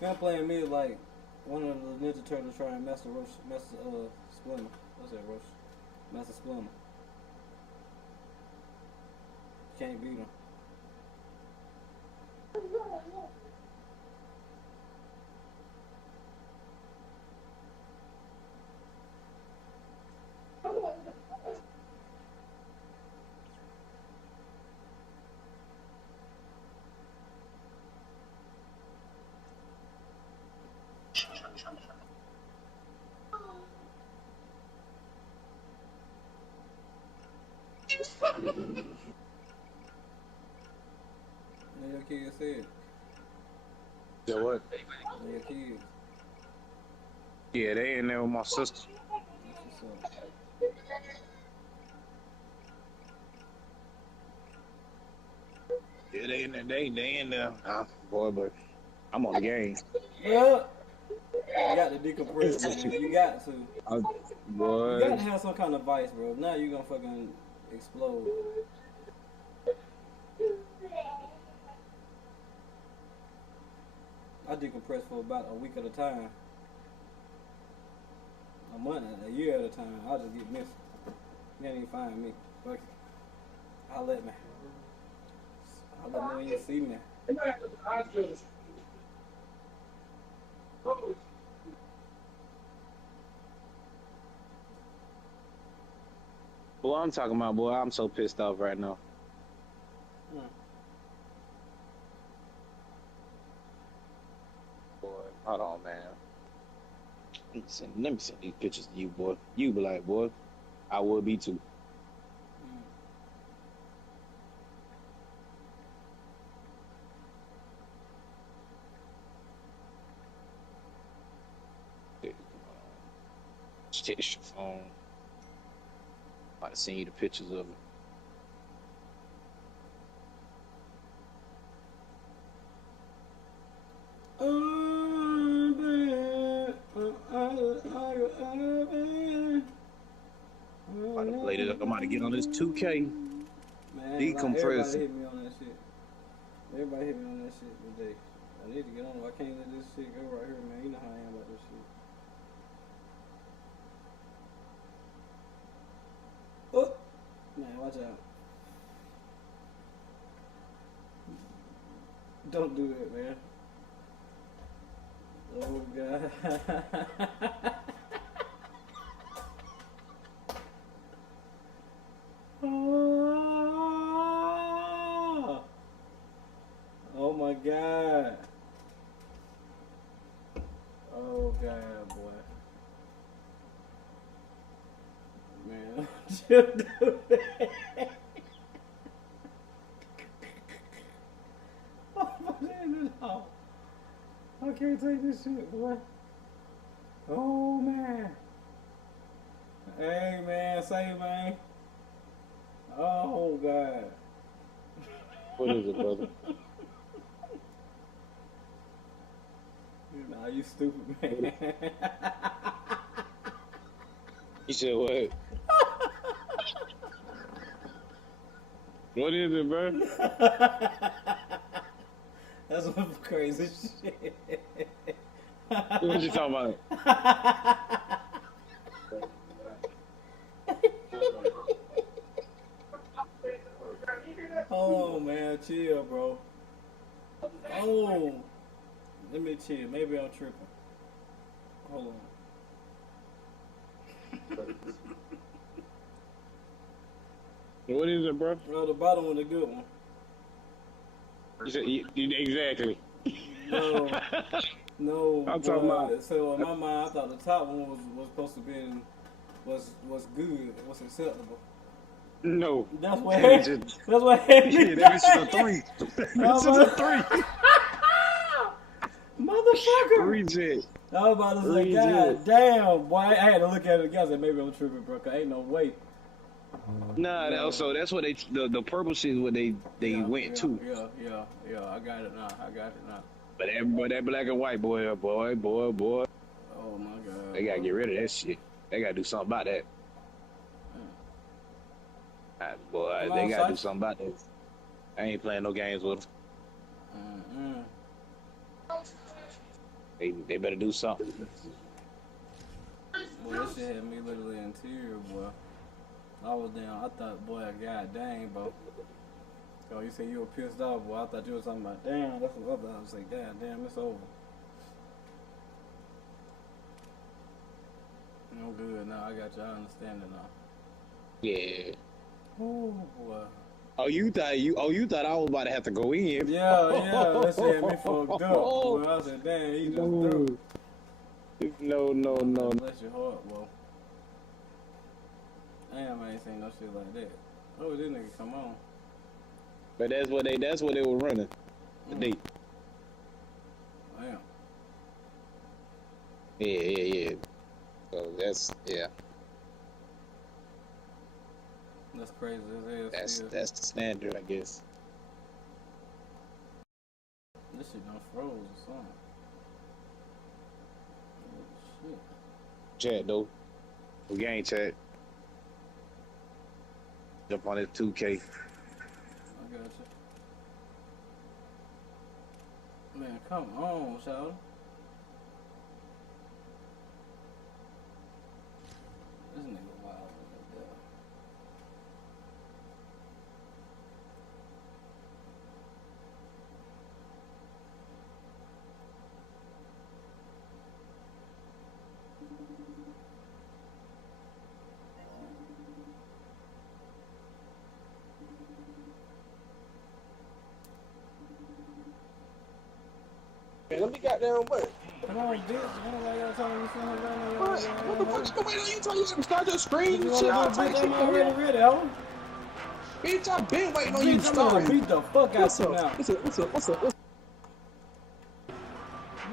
Him playing me like one of the Ninja Turtles trying Master Roach, Master Splinter. What's that, Roach? Master Splinter. Can't beat him. Yeah, your kids said. Yeah, what? Yeah, your kids. Yeah, they in there with my sister. That's what's up. Yeah, they in there. They in there. Boy, but I'm on the game. Yeah. You got to decompress, man. You got to. I, You got boy, to have some kind of vice, bro. Now you gonna fucking explode. I decompress for about a week at a time, a month, a year at a time. I just get missing. You can't even find me. Fuck it. I'll let me. I'll let me when you see me. boy, I'm talking about, boy. I'm so pissed off right now. Mm. Boy, hold on, man. Let me send these pictures to you, boy. You be like, boy, I would be too. Mm. Text your phone. Might have seen you the pictures of it. Might have played it up. I might get on this 2K Man, like everybody decompressing. hit me on that shit. Everybody hit me on that shit today. I need to get on it. I can't let this shit go right here, man. You know how I am about this shit. Oh, man, watch out. Don't do it, man. Oh, God. Oh, oh my God. Oh, God, boy. Man, don't do that. Oh, my hand is off. I can't take this shit, boy. Oh, man. Hey, man, say, man. Oh, God. What is it, brother? Nah, you stupid, What man. is- You said what? What is it, bro? That's some crazy shit. What you talking about? Oh man, chill, bro. Oh, let me chill. Maybe I'm tripping. Hold on. What is it, bro? Bro, the bottom one, the good one. You said exactly. No, no, I'm talking about. boy. So in my mind, I thought the top one was supposed to be was good, was acceptable. No, That's what that bitch is that's what had me yeah, that bitch is a dying. three. That I'm bitch is a about, three. motherfucker. Reject, I was about to say, reject. God damn, boy. I had to look at it again. I said, maybe I'm tripping, bro. Cause ain't no way. Nah, that, Man. so that's what the purple shit is what they Yeah, went yeah, to. yeah, yeah, yeah. I got it now. I got it now. But everybody, that black and white boy, Oh my they God, gotta bro. get rid of that shit. They gotta do something about that. Am Boy, I they on gotta do site? something about that. I ain't playing no games with them. Mm-mm. They better do something. Boy, that shit had me literally in tears, boy. I was down. I thought, boy, god dang, bro. So you said you were pissed off, boy. I thought you were talking about, damn, that's what I thought. I was like, god damn, it's over. No good. Now I got y'all understanding now. Yeah. Oh boy. You thought I was about to have to go in. Yeah. That shit had me fucked up. Boy. I said, damn, he just threw. No. Bless your heart, boy. Damn, I ain't seen no shit like that. Oh, this nigga come on. But that's what they were running. The date. Damn. Yeah. So that's That's crazy as hell. that's the standard, I guess. This shit done froze or something. Oh, shit. Chat though. We game chat. Jump on it 2K. I got you. Man, come on, child. This nigga wild like that. Man, let me goddamn what? Come on, bitch. Ain't like y'all telling me something right now. What the fuck you waiting on? You telling you start your screen You and shit. I'll wanna take go, bitch? shit. I'm already ready, ho. Bitch, I've been waiting on you to Bitch, I'm gonna start. beat the fuck out you now. What's up? You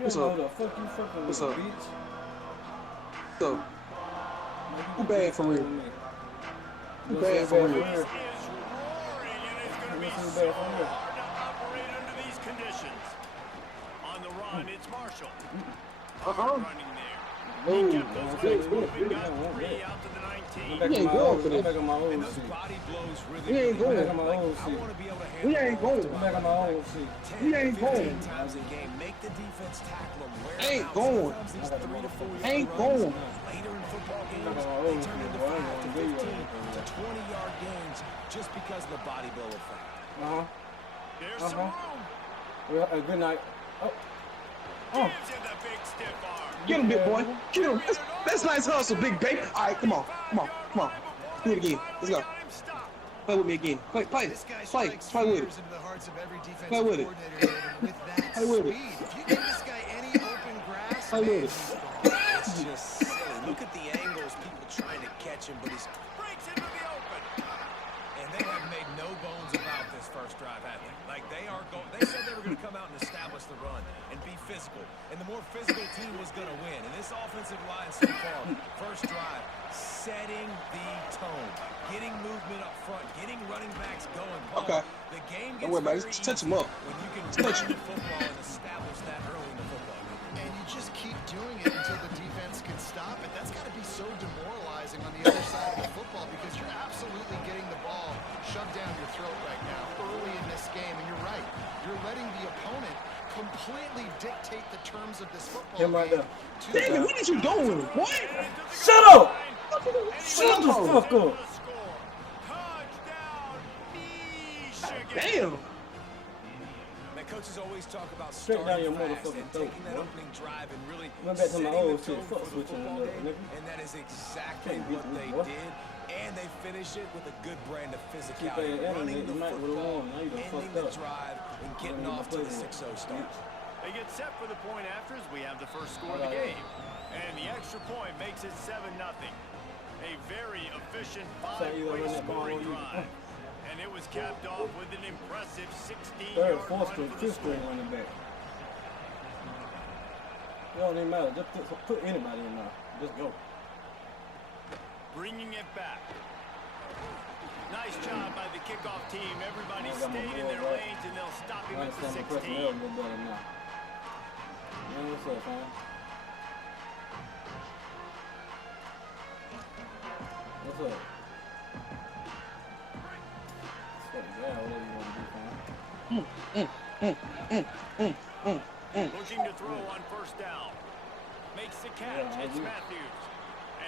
What's don't know up? the fuck you fucking What's with, up? bitch. So, who bad for real? Who Who bad for real? On the run, it's Marshall. Uh-huh. Running there. Oh, He kept those legs moving, got 3 out to the 19. We ain't going for I'm this. back on my old And those shit. body blows really, We ain't I'm back going. on my old I shit. want to be able to We handle ain't the ball going. I'm back on my old shit. 10, We ain't 15 going. times a game. Make the defense tackle them. Wear Ain't them out. going. Sometimes these 3 to 4 yard Ain't runs going. later in football I'm games, back on my they old turn shit, into boy. I 5 ain't to gonna do 15 you to 20-yard gains just because of the body blow effect. There's some room. Well, good night. Oh. Gives him the big stiff arm. Get him, big boy. Get him. That's nice hustle, big baby. All right, come on. Do it again. Let's go. Play with me again. Play with it. Play with it. Play with it. If you give this guy any open grass, Play with it. it's just silly. Look at the angles, people trying to catch him, but he breaks into the open. And they have made no bones about this first drive, have they? Like they said they were going to come out and establish the run and be physical. And the more physical team was going to win. And this offensive line so far, first drive, setting the tone, getting movement up front, getting running backs going. Paul, Okay. the game Don't gets worry about it. very Just touch easy him up. when you can Touch run him. the football and establish that early in the football game. And you just keep doing it until the defense can stop it. That's got to be so demoralizing on the other side of the football because you're absolutely getting the ball shoved down your throat right now early in this game. And you're right. You're letting the opponent completely dictate the terms of this football Him right game. there. Damn it, what did you doing? What? Shut up! Shut the fuck up! Damn. Man, coaches always talk about Straight down your starting fast motherfucking and throat, taking that boy. opening drive and really Went back to my setting old the shit. tone Fuck for the switching football it up, game. nigga. And that is exactly Can't beat what me, they boy. did. And they finish it with a good brand of Keep physicality, that running internet, the you might would've football, won. Now you done ending fucked the up. drive, and getting You off to the put it 6-0 in. start. They get set for the point after as we have the first score of the game. And the extra point makes it 7-0. A very efficient So you gonna run five-way that ball scoring on you? drive. And it was capped off with an impressive Third, 16-yard fourth run string, for the fifth string score. running back. It don't even matter. Just put anybody in there. Just go. Bringing it back. Nice job by the kickoff team. Everybody I got my stayed in boy their right. lanes, and they'll stop him I at the understand the 16. personnel a little better now. Man, what's up, man? What's up? Swear to God, whatever you want to do, fam. Looking to throw on first down. Makes the catch. It's Matthews.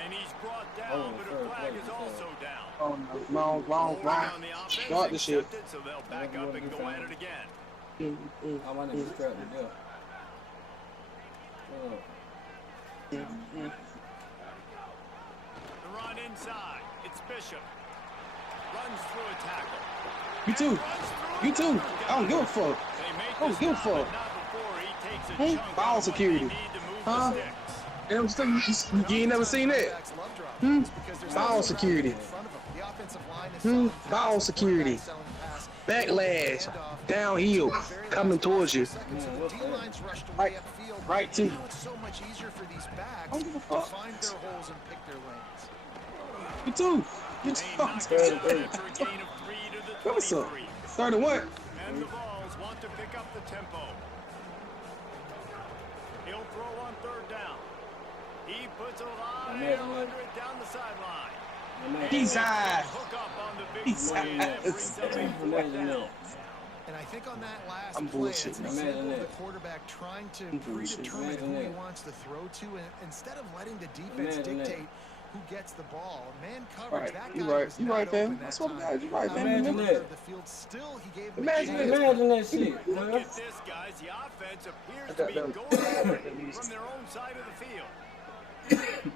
And he's brought down, but a flag is also down. Oh, no. Wrong. On the offense, Start the shit. accepted, so they'll back up and go at it again. I want to distract the deal. The run inside. It's Bishop. Runs through a tackle. You too. You too. I don't give a fuck. They make I don't give a fuck. but not before he takes a chunk Ball out of what security. they need to move Huh? the sticks. You ain't never seen that. Ball security. Ball security. Backlash. Downhill. Coming towards you. Right to you. It's so much easier for these backs I don't give a to fuck. find their holes and pick their lanes. You too. You They too. knock it down after a gain of 3 to the What's up? 23. 31. And the Vols want to pick up the tempo. He'll throw on third down. He puts a lot of air under it down the sideline. He's high. Hook up on the big He's play, and that high. brings up a fourth down. And I think on that last I'm play, it's bullshitting. an example Imagine of the that. quarterback trying to bullshitting. predetermine who he Imagine that. wants to throw to, and instead of letting the defense Imagine that. dictate who gets the ball. Man coverage, Right. that You guy right. was You not right, open fam. that I swear to time. God, you right, fam. Imagine Out that. of the field, still he gave him a Imagine chance. that. Imagine that shit, Look man. at this, guys. The offense appears I to got be that. going for it from their own side of the field.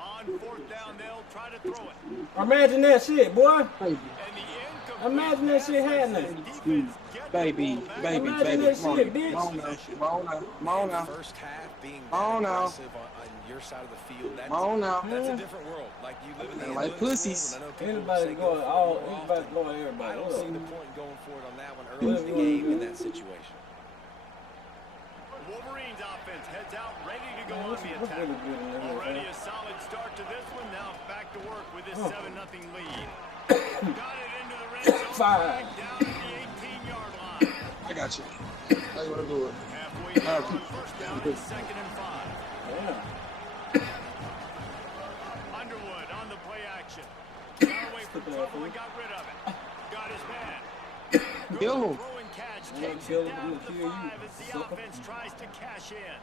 On fourth down, they'll try to throw it. Imagine that shit, boy. And the incomplete Imagine that shit pass lets happening. the defense get the Baby, ball back. baby, Imagine baby. that Come on. shit, bitch. Come on now. Come on now. Come on now. First half being Oh, no. aggressive on your side of the field. That's, Come on now. that's a different world. Like you live in the Like analytics pussies. world, and I know people Anybody say go for it all, more anybody often. go at everybody. I don't What see up? the point in going for it on that one early in the game in that situation. Wolverines offense heads out, ready to go Man, on what's the really attack. good in there, Already man? a solid start to this one. Now back to work with this Oh. 7-0 lead. Got it into the red zone. Fire. Down at the 18-yard line. I got you. How you want to do it? Halfway down on first down and 2nd and 5. Yeah. Underwood on the play action. Got away from trouble and got rid of it. Got his man. Kill him. Throw and catch I'm gonna takes kill it him. down I'm to gonna the kill you. 5 as the offense tries to cash in.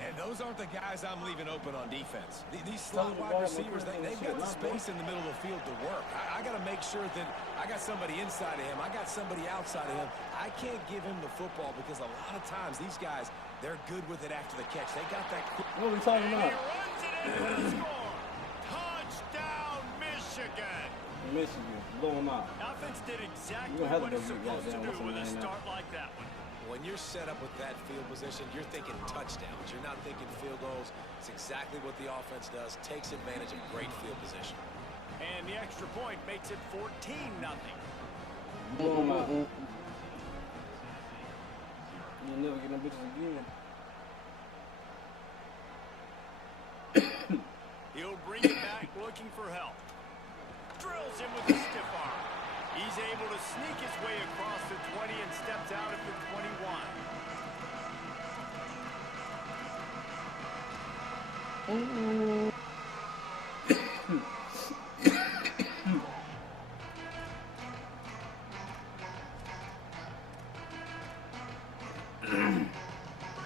And those aren't the guys I'm leaving open on defense. These Tell slot the wide ball, receivers, look at they've that got the shit, space in the middle of the field to work. I got to make sure that I got somebody inside of him. I got somebody outside of him. I can't give him the football because a lot of times these guys, they're good with it after the catch. They got that quick. What are we talking And he about? runs it in and score. Touchdown, Michigan. Michigan. Blow them out. Offense did exactly You gonna have what to it's go get supposed to goddamn do what's with a the name now. start like that one. When you're set up with that field position, you're thinking touchdowns. You're not thinking field goals. It's exactly what the offense does. Takes advantage of great field position. And the extra point makes it 14-0. Blow them out. You'll never get them bitches again. He'll bring it back looking for help. Drills him with a stiff arm. He's able to sneak his way across the 20 and steps out at the 21.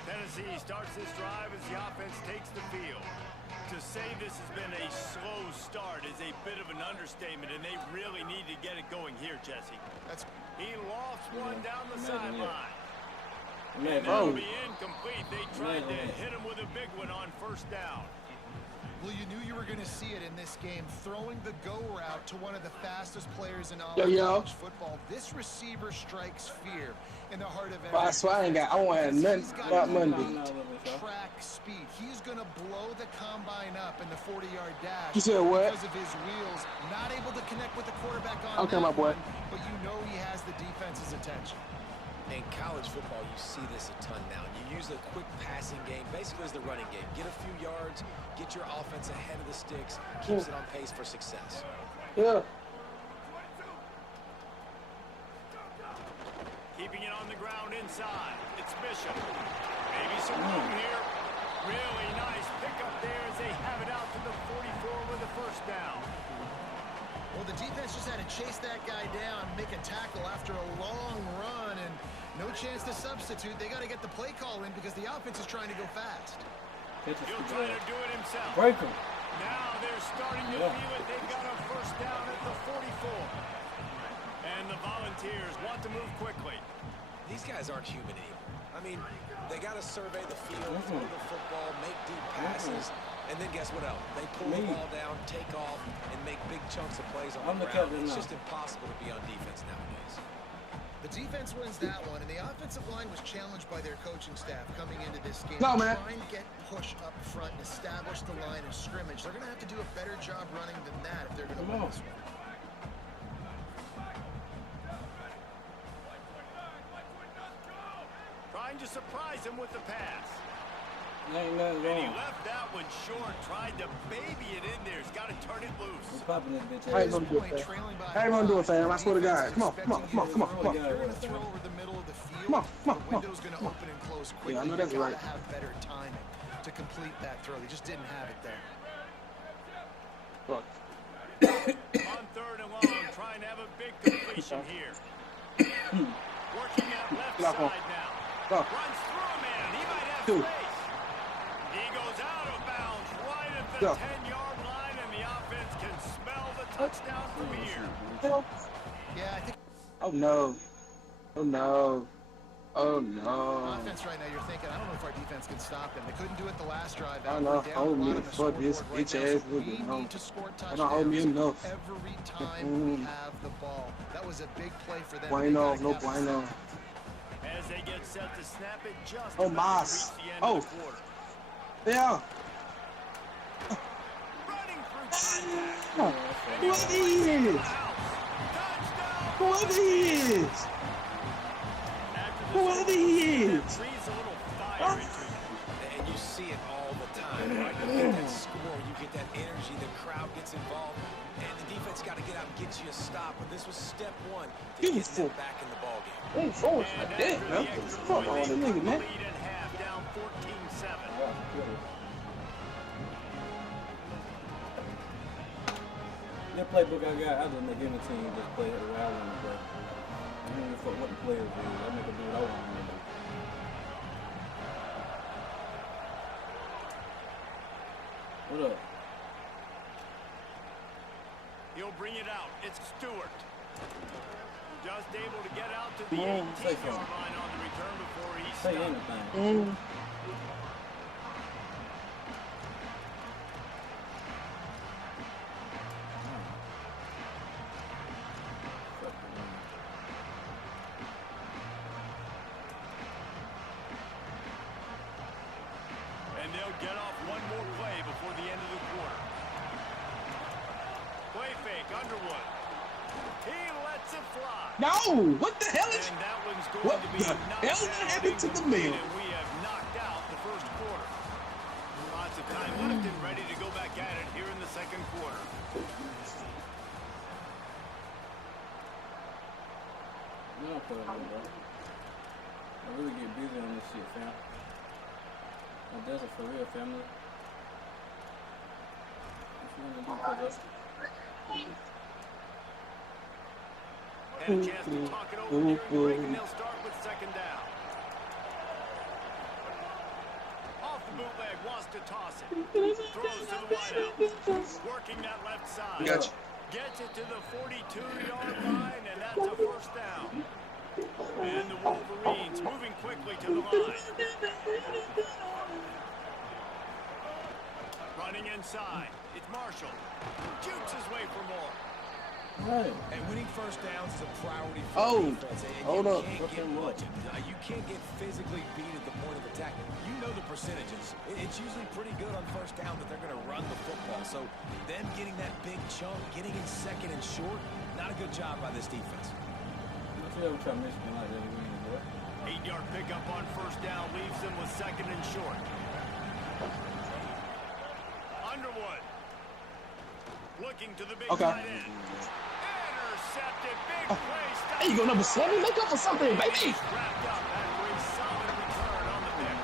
Tennessee starts this drive as the offense takes the field. To say this has been a slow start is a bit of an understatement, and they really need to get it going here, Jesse. He lofts one down the Imagine it. sideline. And Man, that'll Oh. be incomplete. They tried to Imagine it. hit him with a big one on first down. Well, you knew you were going to see it in this game, throwing the go route to one of the fastest players in all of college football. This receiver strikes fear in the heart of every. I swear I ain't got. I won't have nothing about Monday. Track speed. He's going to blow the combine up in the 40-yard dash. You said what? Because of his wheels, not able to connect with the quarterback on Okay, that my boy. one, but you know he has the defense's attention. In college football, you see this a ton now. You use a quick passing game, basically as the running game. Get a few yards, get your offense ahead of the sticks, keeps it on pace for success. Yeah. Keeping it on the ground inside. It's Bishop. Maybe some room here. Really nice pickup there as they have it out to the 44 with the first down. Well, the defense just had a chase that guy down, make a tackle after a long run, and no chance to substitute. They got to get the play call in because the offense is trying to go fast. He'll try to do it himself. Break him. Now they're starting to feel it. They've got a first down at the 44. And the Volunteers want to move quickly. These guys aren't human anymore. I mean, they got to survey the field, throw the football, make deep passes, and then guess what else? They pull the ball down, take off, and make big chunks of plays on the ground. It's just impossible to be on defense nowadays. The defense wins that one, and the offensive line was challenged by their coaching staff coming into this game. No, man. Try and get push up front and establish the line of scrimmage. They're going to have to do a better job running than that if they're going to win this one. Trying to surprise him with the pass. Ain't nothing And he wrong. left that one short, tried to baby it in there. He's got to turn it loose. He's popping this bitch I ain't ass. gonna do it, fam. I ain't gonna do it, fam. I swear to God. Come on, come on, come on, come on, come on. If you're going to throw over the middle of the field, Come on, come on, the come on, window's going to come on. open and close quickly. Yeah, I know that's you got to right. have better timing to complete that throw. They just didn't have it there. Fuck. On third and long, trying to have a big completion here. Working that left Lock on. side now. Lock. Runs through a man. He might have Two. space. He goes out of bounds right at the Go. 10-yard line, and the offense can smell the touchdown from here. Yeah, I think Oh no. Oh no. Oh no. offense right now, you're thinking, I don't know if our defense can stop them. They couldn't do it the last drive. I out. know. We're down Hold a lot me on the fuck this scoreboard bitch right now, ass so nigga, we no. need to score I don't hold me touchdowns enough. every time we have the ball. That was a big play for them. Bueno, They no gotta capitalize. bueno. As they get set to snap it just Oh, about to Mas. reach the end Oh. of the quarter. Yeah. Running through Oh, whoever he is. touchdown. Whoever he is. Whoever he is. Breathes a little fire into him. And you see it all the time, right? You get that score, you get that energy, the crowd gets involved, and the defense got to get out and get you a stop. But this was step one to You get them fool. back in the ballgame. Ain't forward like that, man. What the fuck wrong with this nigga, man? Lead at half, down 14-7. That playbook I got, I just make any team just play the way I want to play. I don't give a fuck what the players do. I make them do what I want them to do. What up? He'll bring it out. It's Stewart. Just able to get out to the Say 18-yard something. line on the return before he Say stopped. anything. And they'll get off one more play before the end of the quarter. Play fake, Underwood. He lets it fly. No! What the hell is... And that one's going What to be the knocked hell down happened to the incomplete, man? and we have knocked out the first quarter. Lots of time left and ready to go back at it here in the second quarter. No, I'm playing with it, bro. I really get busy on this shit, fam. Like, that's it for real, family. If you wanna do pull-ups. And a chance to talk it over during the break, and they'll start with second down. Off the bootleg, wants to toss it. Throws to the wideout. Working that left side. Gotcha. Gets it to the 42-yard line, and that's a first down. And the Wolverines moving quickly to the line. Running inside. It's Marshall. Shoots his way for more. Right. And winning first downs is a priority for Oh, the defense. And hold you up. can't get much. You can't get physically beat at the point of attack. You know the percentages. It's usually pretty good on first down that they're going to run the football. So them getting that big chunk, getting in second and short, not a good job by this defense. If you ever try Michigan like that, you win, boy. 8-yard pickup on first down leaves them with second and short. Underwood. Looking to the big Okay. tight end. Intercepted. Big play. There you go, number 7. Make up for something, baby. Wrapped up after a solid return on the pick.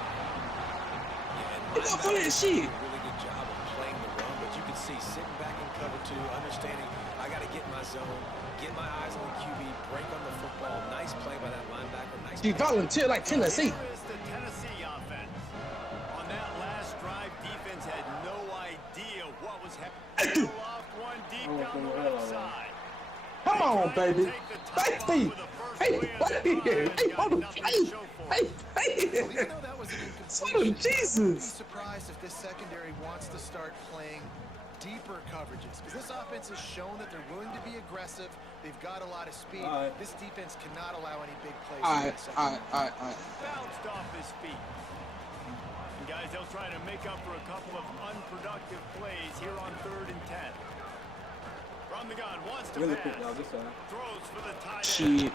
Look up for that shit. Really good job of playing the run, but you can see sitting back in cover two, understanding I got to get in my zone, get my eyes on the QB, break on the football. Nice play by that linebacker. Nice. He volunteered like Tennessee. Here is the Tennessee offense. On that last drive, defense had no idea what was happening. Lost one deep down the left side. Come on, baby. Baby. Hey, what are you? Hey, hold on. Hey. Well, even though that was an Son of incompletion, Jesus. I'd be surprised if this secondary wants to start playing deeper coverages, because this offense has shown that they're willing to be aggressive. They've got a lot of speed. All right. This defense cannot allow any big plays. All in right, that all secondary. right, all right. Bounced off his feet. And guys, they'll try to make up for a couple of unproductive plays here on 3rd and 10. From the gun, wants to Really pass. quick, y'all. This side. Throws for the tight end. Shit.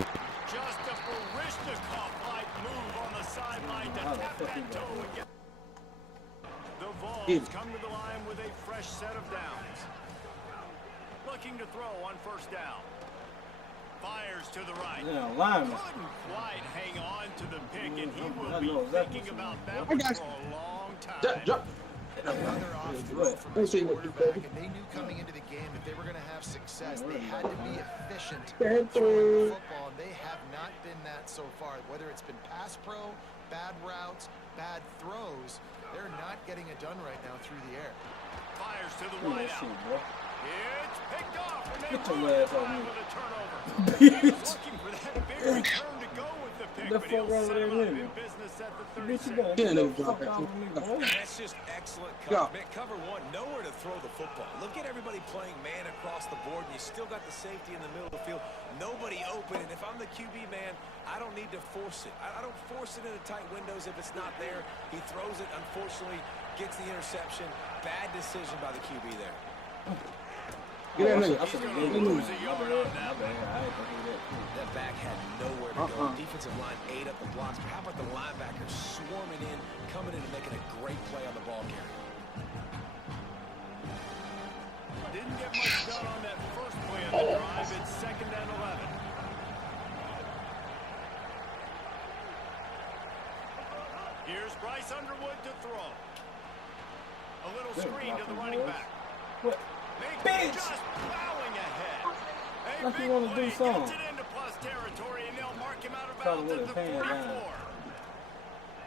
Just a Barishnikov-like move on the sideline to How the tap fuck he that got toe that? and get. The Vols Yeah. come to the line with a fresh set of downs. Looking to throw on 1st down. Fires to the right. Yeah, lineman. Couldn't quite hang on to the pick, and he I will know be exactly thinking what about you that I one got for a long time. Jump. Another off throw Good. from Let's this see what you quarterback, think. and they knew coming into the game if they were going to have success, Yeah, they we're had to be efficient Thank throwing you. the football, and they have not been that so far. Whether it's been pass pro, bad routes, bad throws, they're not getting it done right now through the air. Fires to the Look at wide that out. shit, bro. It's picked off, and they Get your ruin the ass off drive me. with a turnover. He was looking for that big return to go with the pick, The but he'll fuck wrong with set him that up nigga? in business at the Bitch, you 36. better Yeah, get the nigga, fuck drop off it. of me, boy. That's just excellent Yeah. cover. Man, cover one, nowhere to throw the football. Look at everybody playing man across the board, and you still got the safety in the middle of the field. Nobody open, and if I'm the QB, man, I don't need to force it. I don't force it into tight windows if it's not there. He throws it, unfortunately, gets the interception. Bad decision by the QB there. Get that nigga. I should have gonna gave lose it. a yard on that My bad. I didn't think of that. That back had nowhere to go. Defensive line ate up the blocks. But how about the linebacker swarming in, coming in and making a great play on the ball carrier? Didn't get much done on that first play of the drive. It's 2nd and 11. Here's Bryce Underwood to throw. A little Good screen to the blocking, running boys. back. What? Makes Bitch! just plowing ahead. A Like you big wanna do play something. gets it into plus territory, and they'll mark him out of Probably bounds at would've the panned 44. down.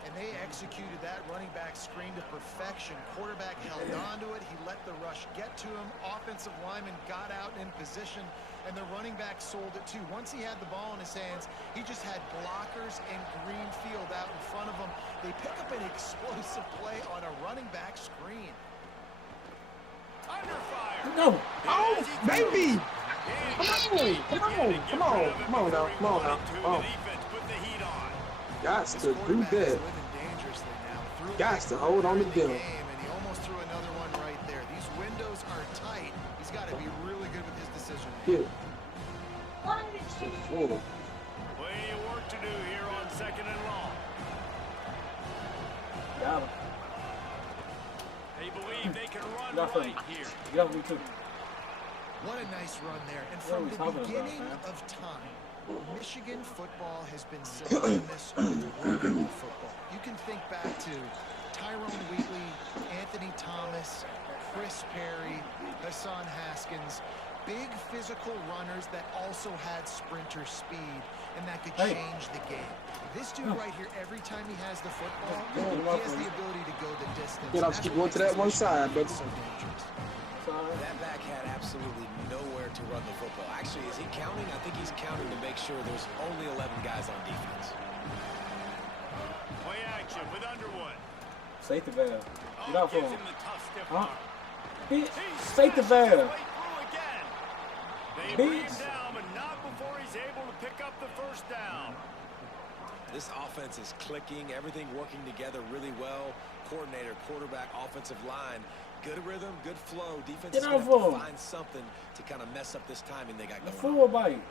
And they executed that running back screen to perfection. Quarterback held on to it. He let the rush get to him. Offensive lineman got out in position, and the running back sold it too. Once he had the ball in his hands, he just had blockers and green field out in front of him. They pick up an explosive play on a running back screen. Under fire. No. Oh, baby. Come on now. The defense put the heat on. Got This to do quarterback is that. living dangerously now. Threw a Got pick to hold on to early in them. the game, and he almost threw another one right there. These windows are tight. He's got to be really good with his decision. Get it. Plenty Oh, of work to do here on 2nd and long. Got him. They believe they can run Got him. right here. Get off me too. What a nice run there. And What are from we the talking about, beginning man? of time, Michigan football has been synonymous with running football. You can think back to Tyrone Wheatley, Anthony Thomas, Chris Perry, Hassan Haskins. Big physical runners that also had sprinter speed and that could change the game. This dude right here, every time he has the football, he has the ability to go the distance. Yeah, I'll That's keep what going to makes that one this side, Michigan brother. so dangerous. Sorry. That back had absolutely nowhere to run the football. Actually, is he counting? I think he's counting to make sure there's only 11 guys on defense. Play action with Underwood. Safety valve. Get Oh, off gives him. him the tough stiff Huh? arm. Bitch. He Safety smashes his valve. way through again. They bring him Bitch. down, but not before he's able to pick up the 1st down. This offense is clicking, everything working together really well. Coordinator, quarterback, offensive line. Good rhythm, good flow. Defense Get is going off to have him. to find something to kind of mess up this timing they got The going on. full bite.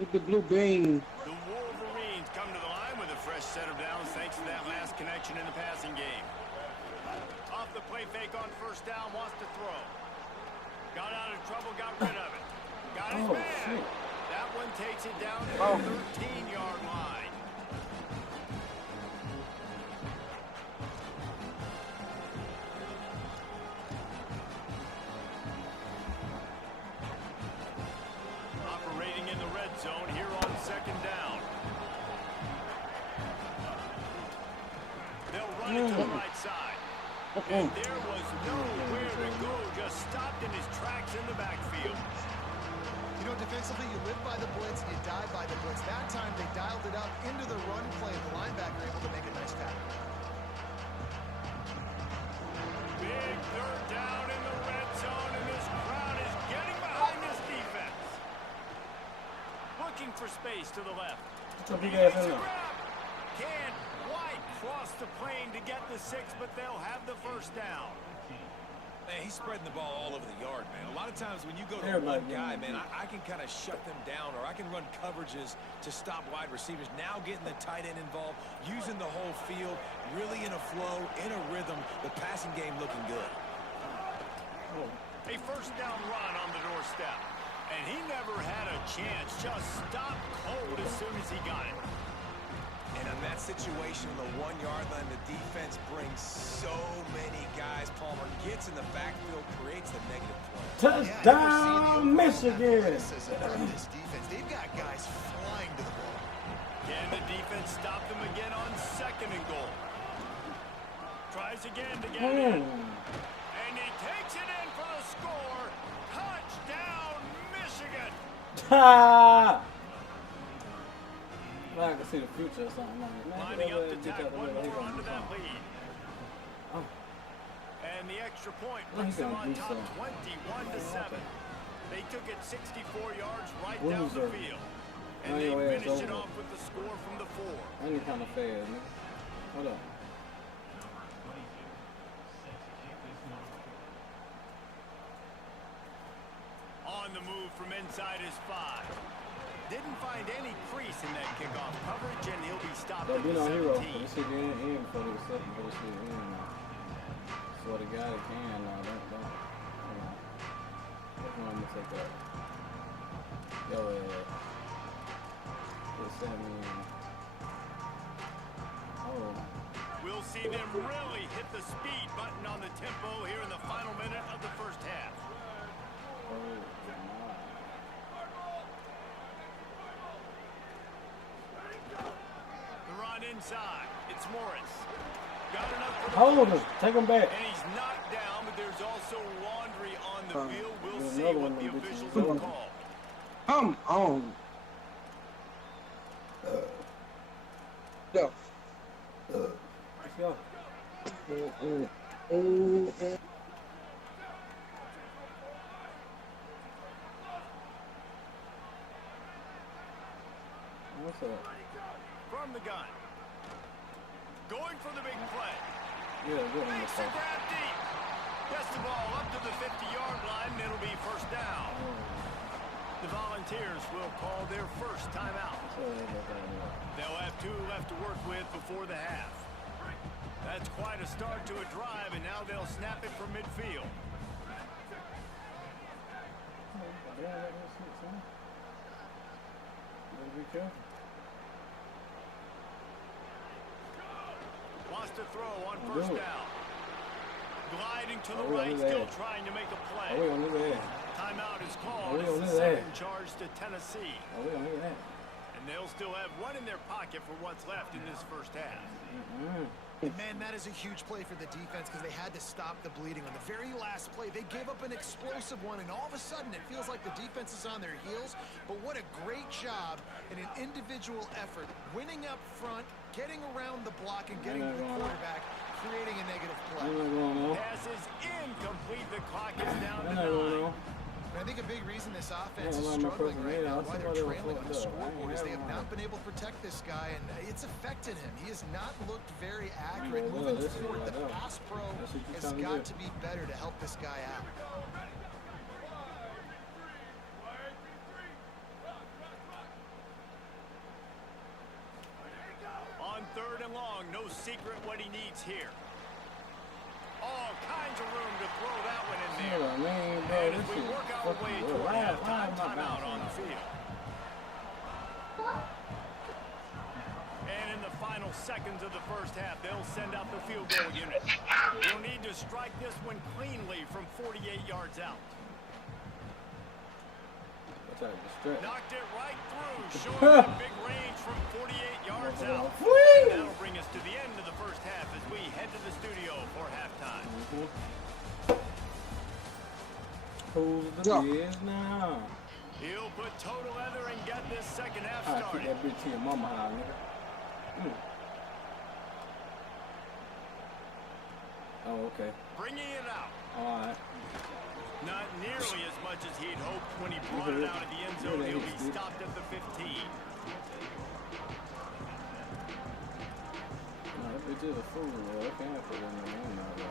with the blue bean. The Wolverines come to the line with a fresh set of downs thanks to that last connection in the passing game. Off the play fake on 1st down, wants to throw. Got out of trouble, got rid of it. Got his Oh, man. shit. That one takes it down to Oh. the 13-yard line. And there was nowhere to go, just stopped in his tracks in the backfield. You know, defensively, you live by the blitz, you die by the blitz. That time, they dialed it up into the run play. The linebacker able to make a nice tackle. Big third down in the red zone, and this crowd is getting behind this defense. Looking for space to the left. Some big ass in there. Can't quite cross the plane to get the 6, but they'll have the first down. Man, he's spreading the ball all over the yard, man. A lot of times when you go to Everybody one guy, man, I can kind of shut them down, or I can run coverages to stop wide receivers. Now getting the tight end involved, using the whole field, really in a flow, in a rhythm. The passing game looking good. A first down run on the doorstep. And he never had a chance. Just stopped cold as soon as he got it. And in that situation, on the 1 yard line, the defense brings so many guys. Palmer gets in the backfield, creates the negative play. Touchdown, Michigan! This defense, they've got guys flying to the ball. Can the defense stop them again on 2nd and goal? Tries again to get it in. And he takes it in for the score. Touchdown, Michigan! Ha! I can see the future or something like that. Lining up to tack one more onto that lead. And the extra point puts them on top 21-7. They took it 64 yards right down the field. And they finished it off with the score from the 4. I need kind of fast, nigga. Hold up. On the move from inside his 5. Didn't find any crease in that kickoff coverage, and he'll be stopped at the 17. This shit in before they set this shit in now. So the guy that can now, don't. Hold on. Which one I'm gonna take that? Yo, just send me in. Oh. We'll see them really hit the speed button on the tempo here in the final minute of the first half. Oh, inside. It's Morris. Got enough for the hold him. Take him back. And he's knocked down, but there's also laundry on the field. We'll see what the officials will call. Come on. Go. Let's go. What's up? From the gun. Going for the big play. Yeah, good. Makes the grab deep. Gets the ball up to the 50-yard line, and it'll be first down. The Volunteers will call their first timeout. They'll have 2 left to work with before the half. That's quite a start to a drive, and now they'll snap it from midfield. Be careful. Wants to throw on first down. Gliding to the right, still trying to make a play. Timeout is called. It's the second charge to Tennessee. And they'll still have 1 in their pocket for what's left in this first half. And man, that is a huge play for the defense because they had to stop the bleeding. On the very last play, they gave up an explosive one, and all of a sudden it feels like the defense is on their heels. But what a great job in an individual effort, winning up front, getting around the block, and getting to the quarterback, creating a negative play. Pass is incomplete. The clock is down to 9. And I think a big reason this offense is struggling right now, why they're trailing on the scoreboard, is they have not been able to protect this guy, and it's affected him. He has not looked very accurate. Moving forward, the pass pro has got to be better to help this guy out. On 3rd and long, no secret what he needs here. All kinds of room to throw that one in there. And as we work our way toward halftime, timeout on the field. And in the final seconds of the first half, they'll send out the field goal unit. They'll need to strike this one cleanly from 48 yards out. try to distract. Knocked it right through, showing that big range from 48 yards out. That'll bring us to the end of the first half as we head to the studio for halftime. Who's the biz now? He'll put total leather and get this second half I keep started. that bitch to your mama house, nigga. Oh, okay. Bringing it out. All right. Not nearly as much as he'd hoped when he brought it out of the end zone. He'll be stopped at the 15. No, that bitch is a fool, bro. I can't put it in the room now, bro.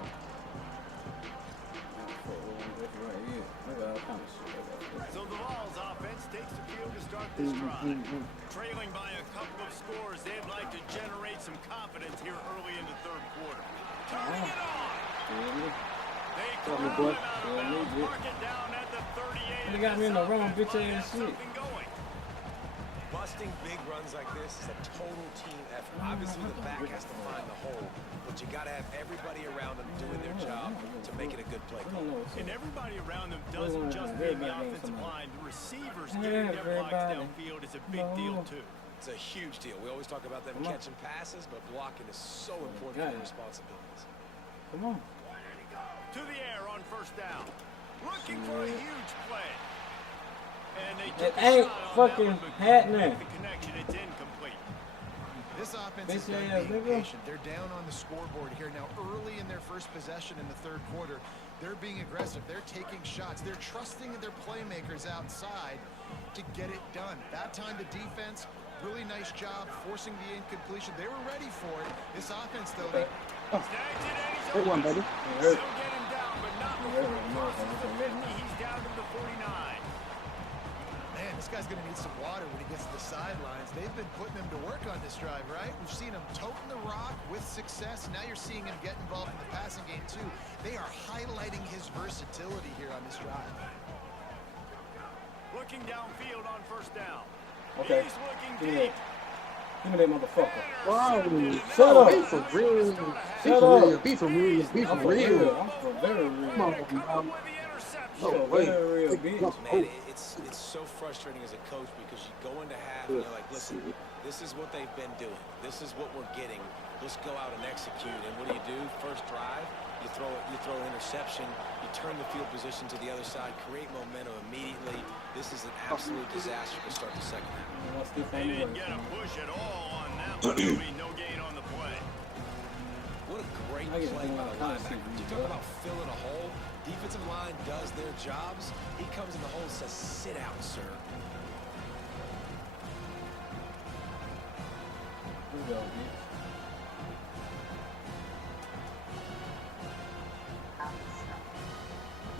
Right here. Look at all kind of shit. So the Vols offense takes the field to start this drive. Trailing by a couple of scores, they'd like to generate some confidence here early in the third quarter. Turning it on. They corral him out of bounds, mark it down at the 38. They got me in the wrong bitch ass shit. Busting big runs like this is a total team effort. Obviously, the back has to find the hole, but you got to have everybody around them doing their job to make it a good play. And everybody around them doesn't just mean the offensive line. The receivers getting their blocks downfield is a big deal, too. It's a huge deal. We always talk about them catching passes, but blocking is so important for their responsibilities. Come on. To the air on first down. Looking for a huge play. And they It ain't fucking happening. The connection, it's incomplete. This offense is being patient. They're down on the scoreboard here now early in their first possession in the third quarter. They're being aggressive. They're taking shots. They're trusting their playmakers outside to get it done. That time the defense, really nice job forcing the incompletion. They were ready for it. This offense, though, they... Good one, baby. Still get him down, but not before he crosses the 50. He's down to the 49. Man, this guy's going to need some water when he gets to the sidelines. They've been putting him to work on this drive, right? We've seen him toting the rock with success. Now you're seeing him get involved in the passing game, too. They are highlighting his versatility here on this drive. Looking downfield on first down. Okay. He's looking deep. Give me that motherfucker. Wow. Shut up. Be for real. Be Shut for up. real. Be for real. Be for real. I'm for very real. Come on, With the interception. Oh, wait. Very real, bitch. Man, it's so frustrating as a coach because you go into half and you're like, listen, this is what they've been doing. This is what we're getting. Let's go out and execute. And what do? First drive, you throw an interception, you turn the field position to the other side, create momentum immediately. This is an absolute disaster to start the second half. They didn't get a push at all on that one. There'll be no gain on the play. What a great play by the linebacker. You talk about filling a hole. Defensive line does their jobs. He comes in the hole and says, sit out, sir. Here we go, bitch.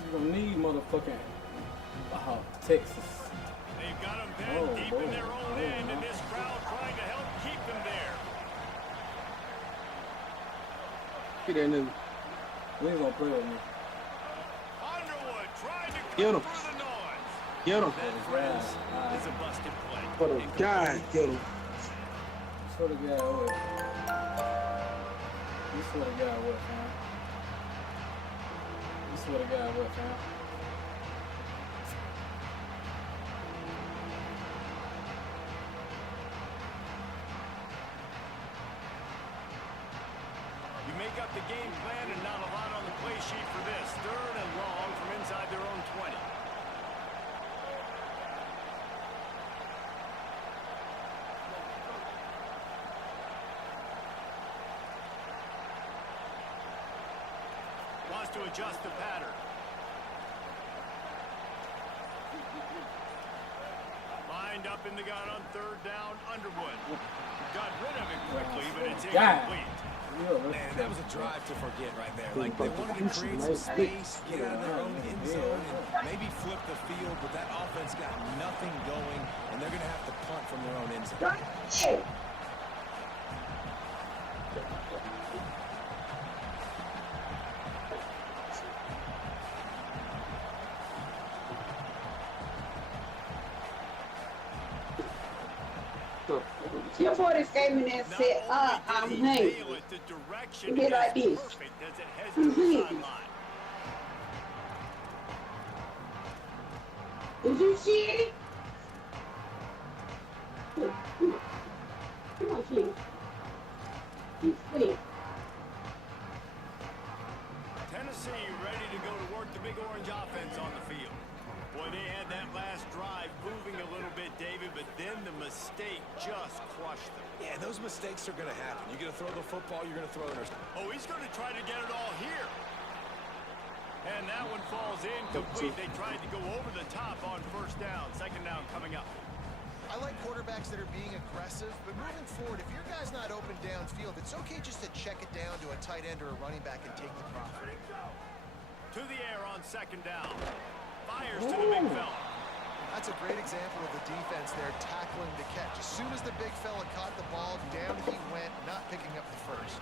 You don't need motherfucking Texas. They've got them pinned deep in their own end, and this crowd trying to help keep them there. Get that nigga. We ain't gonna play with me. Underwood tried to Get him. cover the noise. Get him. That, friends, is a busted play. For the God, get him. Swear to God, what? You swear to God, what, fam? You swear to God, what, fam? You make up the game plan and not a lot on the play sheet for this. Third and long from inside their own 20. Wants to adjust the pattern. Lined up in the gun on third down, Underwood. Got rid of it quickly, but it's incomplete. Man, that was a drive to forget right there. Like, they wanted to create some space, get out of their own end zone, and maybe flip the field, but that offense got nothing going, and they're going to have to punt from their own end zone. Your boy just gave me that said, I'm hungry. You be like this. I'm hungry. Did you see it? just crushed them. Yeah, those mistakes are going to happen. You're going to throw the football, you're going to throw it. Oh, he's going to try to get it all here. And that one falls incomplete. They tried to go over the top on first down. Second down coming up. I like quarterbacks that are being aggressive, but moving forward, if your guy's not open downfield, it's okay just to check it down to a tight end or a running back and take the profit. To the air on second down. Fires to the big fella. That's a great example of the defense there tackling the catch. As soon as the big fella caught the ball, down he went, not picking up the first.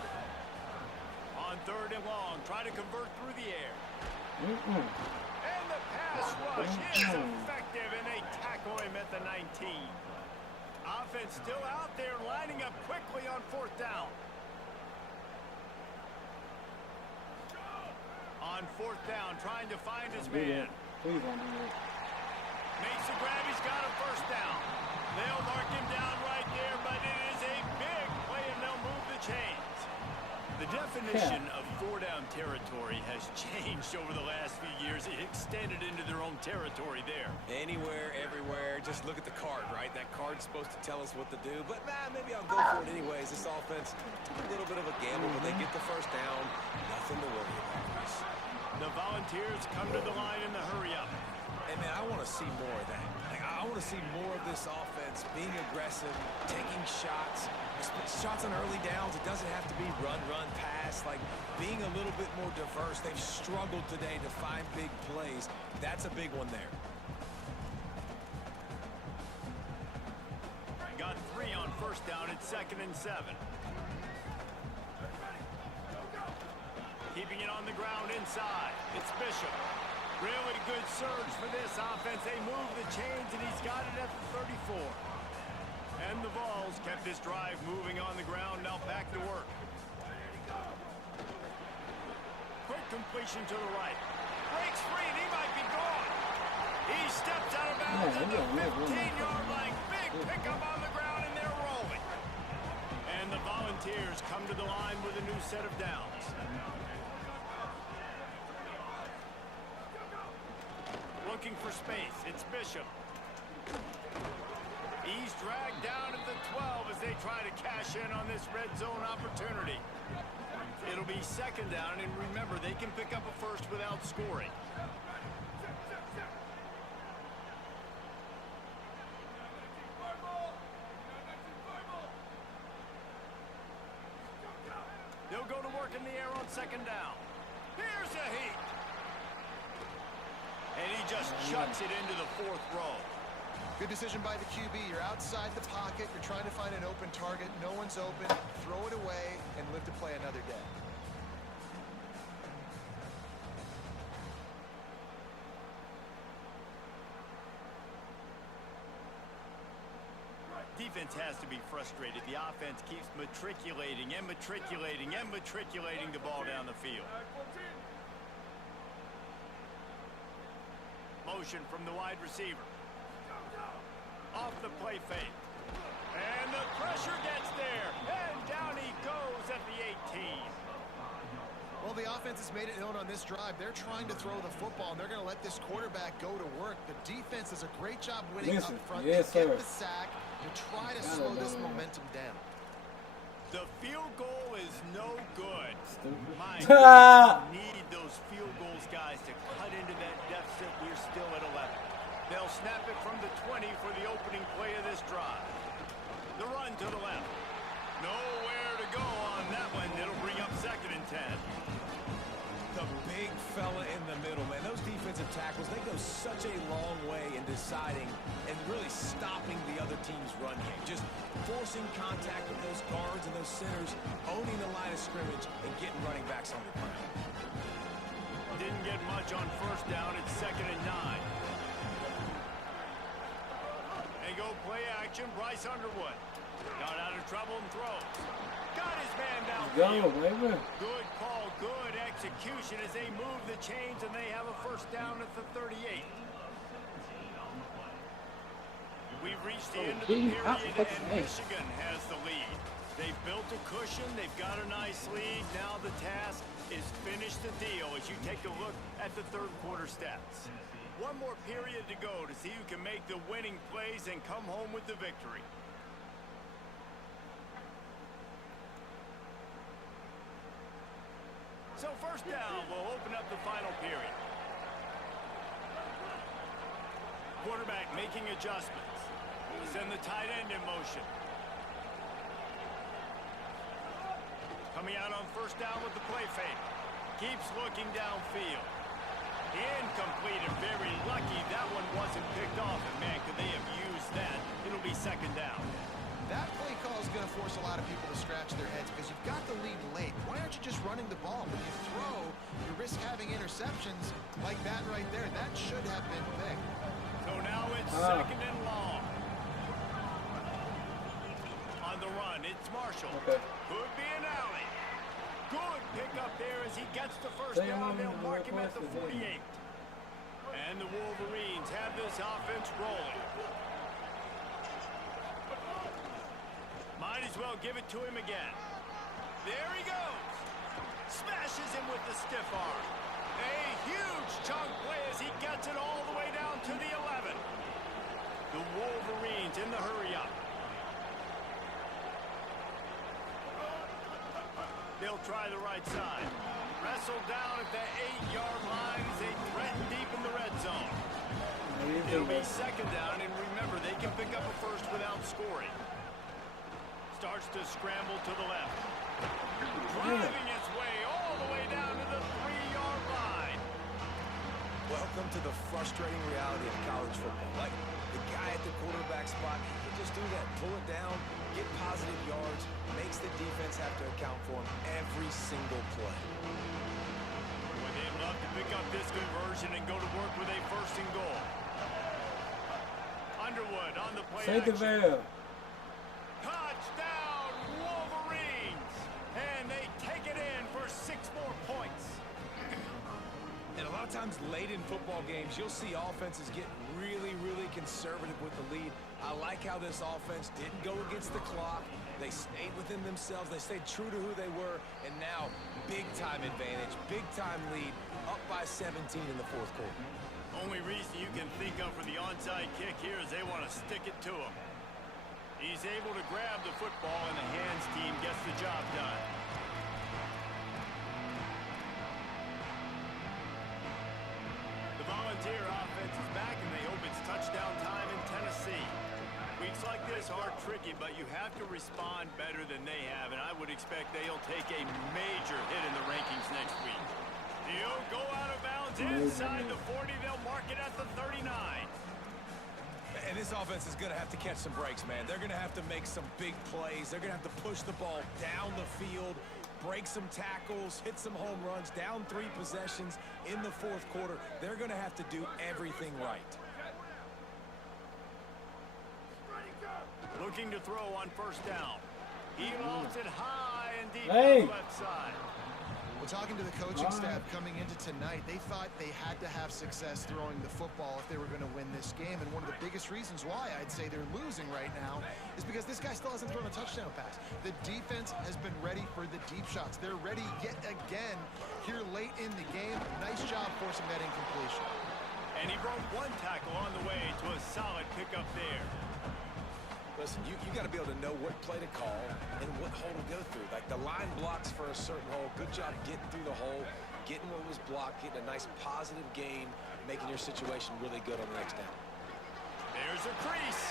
On third and long, try to convert through the air. And the pass rush is effective, and they tackle him at the 19. Offense still out there, lining up quickly on fourth down. On fourth down, trying to find his man. Please don't do that. Makes the grab, he's got a first down. They'll mark him down right there, but it is a big play, and they'll move the chains. The definition of four-down territory has changed over the last few years. It extended into their own territory there. Anywhere, everywhere, just look at the card, right? That card's supposed to tell us what to do, but maybe I'll go for it anyways. This offense took a little bit of a gamble, but they get the first down. Nothing to worry about, guys. The Volunteers come to the line in the hurry-up. Hey, man, I want to see more of that. I want to see more of this offense being aggressive, taking shots on early downs. It doesn't have to be run, pass. Like, being a little bit more diverse. They've struggled today to find big plays. That's a big one there. Got 3 on first down. It's 2nd and 7. Keeping it on the ground inside. It's Bishop. Really good surge for this offense. They move the chains, and he's got it at the 34. And the Vols kept this drive moving on the ground. Now back to work. Quick completion to the right. Breaks free, and he might be gone. He steps out of bounds at the 15-yard line. Big pickup on the ground, and they're rolling. And the Volunteers come to the line with a new set of downs. Looking for space. It's Bishop. He's dragged down at the 12 as they try to cash in on this red zone opportunity. It'll be 2nd down, and remember, they can pick up a first without scoring. They'll go to work in the air on 2nd down. Here's a heat. And he just shuts it into the 4th row. Good decision by the QB. You're outside the pocket. You're trying to find an open target. No one's open. Throw it away and live to play another day. Defense has to be frustrated. The offense keeps matriculating and matriculating and matriculating the ball down the field. Motion from the wide receiver. Off the play fake. And the pressure gets there. And down he goes at the 18. Well, the offense has made it known on this drive. They're trying to throw the football, and they're going to let this quarterback go to work. The defense does a great job winning up front. Yes, they get sir. the sack and try to slow this momentum down. The field goal is no good. My Stupid. God, we need those field goals, guys, to cut into that deficit. We're still at 11. They'll snap it from the 20 for the opening play of this drive. The run to the left. Nowhere to go on that one. It'll bring up 2nd and 10. The big fella in the middle, man. Those defensive tackles, they go such a long way in deciding and really stopping the other team's run game. Just forcing contact with those guards and those centers, owning the line of scrimmage, and getting running backs on the ground. Didn't get much on first down. It's 2nd and 9. They go play action. Bryce Underwood got out of trouble and throws. Got his man downfield. Baby. Good call, good execution as they move the chains, and they have a first down at the 38. We've reached the end of the period, and Michigan has the lead. They've built a cushion. They've got a nice lead. Now the task is finish the deal as you take a look at the 3rd quarter stats. One more period to go to see who can make the winning plays and come home with the victory. First down will open up the final period. Quarterback making adjustments. We'll send the tight end in motion. Coming out on first down with the play fake. Keeps looking downfield. Incomplete and very lucky that one wasn't picked off. And man, could they have used that? It'll be second down. That play call is going to force a lot of people to scratch their heads because you've got the lead late. Why aren't you just running the ball? When you throw, you risk having interceptions like that right there. That should have been picked. So now it's second and long. On the run, it's Marshall. Okay. Could be an alley. Good pickup there as he gets the first down. They'll mark him at the 48. And the Wolverines have this offense rolling. Might as well give it to him again. There he goes. Smashes him with the stiff arm. A huge chunk play as he gets it all the way down to the 11. The Wolverines in the hurry up. They'll try the right side. Wrestled down at the 8-yard line as they threaten deep in the red zone. It'll be second down, and remember, they can pick up a first without scoring. Starts to scramble to the left. Driving its way all the way down to the 3-yard line. Welcome to the frustrating reality of college football. Like, the guy at the quarterback spot, he can just do that. Pull it down, get positive yards, makes the defense have to account for him every single play. Well, they'd love to pick up this conversion and go to work with a first and goal. Underwood on the play action. Touchdown, Wolverines! And they take it in for 6 more points. And a lot of times late in football games, you'll see offenses get really, really conservative with the lead. I like how this offense didn't go against the clock. They stayed within themselves. They stayed true to who they were. And now, big-time advantage, big-time lead, up by 17 in the fourth quarter. Only reason you can think of for the onside kick here is they want to stick it to him. He's able to grab the football, and the hands team gets the job done. The Volunteer offense is back, and they hope it's touchdown time in Tennessee. Weeks like this are tricky, but you have to respond better than they have, and I would expect they'll take a major hit in the rankings next week. He'll go out of bounds inside the 40. They'll mark it at the 39. And this offense is going to have to catch some breaks, man. They're going to have to make some big plays. They're going to have to push the ball down the field, break some tackles, hit some home runs, down 3 possessions in the fourth quarter. They're going to have to do everything right. Looking to throw on first down. He lofts it high and deep on the left side. Well, talking to the coaching staff coming into tonight, they thought they had to have success throwing the football if they were going to win this game. And one of the biggest reasons why I'd say they're losing right now is because this guy still hasn't thrown a touchdown pass. The defense has been ready for the deep shots. They're ready yet again here late in the game. Nice job forcing that incompletion. And he broke 1 tackle on the way to a solid pickup there. Listen, you got to be able to know what play to call and what hole to go through. Like the line blocks for a certain hole. Good job getting through the hole, getting what was blocked, getting a nice positive gain, making your situation really good on the next down. There's a crease.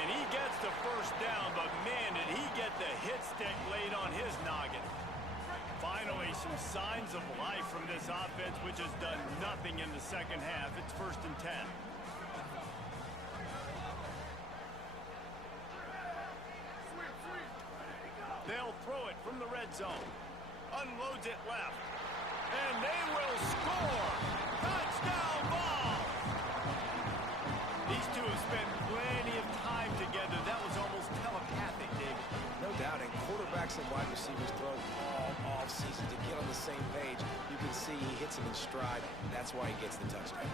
And he gets the first down, but man, did he get the hit stick laid on his noggin. Finally, some signs of life from this offense, which has done nothing in the second half. It's 1st and 10. They'll throw it from the red zone. Unloads it left. And they will score. Touchdown ball. These two have spent plenty of time together. That was almost telepathic, David. No doubt, and quarterbacks and wide receivers throw all off-season to get on the same page. You can see he hits him in stride. That's why he gets the touchdown.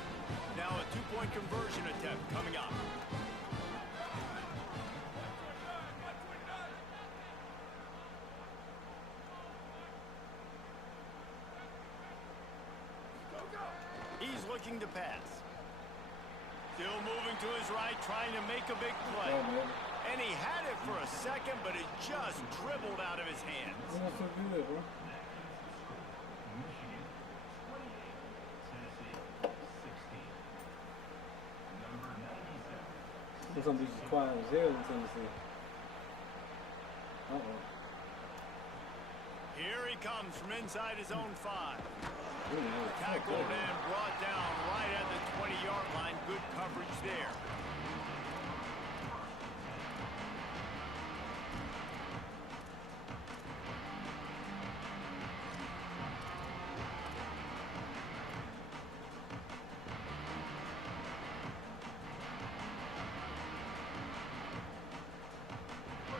Now a 2-point conversion attempt coming up. He's looking to pass. Still moving to his right, trying to make a big play. And he had it for a second, but it just dribbled out of his hands. It's gonna be quiet as hell in Tennessee. Here he comes from inside his own 5. Tackled and brought down right at the 20-yard line. Good coverage there.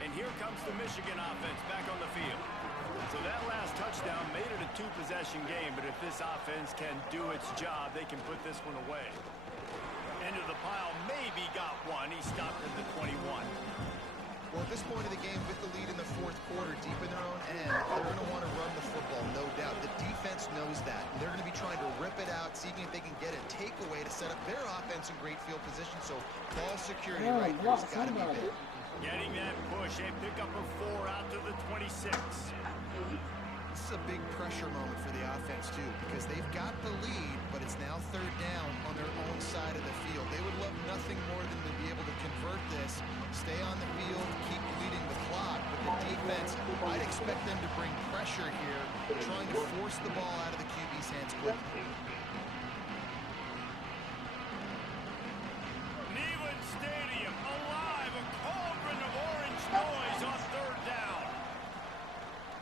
And here comes the Michigan offense back on the field. So that last touchdown made it a 2-possession game, but if this offense can do its job, they can put this one away. Into the pile, maybe got one. He stopped at the 21. Well, at this point of the game, with the lead in the fourth quarter, deep in their own end, they're going to want to run the football, no doubt. The defense knows that. And they're going to be trying to rip it out, seeing if they can get a takeaway to set up their offense in great field position. So ball security right here has got to be big. Getting that push, a pickup of 4 out to the 26. This is a big pressure moment for the offense, too, because they've got the lead, but it's now third down on their own side of the field. They would love nothing more than to be able to convert this, stay on the field, keep leading the clock. But the defense, I'd expect them to bring pressure here, trying to force the ball out of the QB's hands quickly. Neyland Stadium, alive, a cauldron of orange noise on third down.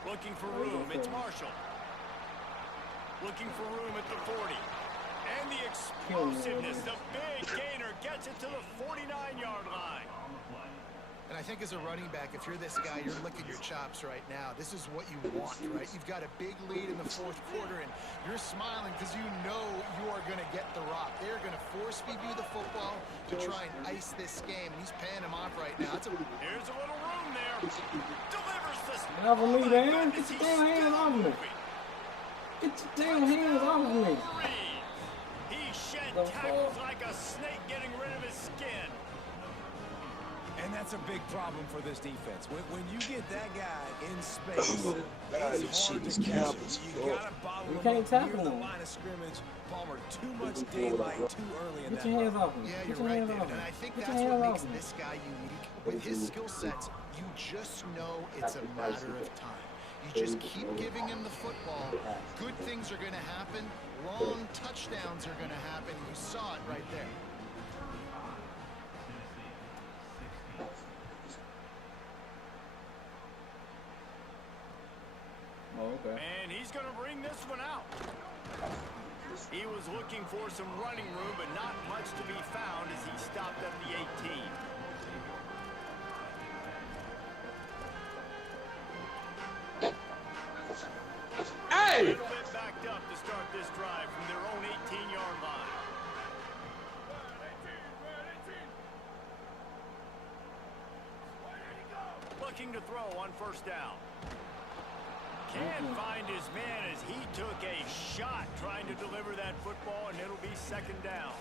Looking for room, it's Marshall. Looking for room at the 40. And the explosiveness, the big gainer gets it to the 49-yard line. And I think as a running back, if you're this guy, you're licking your chops right now. This is what you want, right? You've got a big lead in the fourth quarter, and you're smiling because you know you are going to get the rock. They're going to force feed you the football to try and ice this game, and he's paying him off right now. Here's a little room there. Delivers this. Get off of me, Dan. Get your damn hands off of me. Get your damn hands off of me. He shed tackles like a snake getting rid of his skin. And that's a big problem for this defense. When you get that guy in space, it's hard to catch him. You gotta bottle him up near the line of scrimmage. Palmer, too much daylight too early in that. Get your hands off me. Yeah, you're right, David. And I think that's what makes this guy unique. With his skill sets, you just know it's a matter of time. You just keep giving him the football. Good things are going to happen. Long touchdowns are going to happen. You saw it right there. Oh, okay. And he's going to bring this one out. He was looking for some running room, but not much to be found as he stopped at the 18. Hey! A little bit backed up to start this drive from their own 18-yard line. Looking to throw on first down. Can't find his man as he took a shot trying to deliver that football, and it'll be second down.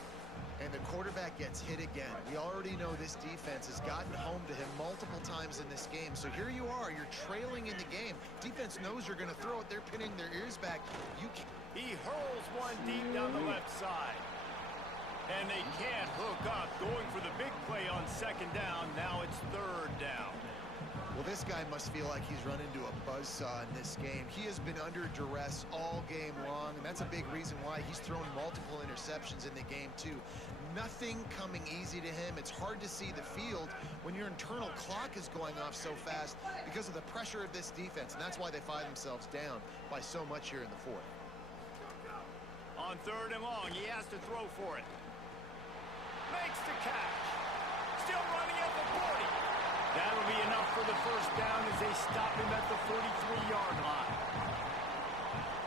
And the quarterback gets hit again. We already know this defense has gotten home to him multiple times in this game. So here you are, you're trailing in the game. Defense knows you're going to throw it. They're pinning their ears back. He hurls one deep down the left side. And they can't hook up, going for the big play on second down. Now it's third down. Well, this guy must feel like he's run into a buzzsaw in this game. He has been under duress all game long, and that's a big reason why he's thrown multiple interceptions in the game, too. Nothing coming easy to him. It's hard to see the field when your internal clock is going off so fast because of the pressure of this defense, and that's why they find themselves down by so much here in the fourth. On third and long, he has to throw for it. Makes the catch. Still running at the 40. That'll be enough for the first down as they stop him at the 43-yard line.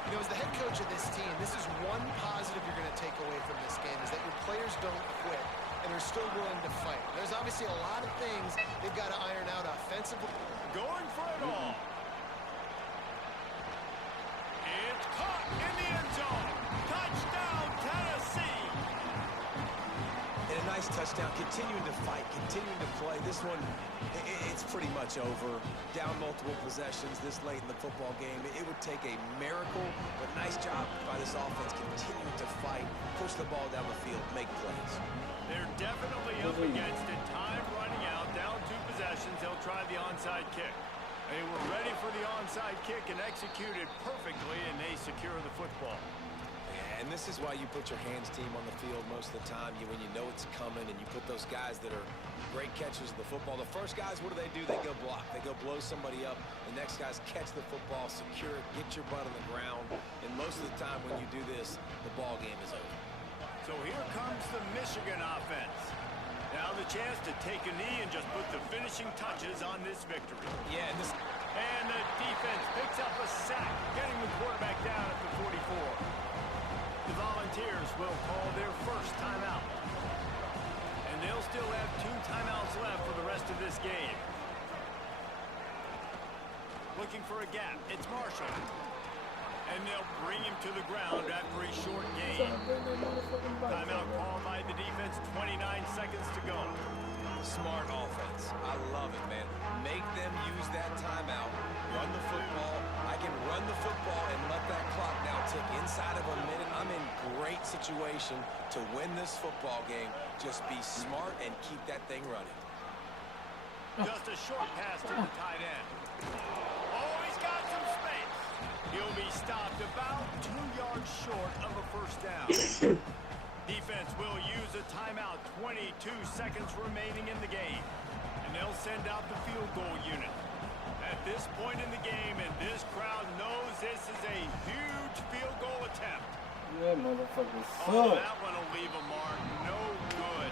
You know, as the head coach of this team, this is one positive you're going to take away from this game, is that your players don't quit and they're still willing to fight. There's obviously a lot of things they've got to iron out offensively. Going for it all. It's caught in the end zone. Touchdown, Tennessee. And a nice yards, touchdown, continuing to fight, continuing to play. This one, it's pretty much over. Down multiple possessions this late in the football game. It would take a miracle, but nice job by this offense continuing to fight, push the ball down the field, make plays. They're definitely up against it. Time running out, down 2 possessions. They'll try the onside kick. They were ready for the onside kick and executed perfectly, and they secure the football. And this is why you put your hands team on the field most of the time. When you know it's coming, and you put those guys that are great catchers of the football. The first guys, what do? They go block. They go blow somebody up. The next guys catch the football, secure it, get your butt on the ground. And most of the time when you do this, the ball game is over. So here comes the Michigan offense. Now the chance to take a knee and just put the finishing touches on this victory. Yeah, and the defense picks up a sack, getting the quarterback down at the 44. The Volunteers will call their first timeout. And they'll still have 2 timeouts left for the rest of this game. Looking for a gap. It's Marshall. And they'll bring him to the ground after a short gain. Timeout called by the defense, 29 seconds to go. Smart offense. I love it, man. Make them use that timeout. Run the football. I can run the football and let that clock now tick inside of a minute. I'm in great situation to win this football game. Just be smart and keep that thing running. Just a short pass to the tight end. Oh, he's got some space. He'll be stopped about 2 yards short of a first down. Defense will use a timeout. 22 seconds remaining in the game. And they'll send out the field goal unit. At this point in the game, and this crowd knows this is a huge field goal attempt. Yeah, motherfuckers suck. Oh, that one will leave a mark. No good.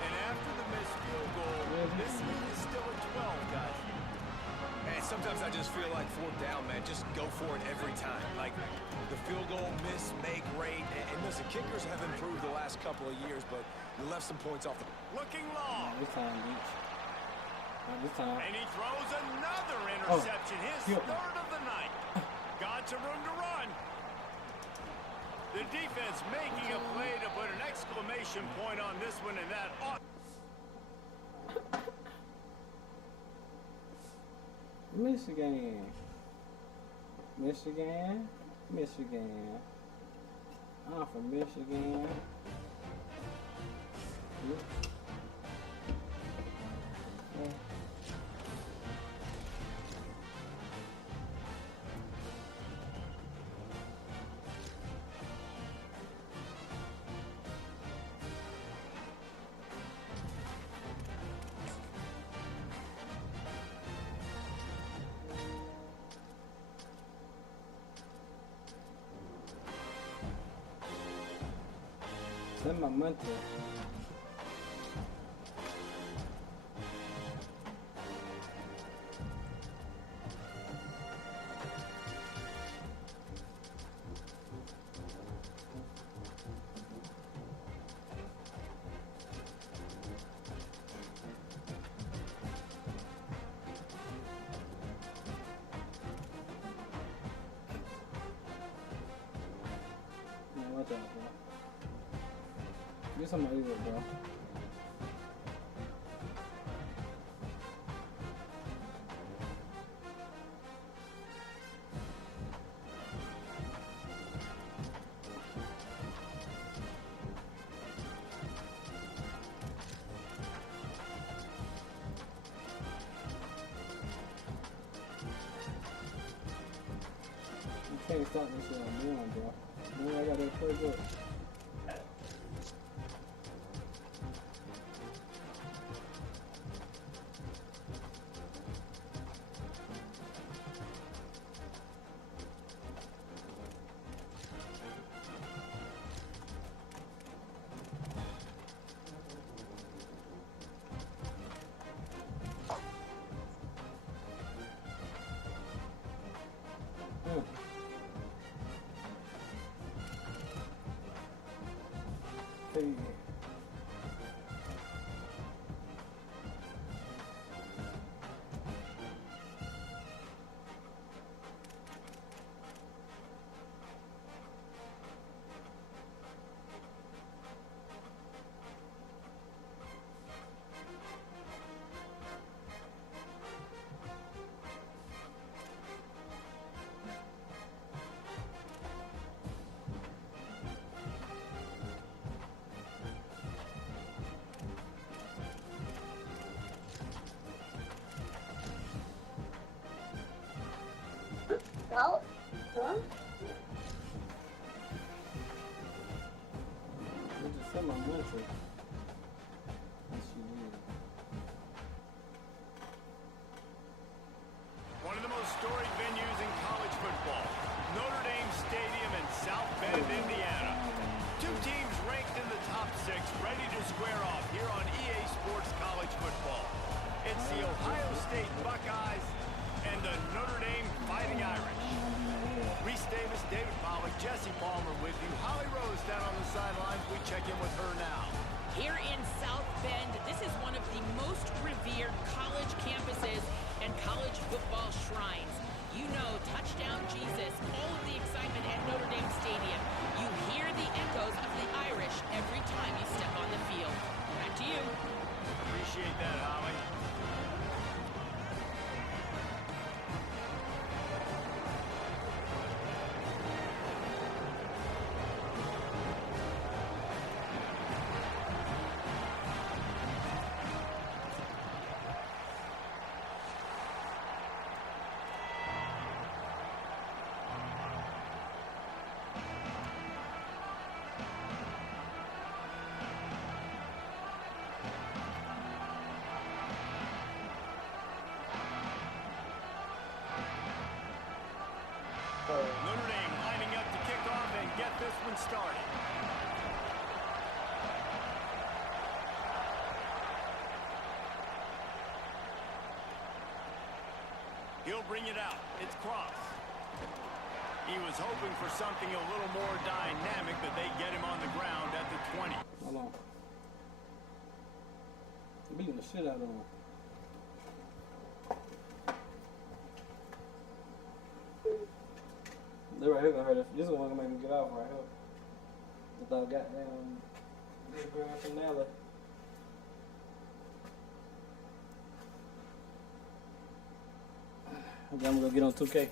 And after the missed field goal, this lead is still at 12, guys. And sometimes I just feel like 4th down, man. Just go for it every time. Like the field goal miss, make rate. And listen, kickers have improved the last couple of years, but you left some points off the... Looking long. This time, bitch. This time. And he throws another interception. His 3rd of the night. Got some room to run. The defense making a play to put an exclamation point on this one, and that ought... Michigan. Michigan. Michigan. I'm from Michigan. Yep. Yeah. Send my money. Watch out, bro. Get somebody with it, bro. You can't stop this shit on me, bro. No, I got that play good. just semi-mental. Yes, she did. One of the most storied venues in college football, Notre Dame Stadium in South Bend, Indiana. Two teams ranked in the top 6, ready to square off here on EA Sports College Football. It's the Ohio State Buckeyes and the Notre Dame Fighting Irish. Reese Davis, David Pollack, Jesse Palmer with you. Holly Rose down on the sidelines. We check in with her now. Here in South Bend, this is one of the most revered college campuses and college football shrines. You know, touchdown Jesus, all of the excitement at Notre Dame Stadium. You hear the echoes of the Irish every time you step on the field. Back to you. Appreciate that, Holly. Notre Dame lining up to kick off and get this one started. He'll bring it out. It's Cross. He was hoping for something a little more dynamic, but they get him on the ground at the 20. Hold on. I'm beating the shit out of him. They're right here gonna hurt us. This is one gonna make me get off right here. Without goddamn this girl finale. I'm gonna go get on 2K.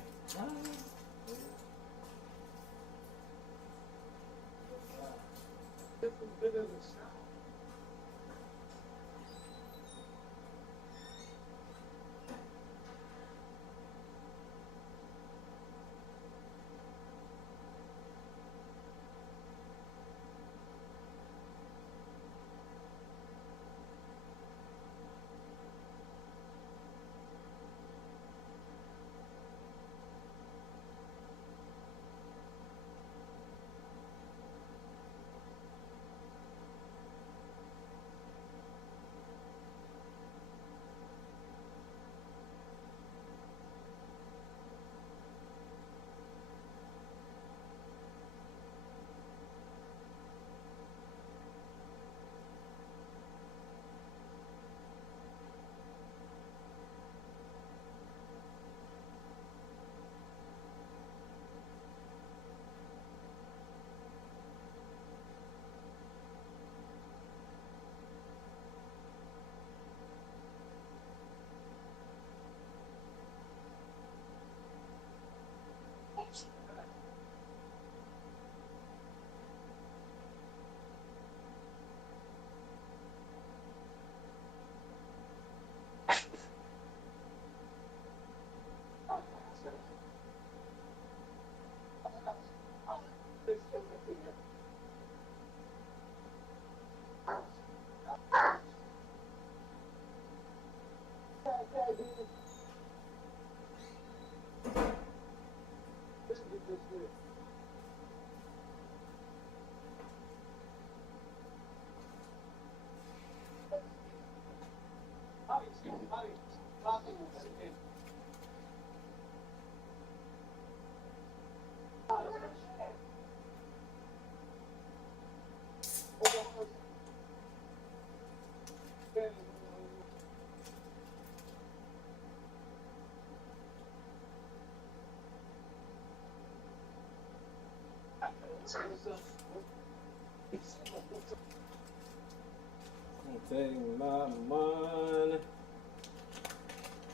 Take my money,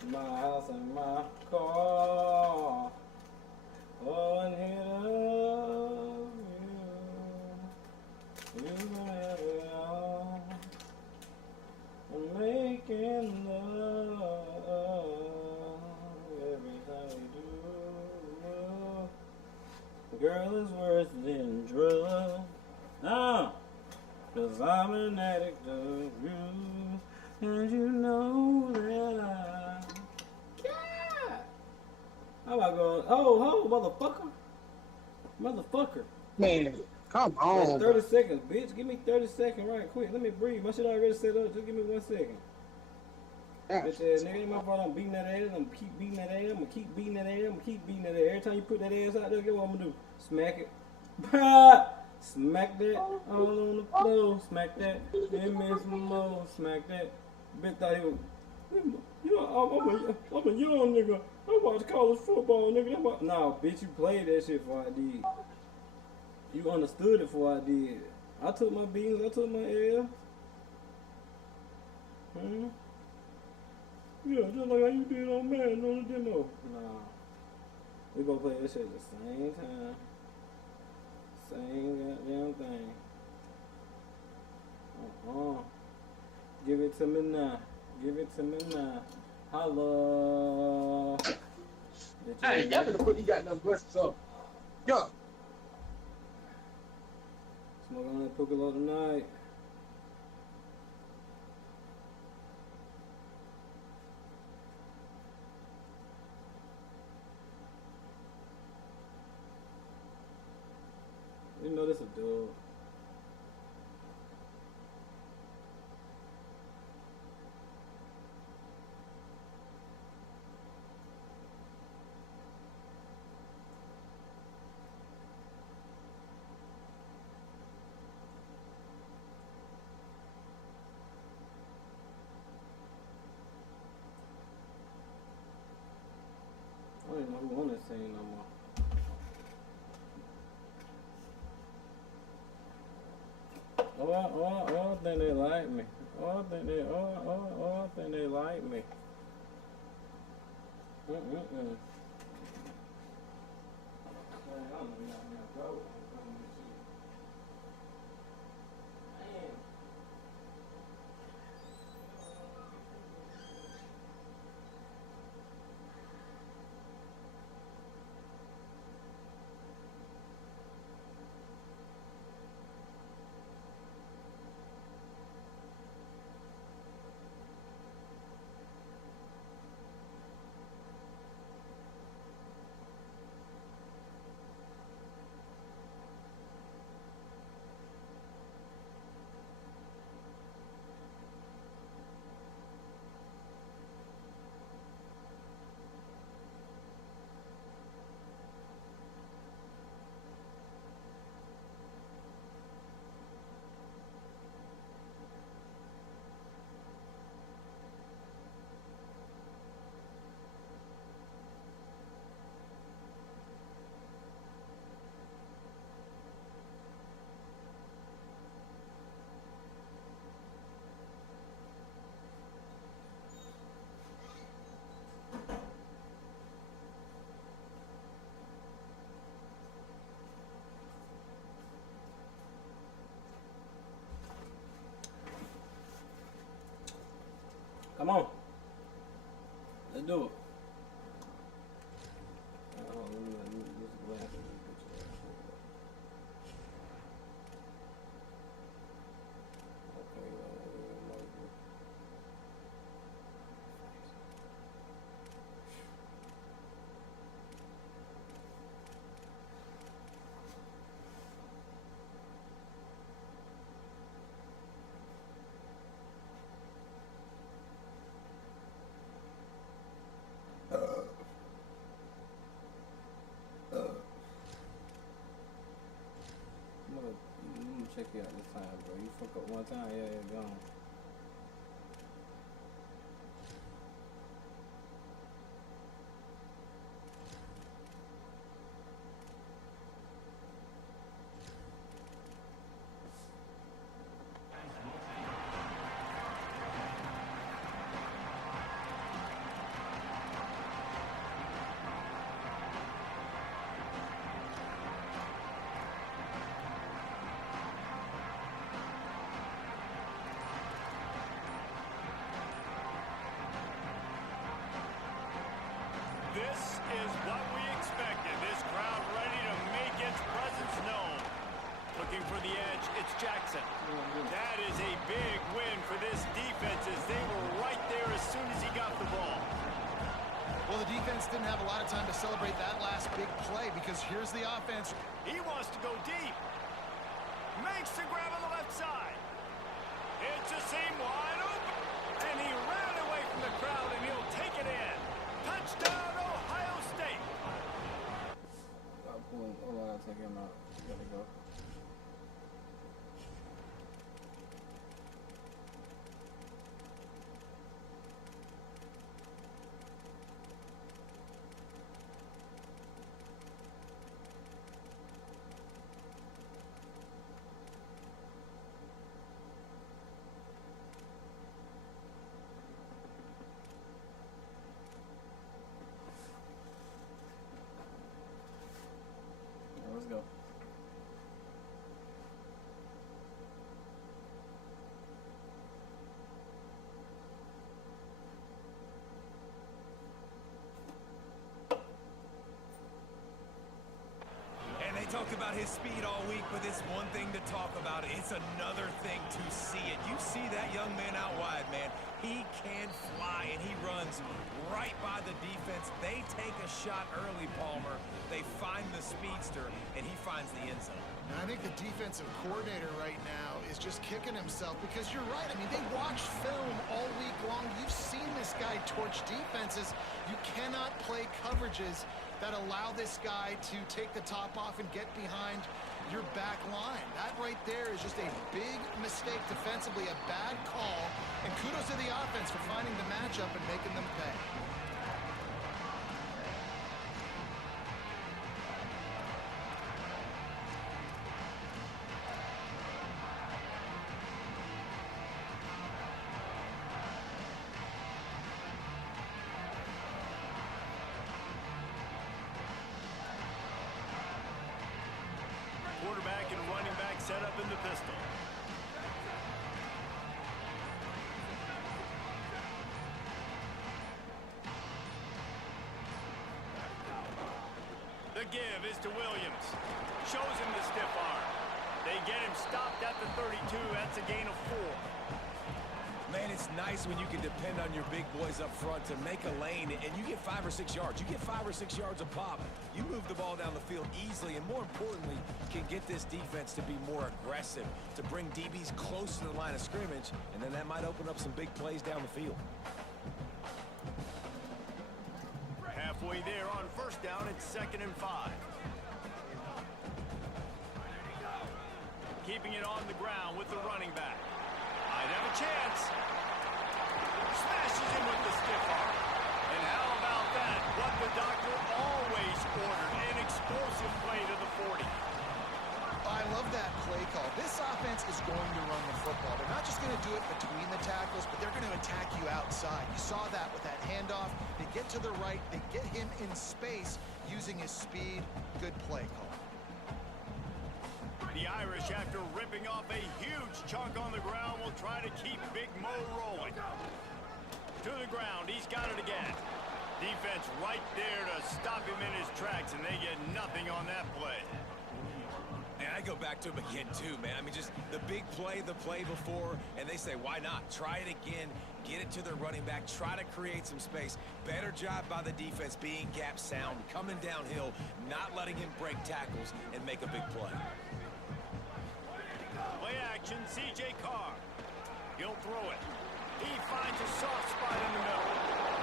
my house and my car, one hit of you, you can have it all. I'm making love every time we do. worse than drugs. Cause I'm an addict of you. And you know that yeah. How about going? Oh, motherfucker. Man, come on. 30 seconds, bitch. Give me 30 seconds right quick. Let me breathe. My shit already set up. Just give me 1 second. Bitch ass nigga, ain't my fault. I'm beating that ass. I'm gonna keep beating that ass. I'm gonna keep beating that ass. I'm gonna keep beating that ass. Every time you put that ass out there, guess what I'm gonna do? Smack it. Smack that all on the floor. Smack that. And miss some more. Smack that. Bitch thought he was. You know, I'm a young nigga. I'm about to college football, nigga. Nah, bitch, you played that shit before I did. You understood it before I did. I took my beans. I took my L. Yeah, just like how you did on Madden on the demo. Nah. We gonna play this shit at the same time. Same goddamn thing. Give it to me now. Give it to me now. Holla. Hey, y'all better put these goddamn breasts up. Yo. Smoke on that Piccolo tonight. You know this a dub. I don't even know who on this team no more. Oh, I think they like me. I think they like me. I don't know. Come on. Let's do it. Check you out this time, bro. You fuck up one time, yeah, you're gone. it's Jackson. That is a big win for this defense as they were right there as soon as he got the ball. Well, the defense didn't have a lot of time to celebrate that last big play because here's the offense. He wants to go deep. Makes the grab on the left side. It's a seam wide open. And he ran away from the crowd, and he'll take it in. Touchdown, Ohio State. I'll take him out. Gotta go. Let's go. And they talked about his speed all week, but it's one thing to talk about. It's another thing to see it. You see that young man out wide, man. He can fly, and he runs right by the defense. They take a shot early, Palmer. They find the speedster, and he finds the end zone. And I think the defensive coordinator right now is just kicking himself because you're right. I mean, they watched film all week long. You've seen this guy torch defenses. You cannot play coverages that allow this guy to take the top off and get behind your back line. That right there is just a big mistake defensively, a bad call. And kudos to the offense for finding the matchup and making them pay. Quarterback and running back set up in the pistol. The give is to Williams. Shows him the stiff arm. They get him stopped at the 32. That's a gain of 4. Man, it's nice when you can depend on your big boys up front to make a lane, and you get 5 or 6 yards. You get 5 or 6 yards a pop. You move the ball down the field easily, and more importantly, can get this defense to be more aggressive, to bring DBs close to the line of scrimmage, and then that might open up some big plays down the field. Halfway there on first down, it's 2nd and 5. Keeping it on the ground with the running back. Might have a chance. Smashes him with the stiff arm. And how about that? What the doctor always ordered. An explosive play to the 40. I love that play call. This offense is going to run the football. They're not just going to do it between the tackles, but they're going to attack you outside. You saw that with that handoff. They get to the right. They get him in space using his speed. Good play call. The Irish, after ripping off a huge chunk on the ground, will try to keep Big Mo rolling. To the ground, he's got it again. Defense right there to stop him in his tracks, and they get nothing on that play. And I go back to him again, too, man. I mean, just the big play, the play before, and they say, why not? Try it again, get it to the running back, try to create some space. Better job by the defense being gap sound, coming downhill, not letting him break tackles, and make a big play. Play action, C.J. Carr. He'll throw it. He finds a soft spot in the middle.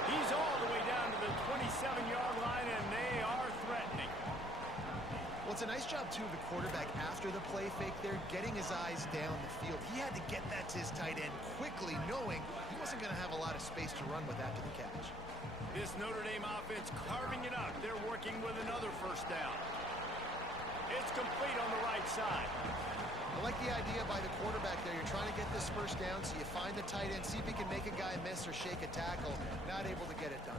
He's all the way down to the 27-yard line, and they are threatening. Well, it's a nice job, too, of the quarterback after the play fake there, getting his eyes down the field. He had to get that to his tight end quickly, knowing he wasn't going to have a lot of space to run with after the catch. This Notre Dame offense carving it up. They're working with another first down. It's complete on the right side. I like the idea by the quarterback there. You're trying to get this first down, so you find the tight end, see if he can make a guy miss or shake a tackle. Not able to get it done.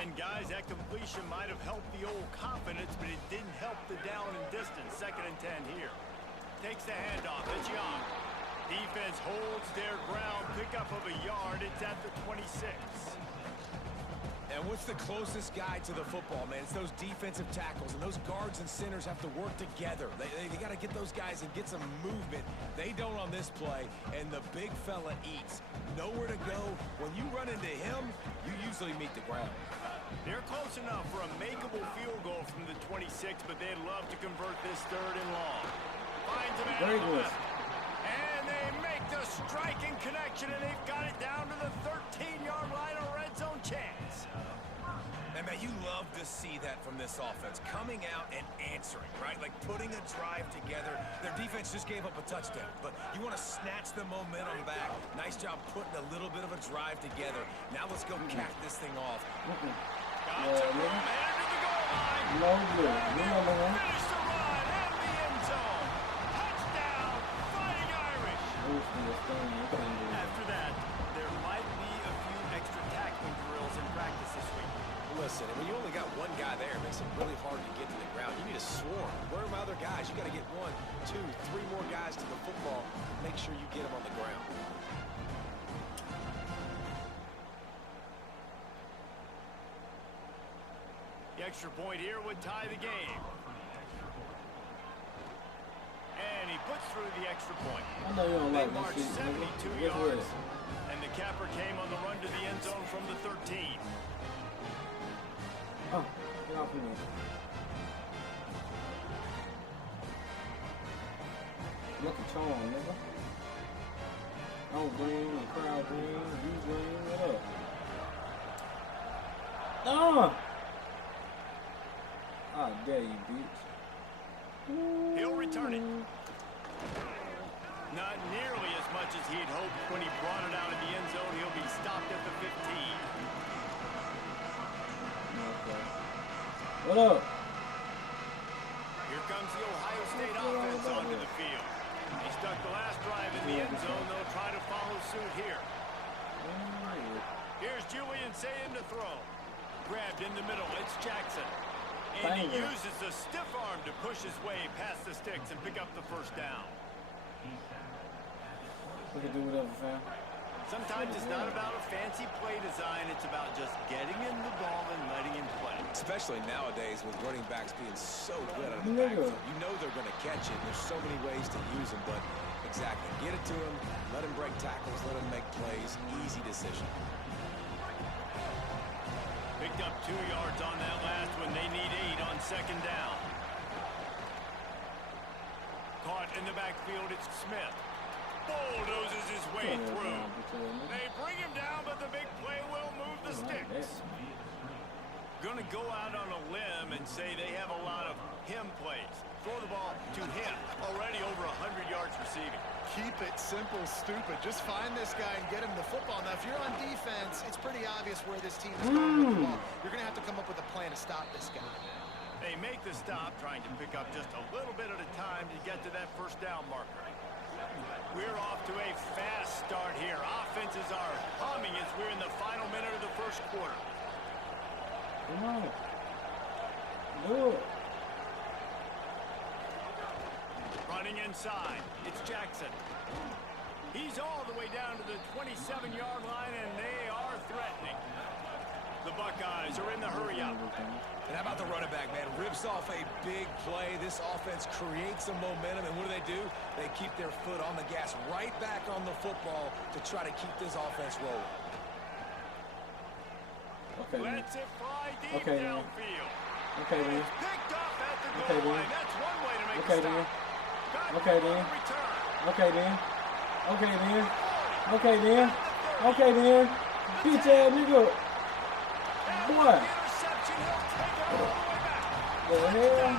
And guys, that completion might have helped the old confidence, but it didn't help the down and distance. 2nd and 10 here. Takes the handoff. It's Young. Defense holds their ground. Pickup of a yard. It's at the 26. And what's the closest guy to the football, man? It's those defensive tackles, and those guards and centers have to work together. They got to get those guys and get some movement. They don't on this play, and the big fella eats. Nowhere to go. When you run into him, you usually meet the ground. They're close enough for a makeable field goal from the 26, but they'd love to convert this 3rd and long. Finds a man on the left. And they make the striking connection, and they've got it down to the 13-yard line, a red zone chance. And man, you love to see that from this offense, coming out and answering, right? Like putting a drive together. Their defense just gave up a touchdown, but you want to snatch the momentum back. Nice job putting a little bit of a drive together. Now let's go cap this thing off. Got to run headed to the goal line. Finish the run and the end zone. Touchdown, Fighting Irish. After that, there might be a few extra tackling drills in practice this week. Listen, when you only got one guy there, it makes it really hard to get to the ground. You need a swarm. Where are my other guys? You got to get 1, 2, 3 more guys to the football. Make sure you get them on the ground. The extra point here would tie the game. And he puts through the extra point. I know you don't They like marched this shit. 72 yards, and the capper came on the run to the end zone from the 13. Oh, get off of me. Lucky Charm, nigga. I'm green, I'm crowd green, you green, what up? Ah! I dare you, bitch. He'll return it. Not nearly as much as he'd hoped when he brought it out of the end zone. He'll be stopped at the 15. Okay. What up? Here comes the Ohio State offense onto the field. He stuck the last drive in the end zone. They'll try to follow suit here. Here's Julian Sayin to throw. Grabbed in the middle. It's Jackson. And he uses the stiff arm to push his way past the sticks and pick up the first down. We can do whatever, fam. Sometimes it's not about a fancy play design. It's about just getting him the ball and letting him play. Especially nowadays with running backs being so good out of the backfield. You know they're going to catch it. There's so many ways to use them, but exactly. Get it to him, let him break tackles, let him make plays. Easy decision. Picked up 2 yards on that last one. They need 8 on 2nd down. Caught in the backfield, it's Smith. Bulldozes his way through. They bring him down, but the big play will move the sticks. Gonna go out on a limb and say they have a lot of him plays. Throw the ball to him. Already over 100 yards receiving. Keep it simple, stupid. Just find this guy and get him the football. Now, if you're on defense, it's pretty obvious where this team is going with the ball. You're going to have to come up with a plan to stop this guy. They make the stop, trying to pick up just a little bit at a time to get to that first down marker. We're off to a fast start here. Offenses are humming as we're in the final minute of the first quarter. Come on. Do it. Running inside, it's Jackson. He's all the way down to the 27-yard line, and they are threatening. The Buckeyes are in the hurry-up. And how about the running back, man? Rips off a big play. This offense creates some momentum, and what do? They keep their foot on the gas, right back on the football to try to keep this offense rolling. Okay, lets it fly deep downfield. Okay, man. It's picked up at the goal line. That's one way to make a stop. Okay, then. Okay, then. Okay, then. Okay, then. Okay, then. Bitch ass nigga. Boy. The hell?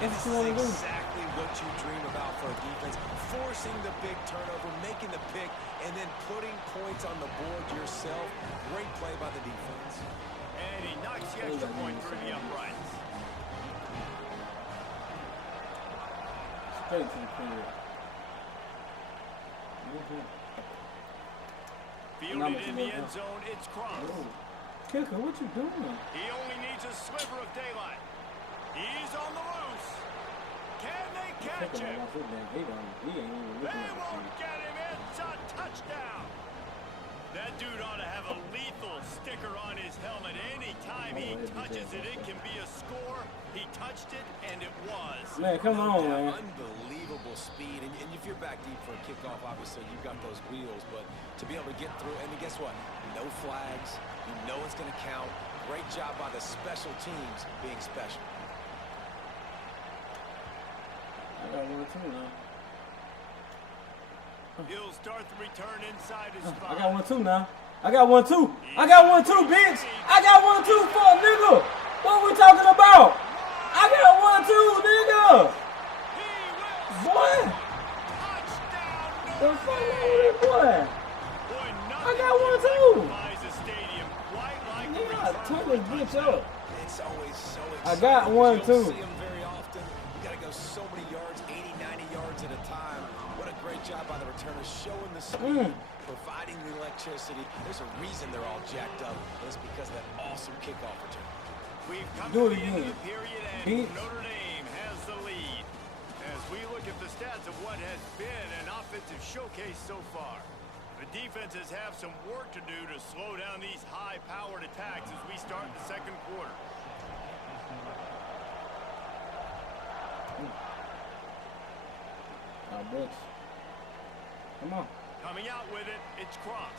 This is exactly what you dream about for a defense. Forcing the big turnover, making the pick, and then putting points on the board yourself. Great play by the defense. And he knocks the extra point through the uprights. Straight to the field. Fielded in the end zone, it's Cross. Kicker, what you doing? He only needs a sliver of daylight. He's on the loose. Can they catch him? They won't get him. It's a touchdown. That dude ought to have a lethal sticker on his helmet. Anytime he touches it, it can be a score. He touched it, and it was. Man, come on, man. Unbelievable speed. And if you're back deep for a kickoff, obviously you've got those wheels. But to be able to get through, and guess what? No flags. You know it's going to count. Great job by the special teams being special. I got 1 too now. He'll start the return inside his spot. I got 1 too now. I got 1 too. I got 1 too, bitch. I got 1 too for a nigga. What we talking about? I got 1 too, nigga. Boy. The fuck wrong with that boy? I got 1 too. Yeah, turn this bitch up. It's always so exciting. I got 1 too. You don't see them very often. You got to go so many yards, 80, 90 yards at a time. What a great job by the returners showing the speed, providing the electricity. There's a reason they're all jacked up. It's because of that awesome kickoff return. We've come to the end of the period, and Notre Dame has the lead. As we look at the stats of what has been an offensive showcase so far, the defenses have some work to do to slow down these high-powered attacks as we start the second quarter. Bitch. Come on. Coming out with it, it's Cross.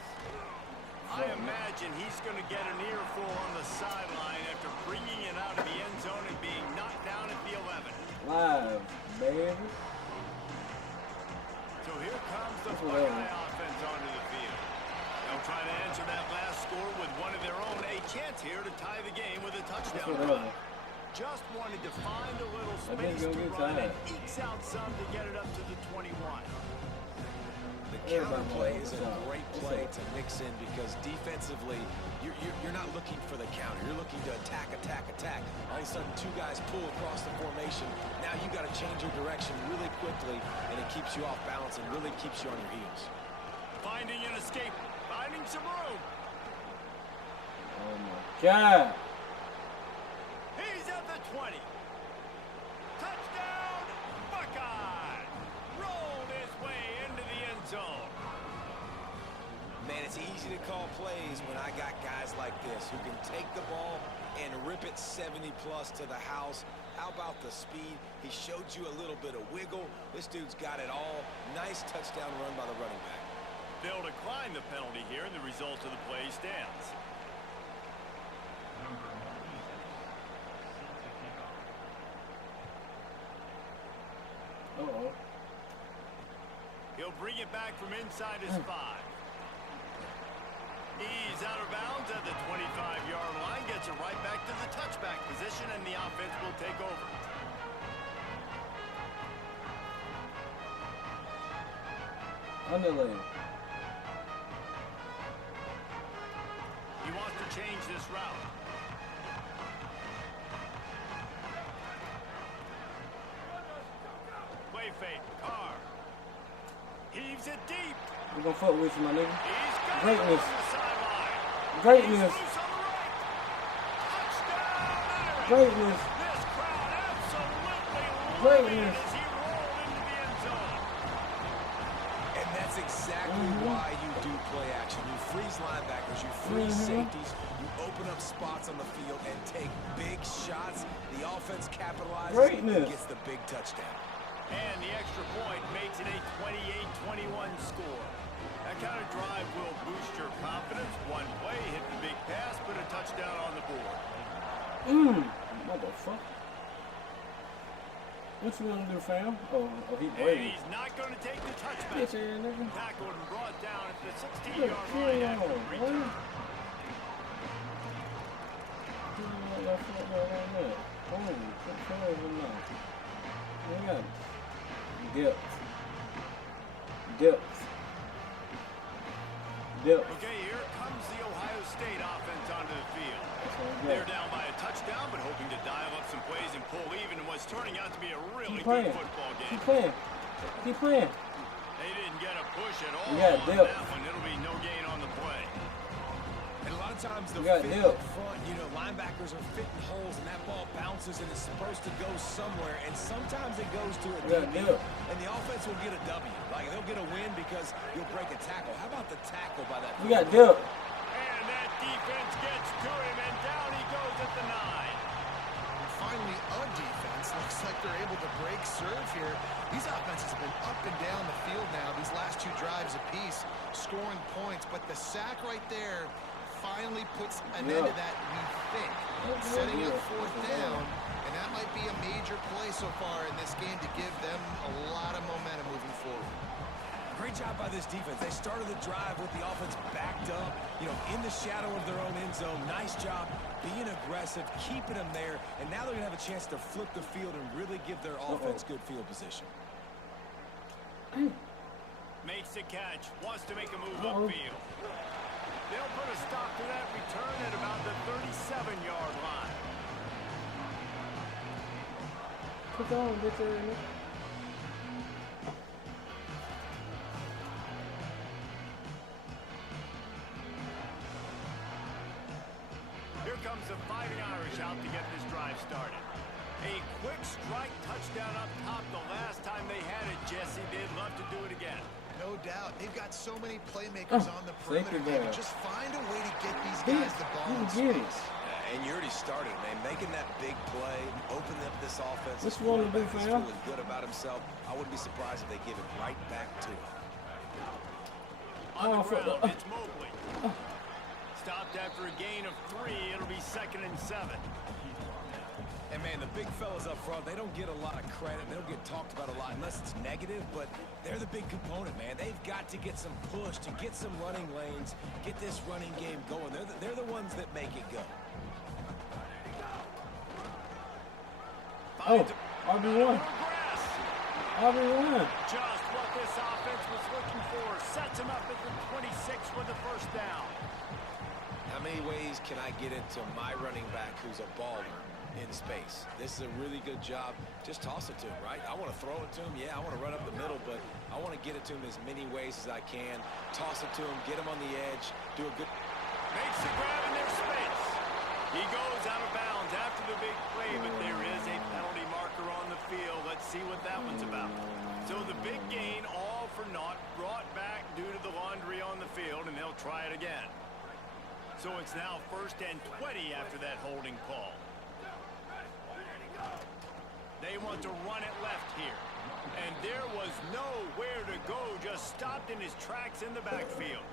I imagine he's going to get an earful on the sideline after bringing it out of the end zone and being knocked down at the 11. Live, baby. So here comes the Buckeye offense onto the field. They'll try to answer that last score with one of their own. A chance here to tie the game with a touchdown run. Just wanted to find a little space to run and ekes out some to get it up to the 21. The counter play is a great play to mix in because defensively, you're not looking for the counter. You're looking to attack, attack, attack. All of a sudden, 2 guys pull across the formation. Now you got to change your direction really quickly, and it keeps you off balance and really keeps you on your heels. Finding an escape, finding some room. Oh my God. He's at the 20. Touchdown, Buckeye. Rolled his way into the end zone. Man, it's easy to call plays when I got guys like this who can take the ball and rip it 70-plus to the house. How about the speed? He showed you a little bit of wiggle. This dude's got it all. Nice touchdown run by the running back. They'll decline the penalty here, and the result of the play stands. Uh-oh. He'll bring it back from inside his 5. He's out of bounds at the 25-yard line, gets it right back to the touchback position, and the offense will take over. Underlay. He wants to change this route. Play fake, Carr. Heaves it deep. We're gonna fuck with you, my nigga. He's got Greatness. it on the sideline. Greatness. He's loose on the right. Touchdown, Irish. Greatness. This crowd absolutely Greatness. as he rolled into the end zone. And that's exactly why you do play action. You freeze linebackers, you freeze safeties, you open up spots on the field and take big shots. The offense capitalizes and gets the big touchdown. And the extra point makes it a 28-21 score. That kind of drive will boost your confidence. One play, hit the big pass, put a touchdown on the board. Motherfucker. What you want to do, fam? Oh, he And brave. he's not going to take the touchback. Bitch ass nigga. Tackled and brought down at the You better 16-yard kill line y'all, after the boy. return. We got depth. Okay, here comes the Ohio State offense onto the field. They're down by a touchdown, but hoping to dial up some plays and pull even in what's turning out to be a really good football game. Keep playing. They didn't get a push at all You got on depth. that one. It'll be no gain on the play. of times the got fit Dip. up front, you know, linebackers are fitting holes, and that ball bounces, and it's supposed to go somewhere, and sometimes it goes to a DB, and the offense will get a W. Like, they'll get a win because you'll break a tackle. How about the tackle by that? You got Dip. And that defense gets to him, and down he goes at the 9. And finally, a defense looks like they're able to break serve here. These offenses have been up and down the field now, these last 2 drives apiece, scoring points. But the sack right there finally puts an end to that, we think. Setting up 4th down, and that might be a major play so far in this game to give them a lot of momentum moving forward. Great job by this defense. They started the drive with the offense backed up, you know, in the shadow of their own end zone. Nice job being aggressive, keeping them there, and now they're going to have a chance to flip the field and really give their offense good field position. Makes the catch, wants to make a move upfield. They'll put a stop to that return at about the 37-yard line. Put on, bitch. Here comes the Fighting Irish out to get this drive started. A quick strike touchdown up top the last time they had it, Jesse. They'd love to do it again. No doubt. They've got so many playmakers on the perimeter. They can just find a way to get these guys the ball in space. And you already started, man. Making that big play, opening up this offense. What's wrong with Big He's Fam? feeling good about himself. I wouldn't be surprised if they give it right back to him. On the ground, it's Mobley. Stopped after a gain of 3. It'll be 2nd and 7. And, man, the big fellas up front, they don't get a lot of credit. They don't get talked about a lot unless it's negative, but they're the big component, man. They've got to get some push, to get some running lanes, get this running game going. They're the ones that make it go. Oh, RB1. RB1. Just what this offense was looking for. Sets him up at the 26 for the 1st down. How many ways can I get into my running back who's a baller in space? This is a really good job. Just toss it to him, right? I want to throw it to him. Yeah, I want to run up the middle, but I want to get it to him as many ways as I can. Toss it to him, get him on the edge, do a good... Makes the grab in their space. He goes out of bounds after the big play, but there is a penalty marker on the field. Let's see what that one's about. So the big gain, all for naught, brought back due to the laundry on the field, and they'll try it again. So it's now 1st and 20 after that holding call. They want to run it left here. And there was nowhere to go, just stopped in his tracks in the backfield.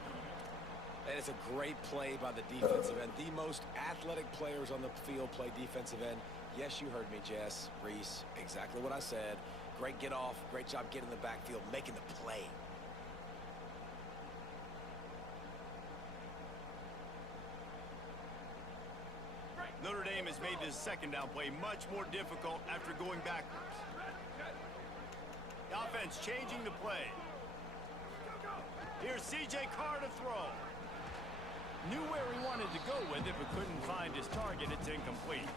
And it's a great play by the defensive end. The most athletic players on the field play defensive end. Yes, you heard me, Jess, Reese. Exactly what I said. Great get off. Great job getting in the backfield, making the play. Notre Dame has made this 2nd down play much more difficult after going backwards. The offense changing the play. Here's C.J. Carr to throw. Knew where he wanted to go with it, but couldn't find his target. It's incomplete.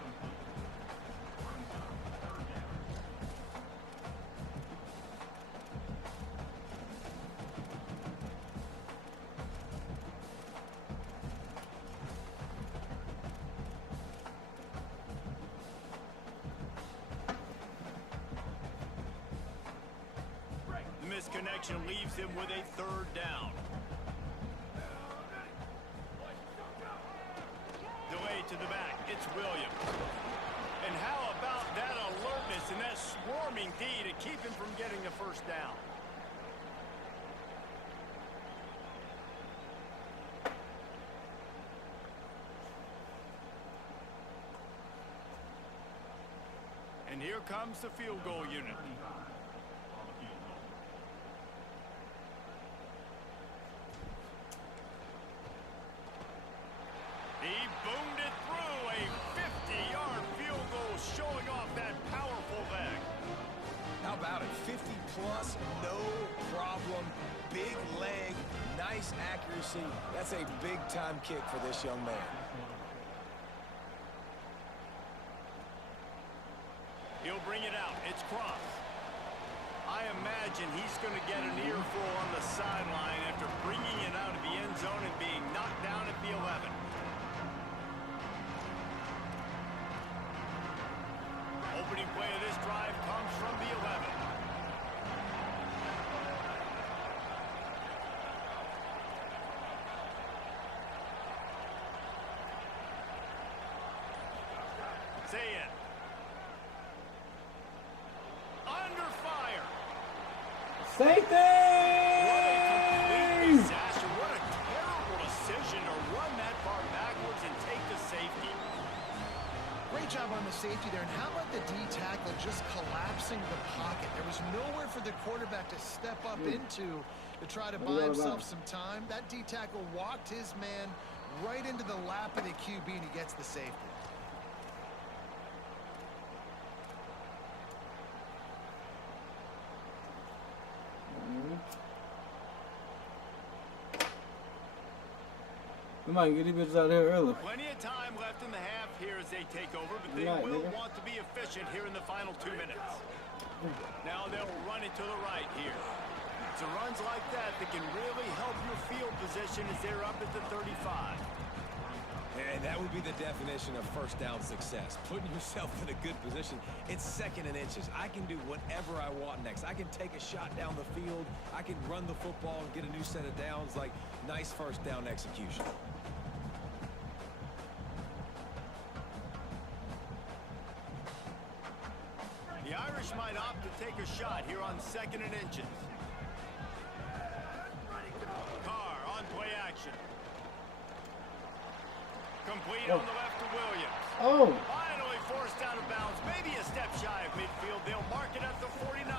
The misconnection leaves him with a 3rd down. Delay to the back. It's Williams. And how about that alertness and that swarming D to keep him from getting the 1st down? And here comes the field goal unit. He boomed it through, a 50-yard field goal showing off that powerful leg. How about it? 50-plus, no problem. Big leg, nice accuracy. That's a big-time kick for this young man. He'll bring it out. It's Cross. I imagine he's going to get an earful on the sideline after bringing it out of the end zone and being knocked down at the 11. opening play of this drive comes from the 11. Zayn. Under fire. Safety! Disaster. What a terrible decision to run that far backwards and take the safety. Great job on the safety there. And how about the D tackle just collapsing the pocket? There was nowhere for the quarterback to step up into to try to buy himself some time. That D tackle walked his man right into the lap of the QB, and he gets the safety. We might get these bitches out of here early. Plenty of time left in the half here as they take over, but they will want to be efficient here in the final 2 minutes. Now they'll run it to the right here. It's runs like that that can really help your field position as they're up at the 35. And that would be the definition of first down success. Putting yourself in a good position. It's 2nd and inches. I can do whatever I want next. I can take a shot down the field. I can run the football and get a new set of downs. Like, nice first down execution. The Irish might opt to take a shot here on 2nd and inches. Carr on play action. Complete on the left to Williams. Oh! Finally forced out of bounds. Maybe a step shy of midfield. They'll mark it at the 49.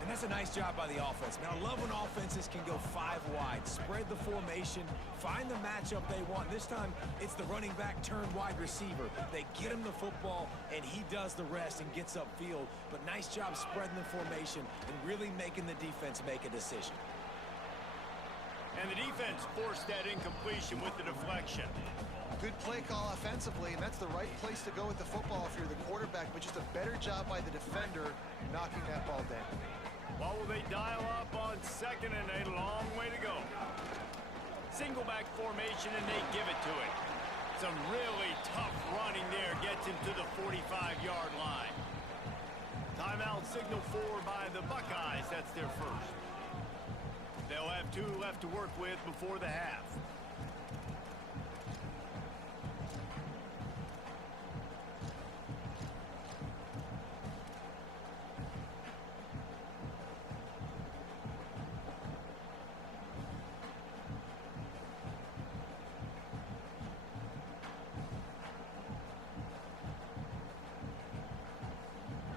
And that's a nice job by the offense. Now, I love when offenses can go 5 wide, spread the formation, find the matchup they want. This time, it's the running back turned wide receiver. They get him the football, and he does the rest and gets upfield. But nice job spreading the formation and really making the defense make a decision. And the defense forced that incompletion with the deflection. Good play call offensively, and that's the right place to go with the football if you're the quarterback, but just a better job by the defender knocking that ball down. What will they dial up on 2nd and a long way to go? Single back formation, and they give it to it. Some really tough running there gets him to the 45-yard line. Timeout signal for by the Buckeyes. That's their first. They'll have 2 left to work with before the half.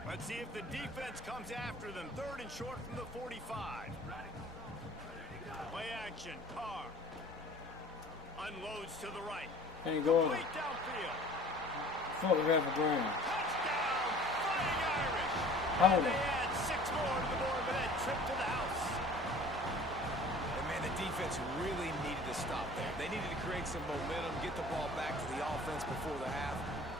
Let's see if the defense comes after them. 3rd and short from the 45. Play action. Carr. Unloads to the right. Can't go on. Complete downfield. Fuck half a grand. Touchdown. Fighting Irish. Oh. And they add 6 more to the board with that trip to the house. And man, the defense really needed to stop there. They needed to create some momentum, get the ball back to the offense before the half.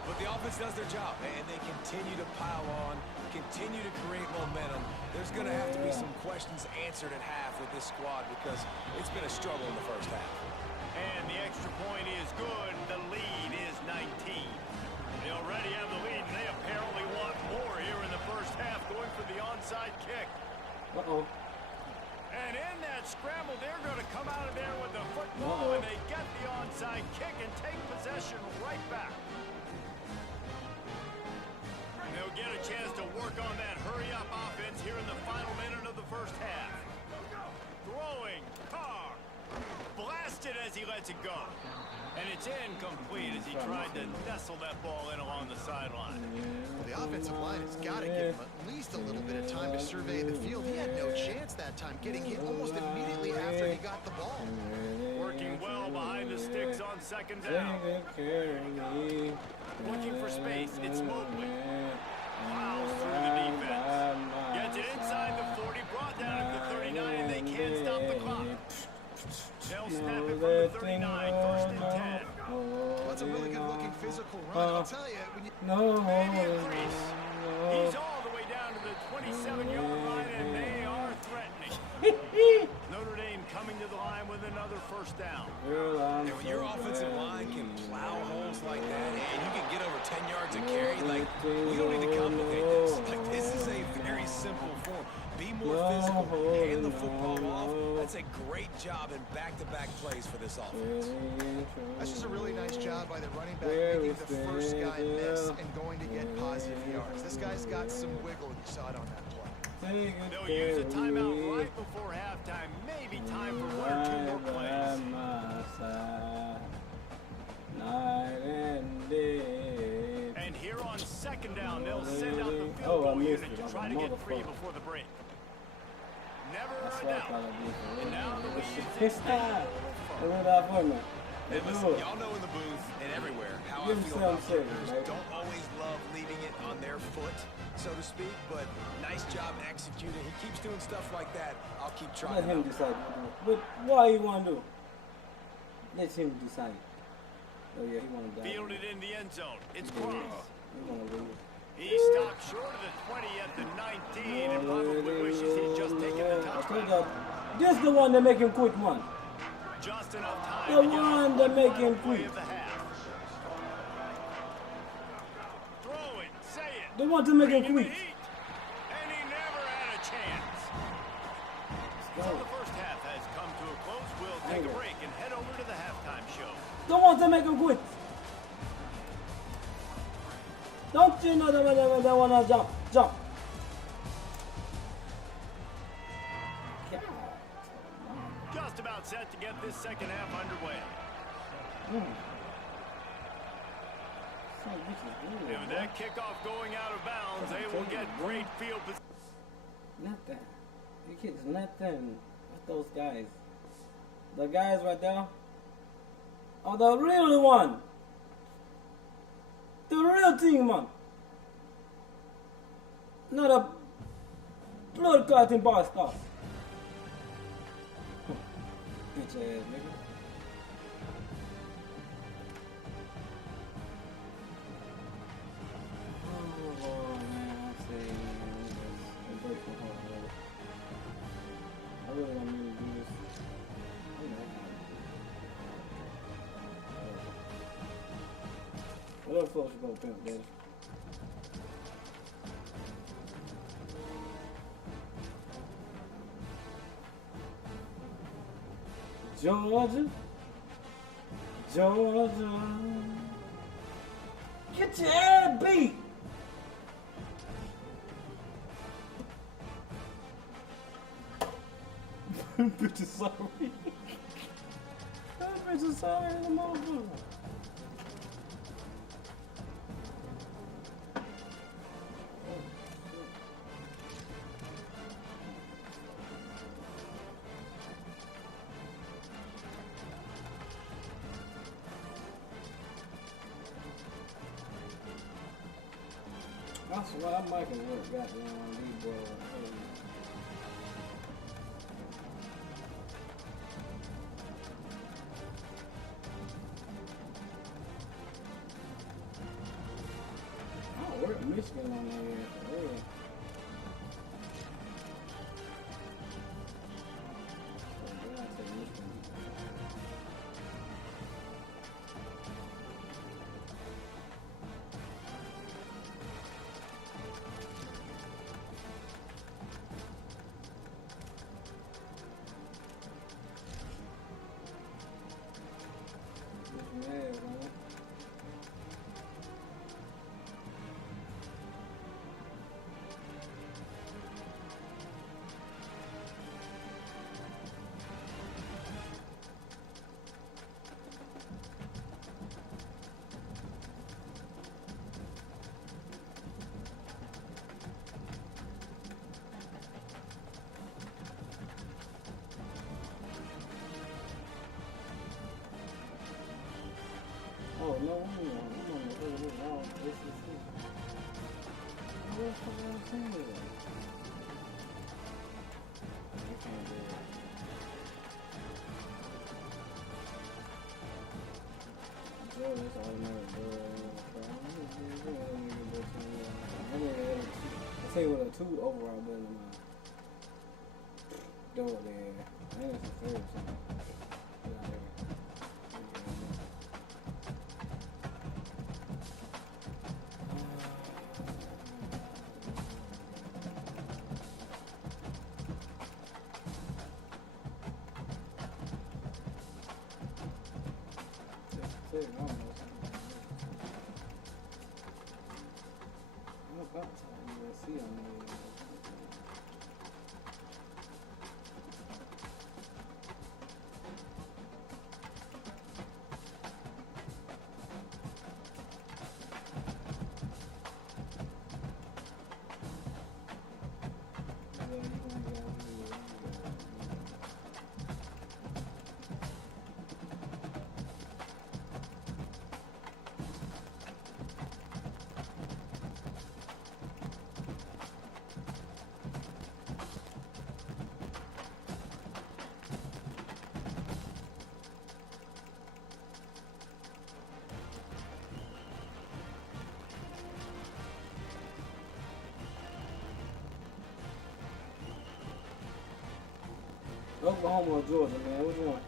But the offense does their job, and they continue to pile on, continue to create momentum. There's going to have to be some questions answered at half with this squad because it's been a struggle in the first half. And the extra point is good. The lead is 19. They already have the lead, and they apparently want more here in the first half, going for the onside kick. Uh-oh. And in that scramble, they're going to come out of there with the football, and they get the onside kick and take possession right back. They'll get a chance to work on that hurry-up offense here in the final minute of the first half. Throwing, Carr, blasted as he lets it go. And it's incomplete as he tried to nestle that ball in along the sideline. Well, the offensive line has got to give him at least a little bit of time to survey the field. He had no chance that time, getting hit almost immediately after he got the ball. Working well behind the sticks on 2nd down. Looking for space, it's Mobley. Plows through the defense. Gets it inside the 40, brought down at the 39, and they can't stop the clock. They'll snap it from the 39, 1st and 10. Well, that's a really good-looking physical run. I'll tell you, when you... Maybe a crease. He's all the way down to the 27-yard line, and they are threatening. Notre Dame coming to the line with with another first down. And when your offensive line can plow holes like that, and you can get over 10 yards a carry, like, we don't need to complicate this. Like, this is a very simple form. Be more physical, hand the football off. That's a great job in back-to-back plays for this offense. That's just a really nice job by the running back making the first guy miss and going to get positive yards. This guy's got some wiggle. You saw it on that play. They'll use a timeout right before halftime. Maybe time for one or two more plays. And here on second down, they'll send out the field goal unit to try to get free before the break. Never a doubt. And now the lead is And listen, y'all know in the booth and everywhere how I feel about players. Don't always love leaving it on their foot, so to speak, but nice job executing. He keeps doing stuff like that. I'll keep trying. Let him decide. But why you want to do? Let him decide. Oh yeah, he want to die. fielded in the end zone. It's close. He want to lose. He stopped short of the 20 at the 19 and probably wishes he'd just taken the touchdown. This the one that make him quit, man. Just enough time The one that make him quit. Throw it, say it. The one to make him Bring quit. the heat. And he never had a chance. So the first half has come to a close. We'll take a break and head over to the halftime show. The one to make him quit. Don't you know that when they want to jump? God. Just about set to get this second half underway. And with that kickoff going out of bounds, they will get great field position. Not that. You kids, nothing. What those guys? The guys right there are the real one. The real thing, man. Not a blood clotting bastard. Bitch ass nigga. Oh man, I say, man, break my heart, bro. I really don't mean to do this. What else folks you gonna pimp, daddy? Georgia, Georgia, get your ass beat. Bitch is sorry. That bitch is sorry in the motherfucker. I swear I might can work goddamn on these boys. I'll work Michigan on that here for real. So I take Michigan. Oh, no, I'm on the wrong SEC. What the fuck am I saying to that? I can't do it. Bro, that's automatic, bro. I say with a 2 overall better than mine. Go there. I think it's a 3 or something. 30, almost. I'm about to see on there. Oklahoma or Georgia, man? Which one?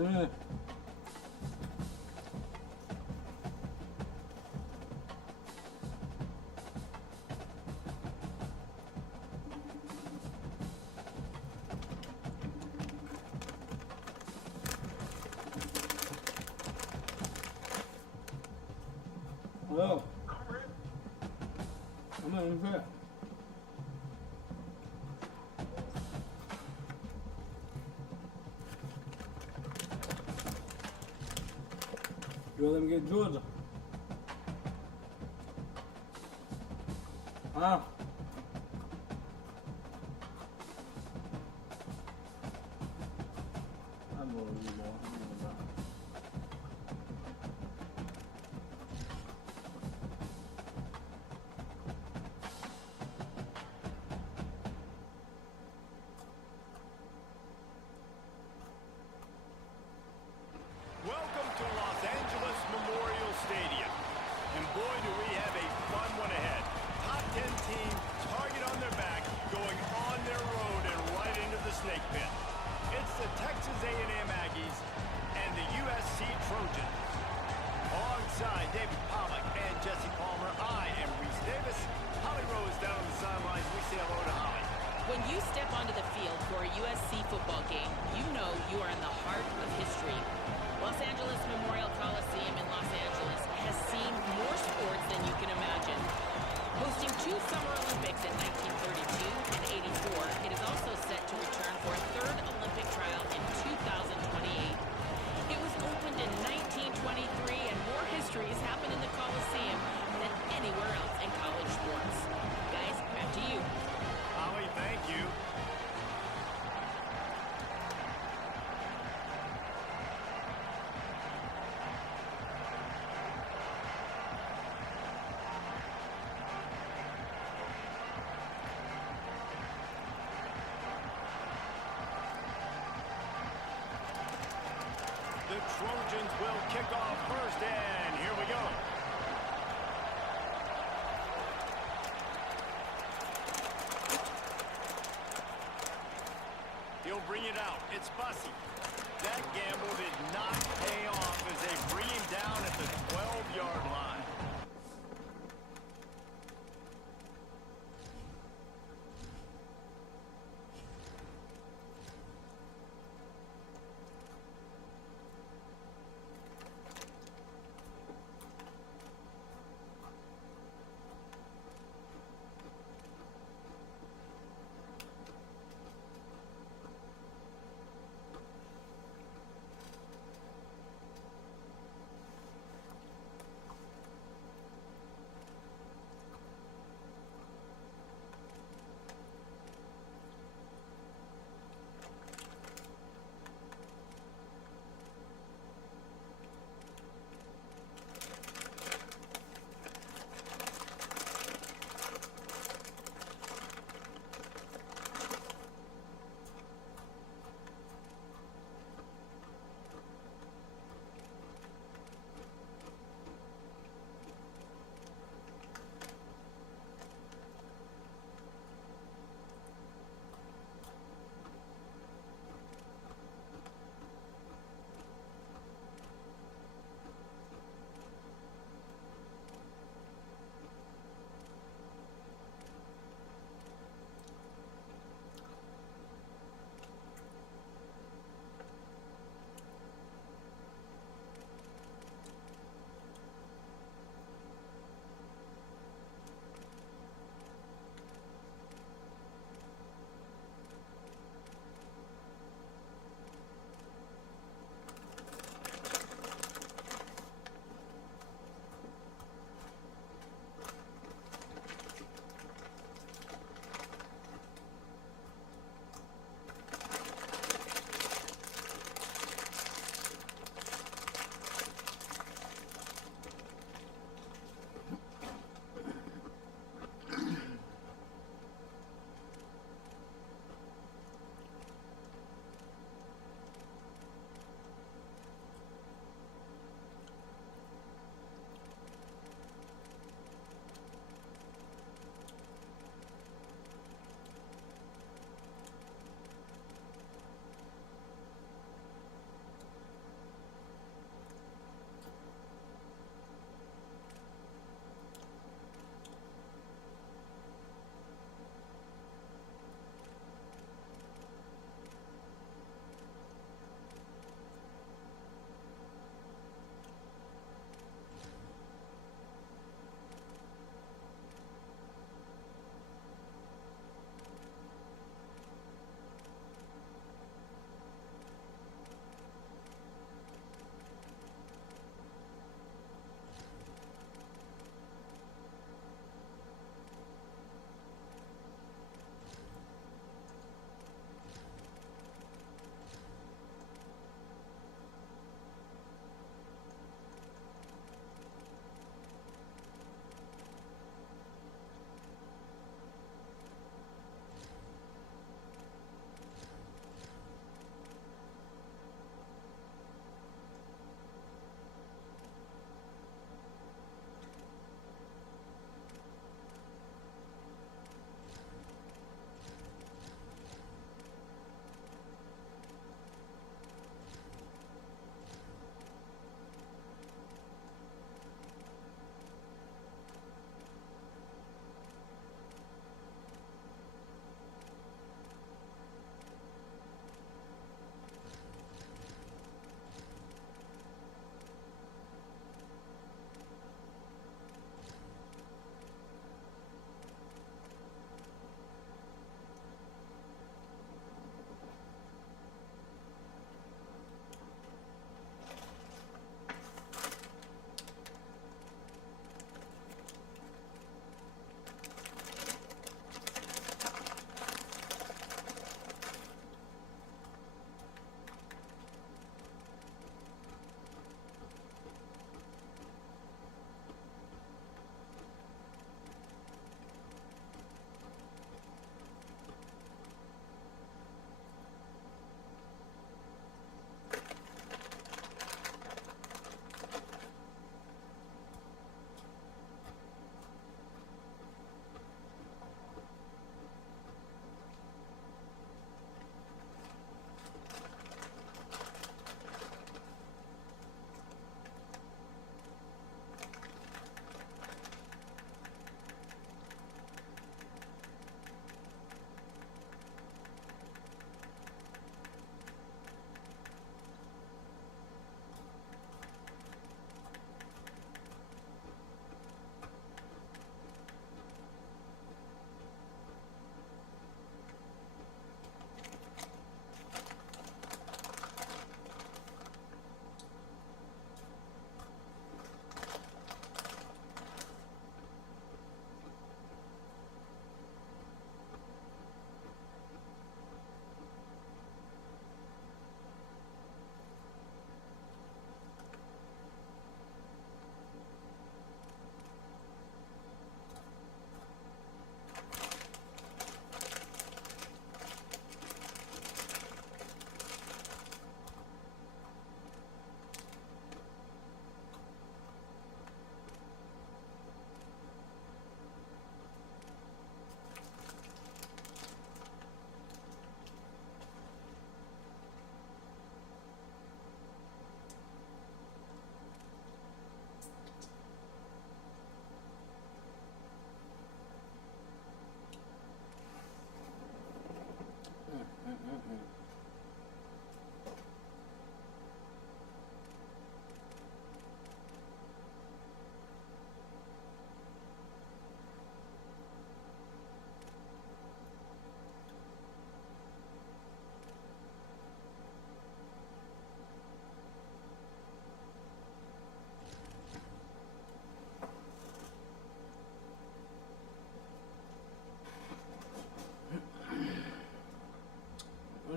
Yeah. Well, I'm not impressed. You let me get Georgia. Huh? I'm going to be more. Welcome to Los Angeles Memorial Stadium. And boy, do we have a fun one ahead. Top 10 team, target on their back, going on their road and right into the snake pit. It's the Texas A&M Aggies and the USC Trojans. Alongside David Pollack and Jesse Palmer, I am Reese Davis. Holly Rose down on the sidelines. We say hello to Holly. When you step onto the field for a USC football game, you know you are in the heart of history. Los Angeles Memorial Coliseum in Los Angeles has seen more sports than you can imagine. Hosting 2 Summer Olympics in 1932 and 84, it is also set to return for a 3rd Olympic trial in 2028. It was opened in 1923, and more history has happened in the Coliseum than anywhere else in college sports. Guys, back to you. Holly, thank you. The Trojans will kick off first, and here we go. He'll bring it out. It's Bussey. That gamble did not pay off as they bring him down at the 12-yard line.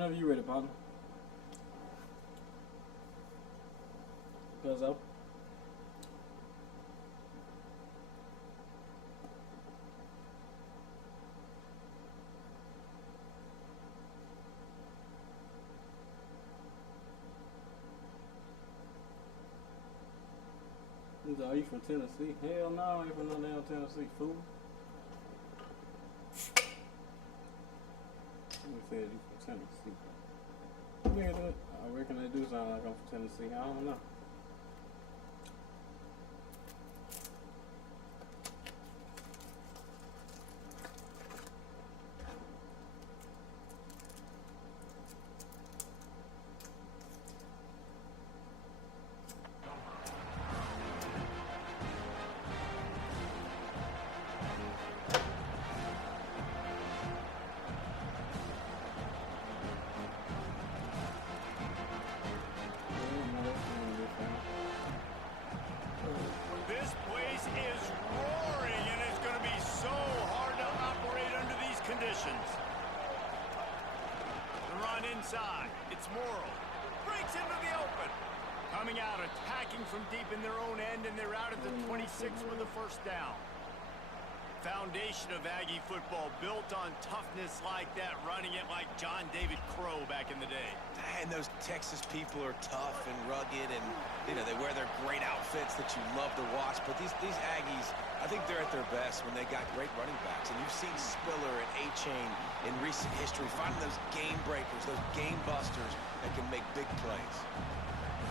Whenever you ready, partner. Cause up. Are you from Tennessee? Hell no, I ain't from no damn Tennessee, fool. Who said you from Tennessee? I reckon they do sound like I'm from Tennessee. I don't know. It's Morrow. Breaks into the open. Coming out, attacking from deep in their own end, and they're out at the 26 with a first down. Foundation of Aggie football built on toughness like that, running it like John David Crow back in the day. And those Texas people are tough and rugged, and you know they wear their great outfits that you love to watch. But these Aggies, I think they're at their best when they got great running backs. And you've seen Spiller and A-Chain in recent history finding those game breakers, those game busters that can make big plays.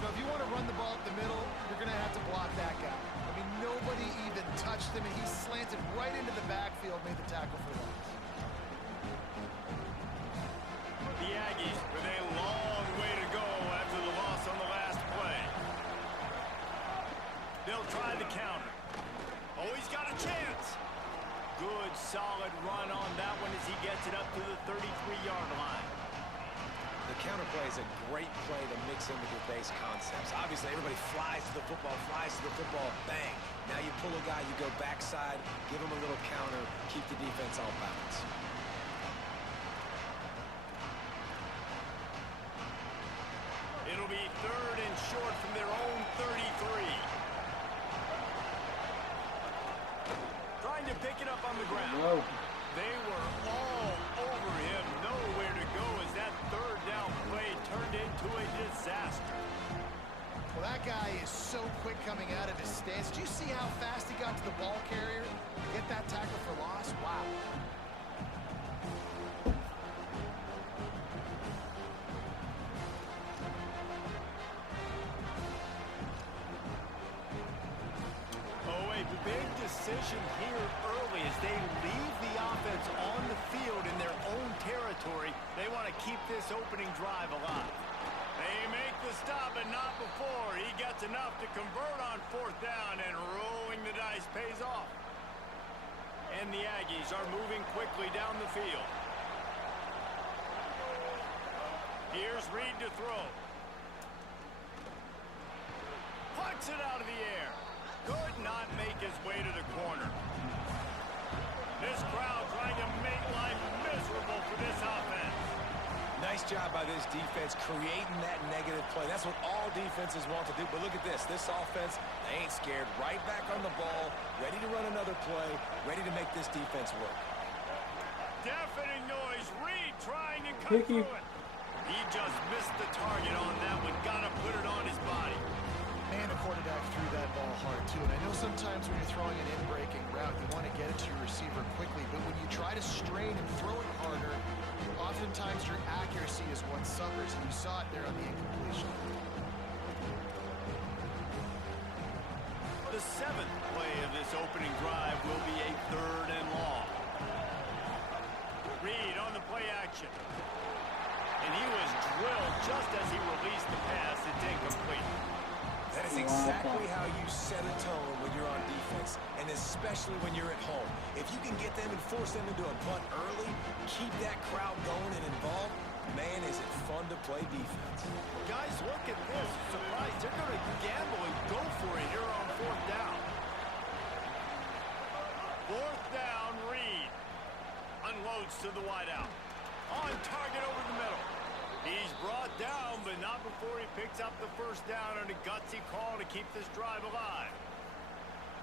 So if you want to run the ball up the middle, you're going to have to block that guy. I mean, nobody even touched him, and he slanted right into the backfield, made the tackle for loss. The Aggies with a long way to go after the loss on the last play. They'll try the counter. Oh, he's got a chance. Good, solid run on that one as he gets it up to the 33-yard line. The counter play is a great play to mix in with your base concepts. Obviously, everybody flies to the football, bang. Now you pull a guy, you go backside, give him a little counter, keep the defense off balance. It'll be 3rd and short from their own 33. Trying to pick it up on the ground. Whoa. They were all over him. Nowhere to go as that 3rd down play turned into a disaster. Well, that guy is so quick coming out of his stance. Do you see how fast he got to the ball carrier? Get that tackle for loss? Wow. Big decision here early as they leave the offense on the field in their own territory. They want to keep this opening drive alive. They make the stop, but not before. He gets enough to convert on 4th down, and rolling the dice pays off. And the Aggies are moving quickly down the field. Here's Reed to throw. Puts it out of the air. Could not make his way to the corner. This crowd trying to make life miserable for this offense. Nice job by this defense creating that negative play. That's what all defenses want to do. But look at this. This offense, they ain't scared. Right back on the ball, ready to run another play, ready to make this defense work. Deafening noise. Reed trying to cut through it. He just missed the target on that one. Got to put it on his body. Man, the quarterback threw that ball hard, too. And I know sometimes when you're throwing an in-breaking route, you want to get it to your receiver quickly. But when you try to strain and throw it harder, oftentimes your accuracy is what suffers. And you saw it there on the incompletion. The 7th play of this opening drive will be a 3rd and long. Reed on the play action. And he was drilled just as he released the pass. It's incomplete. That is exactly how you set a tone when you're on defense, and especially when you're at home. If you can get them and force them into a punt early, keep that crowd going and involved, man, is it fun to play defense. Guys, look at this. Surprise, they're going to gamble and go for it here on 4th down. 4th down, Reed unloads to the wideout. On target over the middle. He's brought down, but not before he picks up the first down on a gutsy call to keep this drive alive.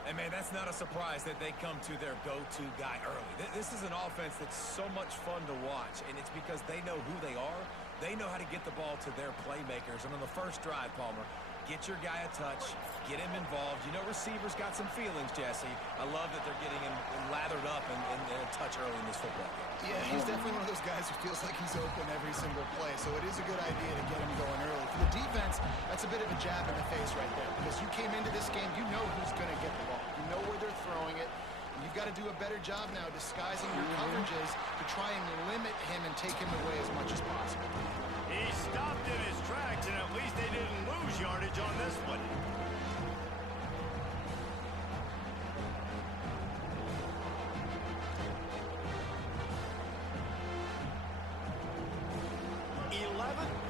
And, man, that's not a surprise that they come to their go-to guy early. This is an offense that's so much fun to watch, and it's because they know who they are. They know how to get the ball to their playmakers. And on the first drive, Palmer, get your guy a touch, get him involved. You know receivers got some feelings, Jesse. I love that they're getting him lathered up and a touch early in this football game. Yeah, he's definitely one of those guys who feels like he's open every single play, so it is a good idea to get him going early. For the defense, that's a bit of a jab in the face right there, because you came into this game, you know who's going to get the ball. You know where they're throwing it. You've got to do a better job now disguising your coverages to try and limit him and take him away as much as possible. He stopped in his tracks, and at least they didn't lose yardage on this one.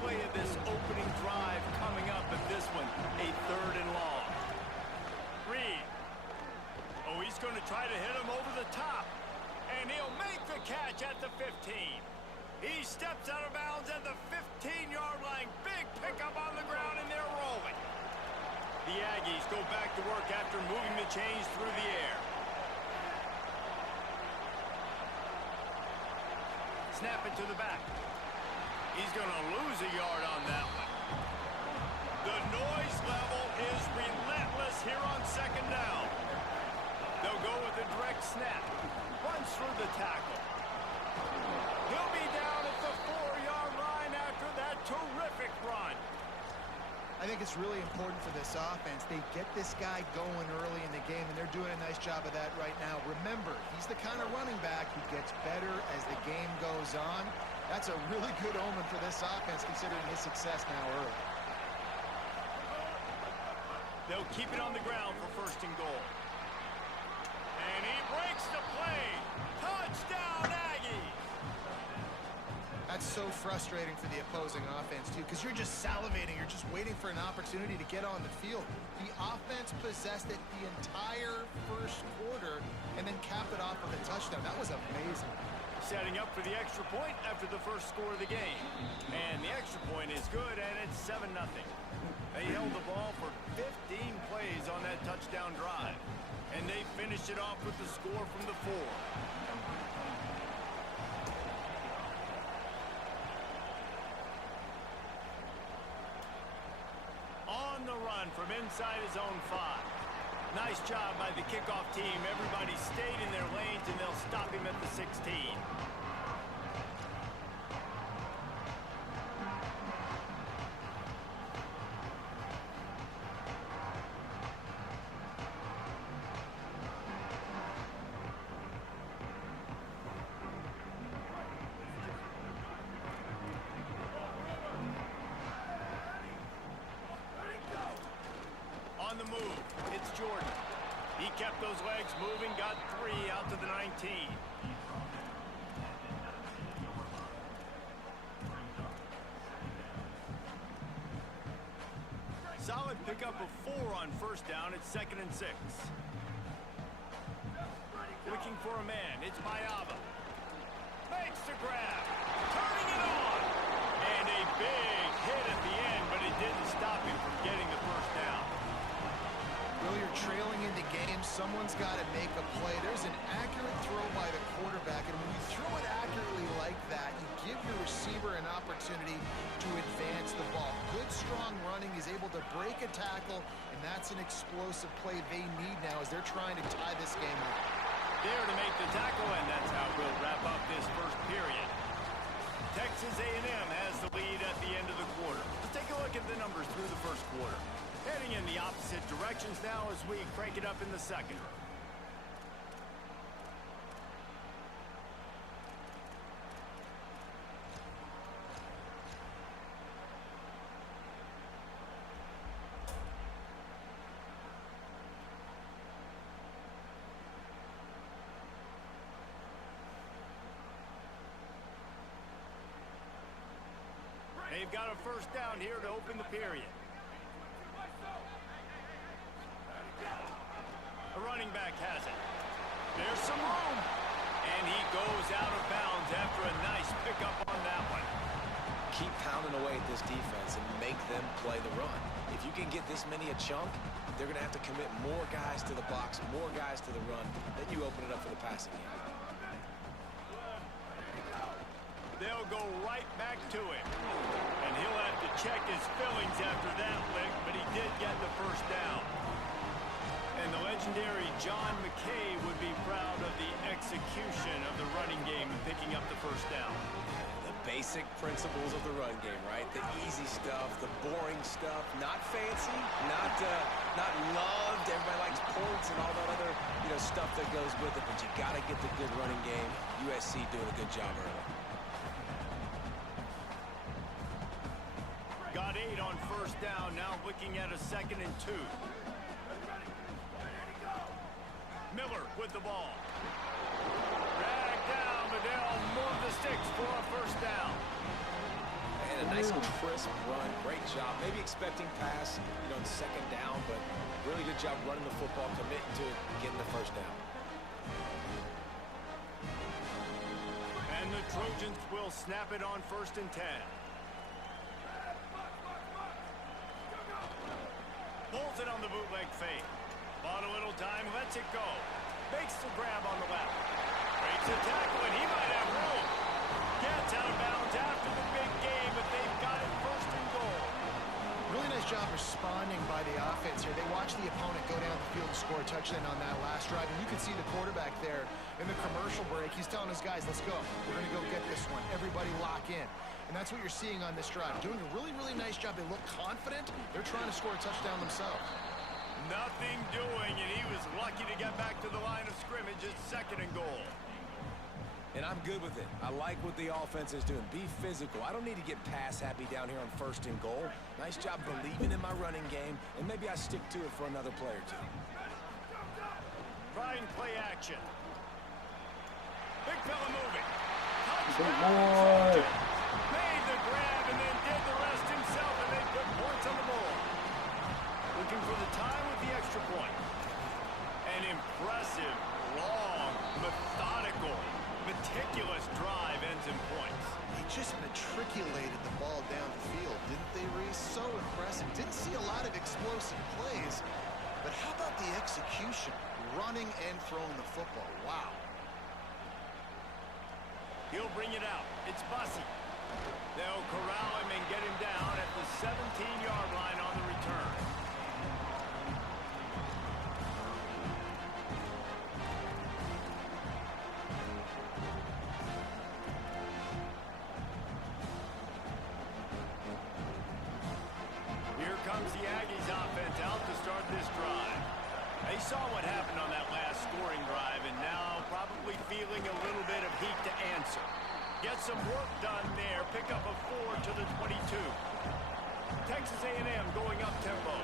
Play of this opening drive coming up at this one, a 3rd and long. Reed. Oh, he's going to try to hit him over the top. And he'll make the catch at the 15. He steps out of bounds at the 15-yard line. Big pickup on the ground, and they're rolling. The Aggies go back to work after moving the chains through the air. Snap it to the back. He's going to lose a yard on that one. The noise level is relentless here on 2nd down. They'll go with a direct snap. Runs through the tackle. He'll be down at the 4-yard line after that terrific run. I think it's really important for this offense. They get this guy going early in the game, and they're doing a nice job of that right now. Remember, he's the kind of running back who gets better as the game goes on. That's a really good omen for this offense, considering his success now early. They'll keep it on the ground for 1st and goal. And he breaks the play. Touchdown, Aggies! That's so frustrating for the opposing offense, too, because you're just salivating. You're just waiting for an opportunity to get on the field. The offense possessed it the entire first quarter and then capped it off with a touchdown. That was amazing. Setting up for the extra point after the first score of the game. And the extra point is good, and it's 7-0. They held the ball for 15 plays on that touchdown drive. And they finished it off with the score from the 4. On the run from inside his own 5. Nice job by the kickoff team. Everybody stayed in their lanes, and they'll stop him at the 16. On the move, it's Jordan. He kept those legs moving, got 3 out to the 19. Solid pickup of 4 on 1st down. It's 2nd and 6. Looking for a man. It's Mayava. Makes the grab. Turning it on. And a big hit at the end, but it didn't stop him from getting the 1st down. Well, you're trailing into games. Someone's got to make a play. There's an accurate throw by the quarterback, and when you throw it accurately like that, you give your receiver an opportunity to advance the ball. Good, strong running. He's able to break a tackle, and that's an explosive play they need now as they're trying to tie this game up. There to make the tackle, and that's how we'll wrap up this first period. Texas A&M has the lead at the end of the quarter. Let's take a look at the numbers through the first quarter. Heading in the opposite directions now as we crank it up in the second. They've got a 1st down here to open the period. The running back has it. There's some room. And he goes out of bounds after a nice pickup on that one. keep pounding away at this defense and make them play the run. If you can get this many a chunk, they're going to have to commit more guys to the box, more guys to the run. Then you open it up for the passing game. They'll go right back to him. And he'll have to check his fillings after that lick, but he did get the first down. And the legendary John McKay would be proud of the execution of the running game and picking up the first down. The basic principles of the run game, right? The easy stuff, the boring stuff, not fancy, not loved. Everybody likes points and all that other stuff that goes with it, but you got to get the good running game. USC doing a good job early. Got 8 on first down, now looking at a 2nd and 2. Miller with the ball. Dragged down, but they'll move the sticks for a first down. And a nice crisp run, great job. Maybe expecting pass, on 2nd down, but really good job running the football, committing to getting the first down. And the Trojans will snap it on 1st and 10. Pulls it on the bootleg fake. Bought a little time, lets it go. Makes the grab on the left. Breaks a tackle, and he might have room. Gets out of bounds after the big game, but they've got it 1st and goal. Really nice job responding by the offense here. They watched the opponent go down the field and score a touchdown on that last drive, and you can see the quarterback there in the commercial break. He's telling his guys, let's go. We're going to go get this one. Everybody lock in. And that's what you're seeing on this drive. Doing a really, really nice job. They look confident. They're trying to score a touchdown themselves. Nothing doing, and he was lucky to get back to the line of scrimmage at 2nd and goal. And I'm good with it. I like what the offense is doing. Be physical. I don't need to get pass happy down here on 1st and goal. Nice job believing in my running game, and maybe I stick to it for another play or two. Trying play action. Big fella moving. Big boy. Made the grab and then did the rest himself, and they put points on the board. Looking for the time with the extra point. An impressive, long, methodical, meticulous drive ends in points. They just matriculated the ball down the field, didn't they, Reese? So impressive. Didn't see a lot of explosive plays, but how about the execution? Running and throwing the football. Wow. He'll bring it out. It's Bussey. They'll corral him and get him down at the 17-yard line on the return. Here comes the Aggies offense out to start this drive. They saw what happened on that last scoring drive and now probably feeling a little bit of heat to answer. Get some work done there. Pick up a 4 to the 22. Texas A&M going up tempo.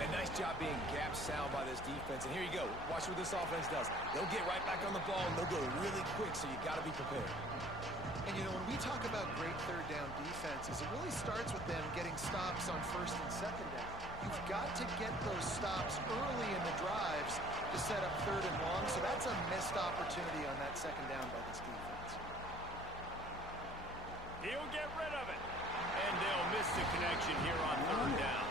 And nice job being gap sound by this defense. And here you go. Watch what this offense does. They'll get right back on the ball, and they'll go really quick, so you got to be prepared. And, when we talk about great 3rd down defenses, it really starts with them getting stops on 1st and 2nd down. You've got to get those stops early in the drives to set up 3rd and long, so that's a missed opportunity on that 2nd down by this defense. He'll get rid of it. And they'll miss the connection here on 3rd down.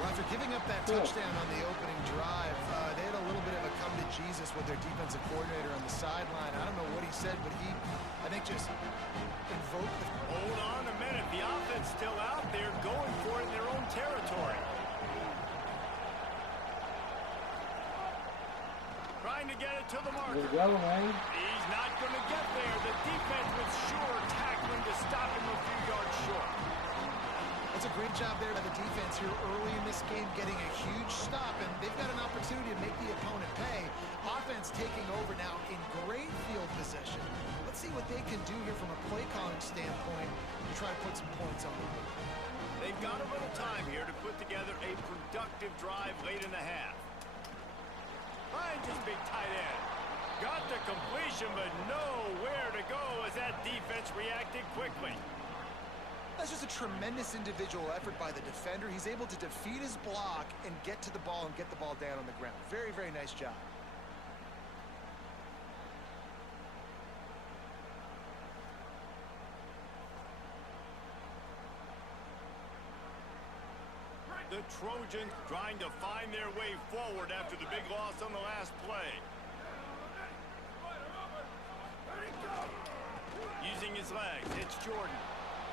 Well, after giving up that touchdown on the opening drive, they had a little bit of a come to Jesus with their defensive coordinator on the sideline. I don't know what he said, but he, I think, just invoked the... Hold on a minute. The offense still out there going for it in their own territory. Trying to get it to the marker. Let's go, man. He's not going to get there. The defense was sure tackling to stop him a few yards short. That's a great job there by the defense here early in this game, getting a huge stop, and they've got an opportunity to make the opponent pay. Offense taking over now in great field position. Let's see what they can do here from a play calling standpoint to try to put some points on the board. They've got a little time here to put together a productive drive late in the half. Finds his big tight end. Got the completion, but nowhere to go as that defense reacted quickly. That's just a tremendous individual effort by the defender. He's able to defeat his block and get to the ball and get the ball down on the ground. Very, very nice job. The Trojans trying to find their way forward after the big loss on the last play. Using his legs, it's Jordan.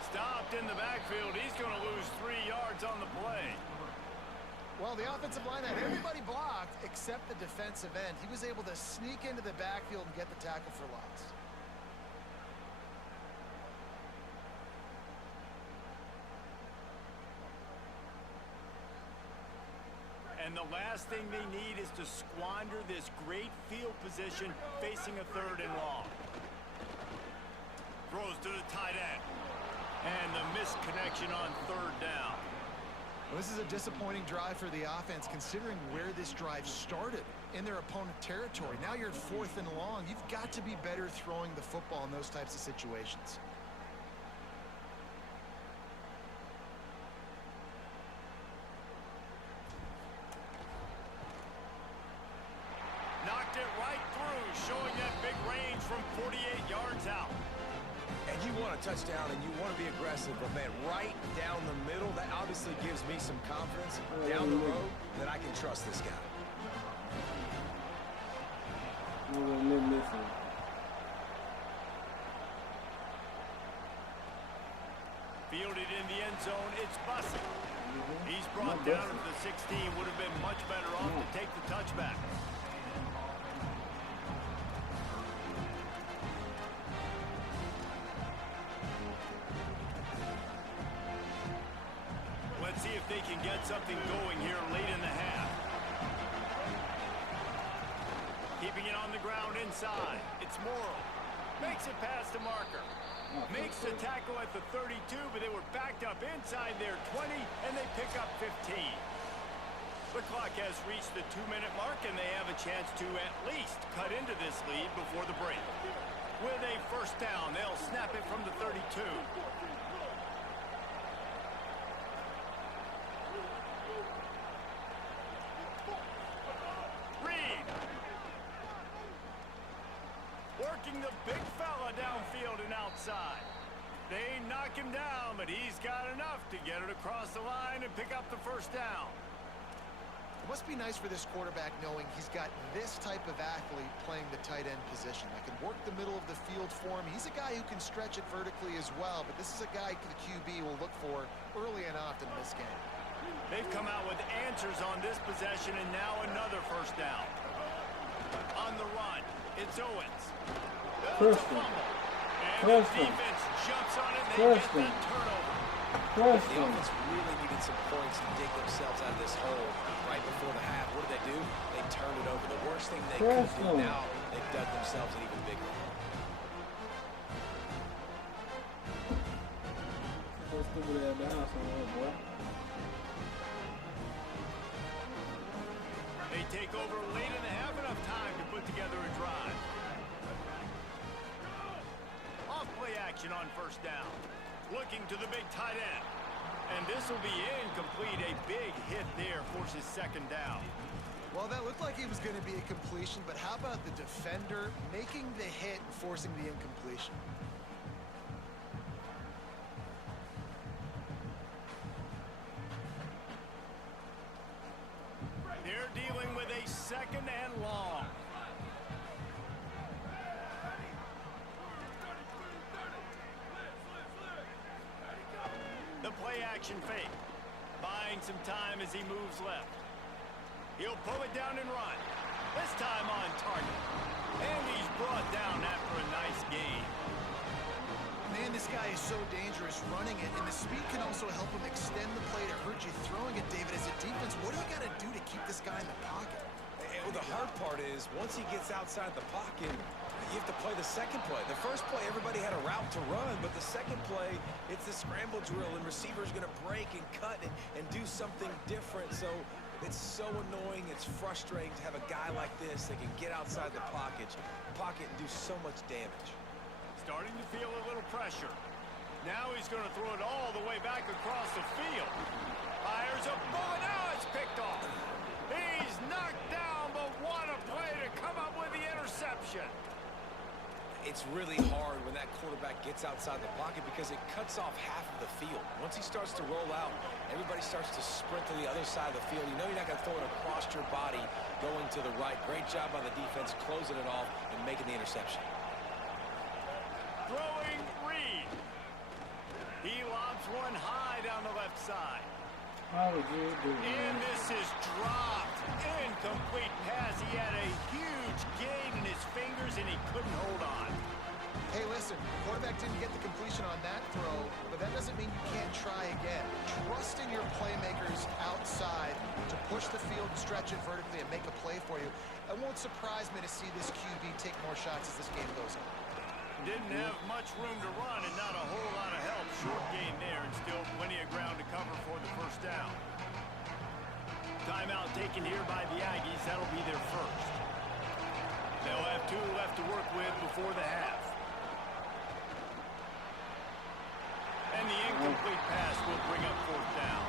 Stopped in the backfield. He's going to lose 3 yards on the play. Well, the offensive line had everybody blocked except the defensive end. He was able to sneak into the backfield and get the tackle for loss. And the last thing they need is to squander this great field position facing a 3rd and long. Throws to the tight end. And the missed connection on 3rd down. Well, this is a disappointing drive for the offense considering where this drive started in their opponent territory. Now you're at 4th and long. You've got to be better throwing the football in those types of situations. Knocked it right through, showing that big range from 48 yards out. And you want a touchdown and you want to be aggressive, but man, right down the middle, that obviously gives me some confidence down the road that I can trust this guy. Fielded in the end zone, it's Bussey. He's brought down at the 16, would have been much better off to take the touchback. Let's see if they can get something going here late in the half. Keeping it on the ground inside. It's Morrow. Makes it past the marker. Makes the tackle at the 32, but they were backed up inside their 20, and they pick up 15. The clock has reached the 2-minute mark, and they have a chance to at least cut into this lead before the break. With a 1st down, they'll snap it from the 32. Working the big fella downfield and outside. They knock him down, but he's got enough to get it across the line and pick up the 1st down. It must be nice for this quarterback knowing he's got this type of athlete playing the tight end position that can work the middle of the field for him. He's a guy who can stretch it vertically as well, but this is a guy the QB will look for early and often in this game. They've come out with answers on this possession, and now another 1st down. On the run, it's Owens. First one. And the defense jumps on it, and they get that turnover. The offense really needed some points to dig themselves out of this hole right before the half. What did they do? They turned it over. The worst thing they could do now, they've dug themselves an even bigger hole. They take over late and have enough time to put together a drive. Off-play action on 1st down. Looking to the big tight end. And this will be incomplete. A big hit there forces 2nd down. Well, that looked like it was going to be a completion, but how about the defender making the hit and forcing the incompletion? They're dealing with a 2nd and long. The play action fake. Buying some time as he moves left. He'll pull it down and run. This time on target. And he's brought down after a nice gain. Man, this guy is so dangerous running it, and the speed can also help him extend the play to hurt you throwing it, David. As a defense, what do you got to do to keep this guy in the pocket? And the hard part is, once he gets outside the pocket, you have to play the 2nd play. The 1st play, everybody had a route to run, but the 2nd play, it's the scramble drill, and receivers going to break and cut and do something different. So it's so annoying. It's frustrating to have a guy like this that can get outside the pocket and do so much damage. Starting to feel a little pressure. Now he's going to throw it all the way back across the field. Fires a bullet. Now it's picked off. He's knocked down, but what a play to come up with the interception. it's really hard when that quarterback gets outside the pocket because it cuts off half of the field. Once he starts to roll out, everybody starts to sprint to the other side of the field. You know you're not going to throw it across your body going to the right. Great job by the defense closing it off and making the interception. Throwing Reed. He lobs one high down the left side. How would you do that? And this is dropped. Incomplete pass. He had a huge gain in his fingers, and he couldn't hold on. Hey, listen, the quarterback didn't get the completion on that throw, but that doesn't mean you can't try again. Trust in your playmakers outside to push the field, stretch it vertically, and make a play for you. It won't surprise me to see this QB take more shots as this game goes on. Didn't have much room to run and not a whole lot of help. Short gain there and still plenty of ground to cover for the first down. Timeout taken here by the Aggies. That'll be their first. They'll have 2 left to work with before the half. And the incomplete pass will bring up 4th down.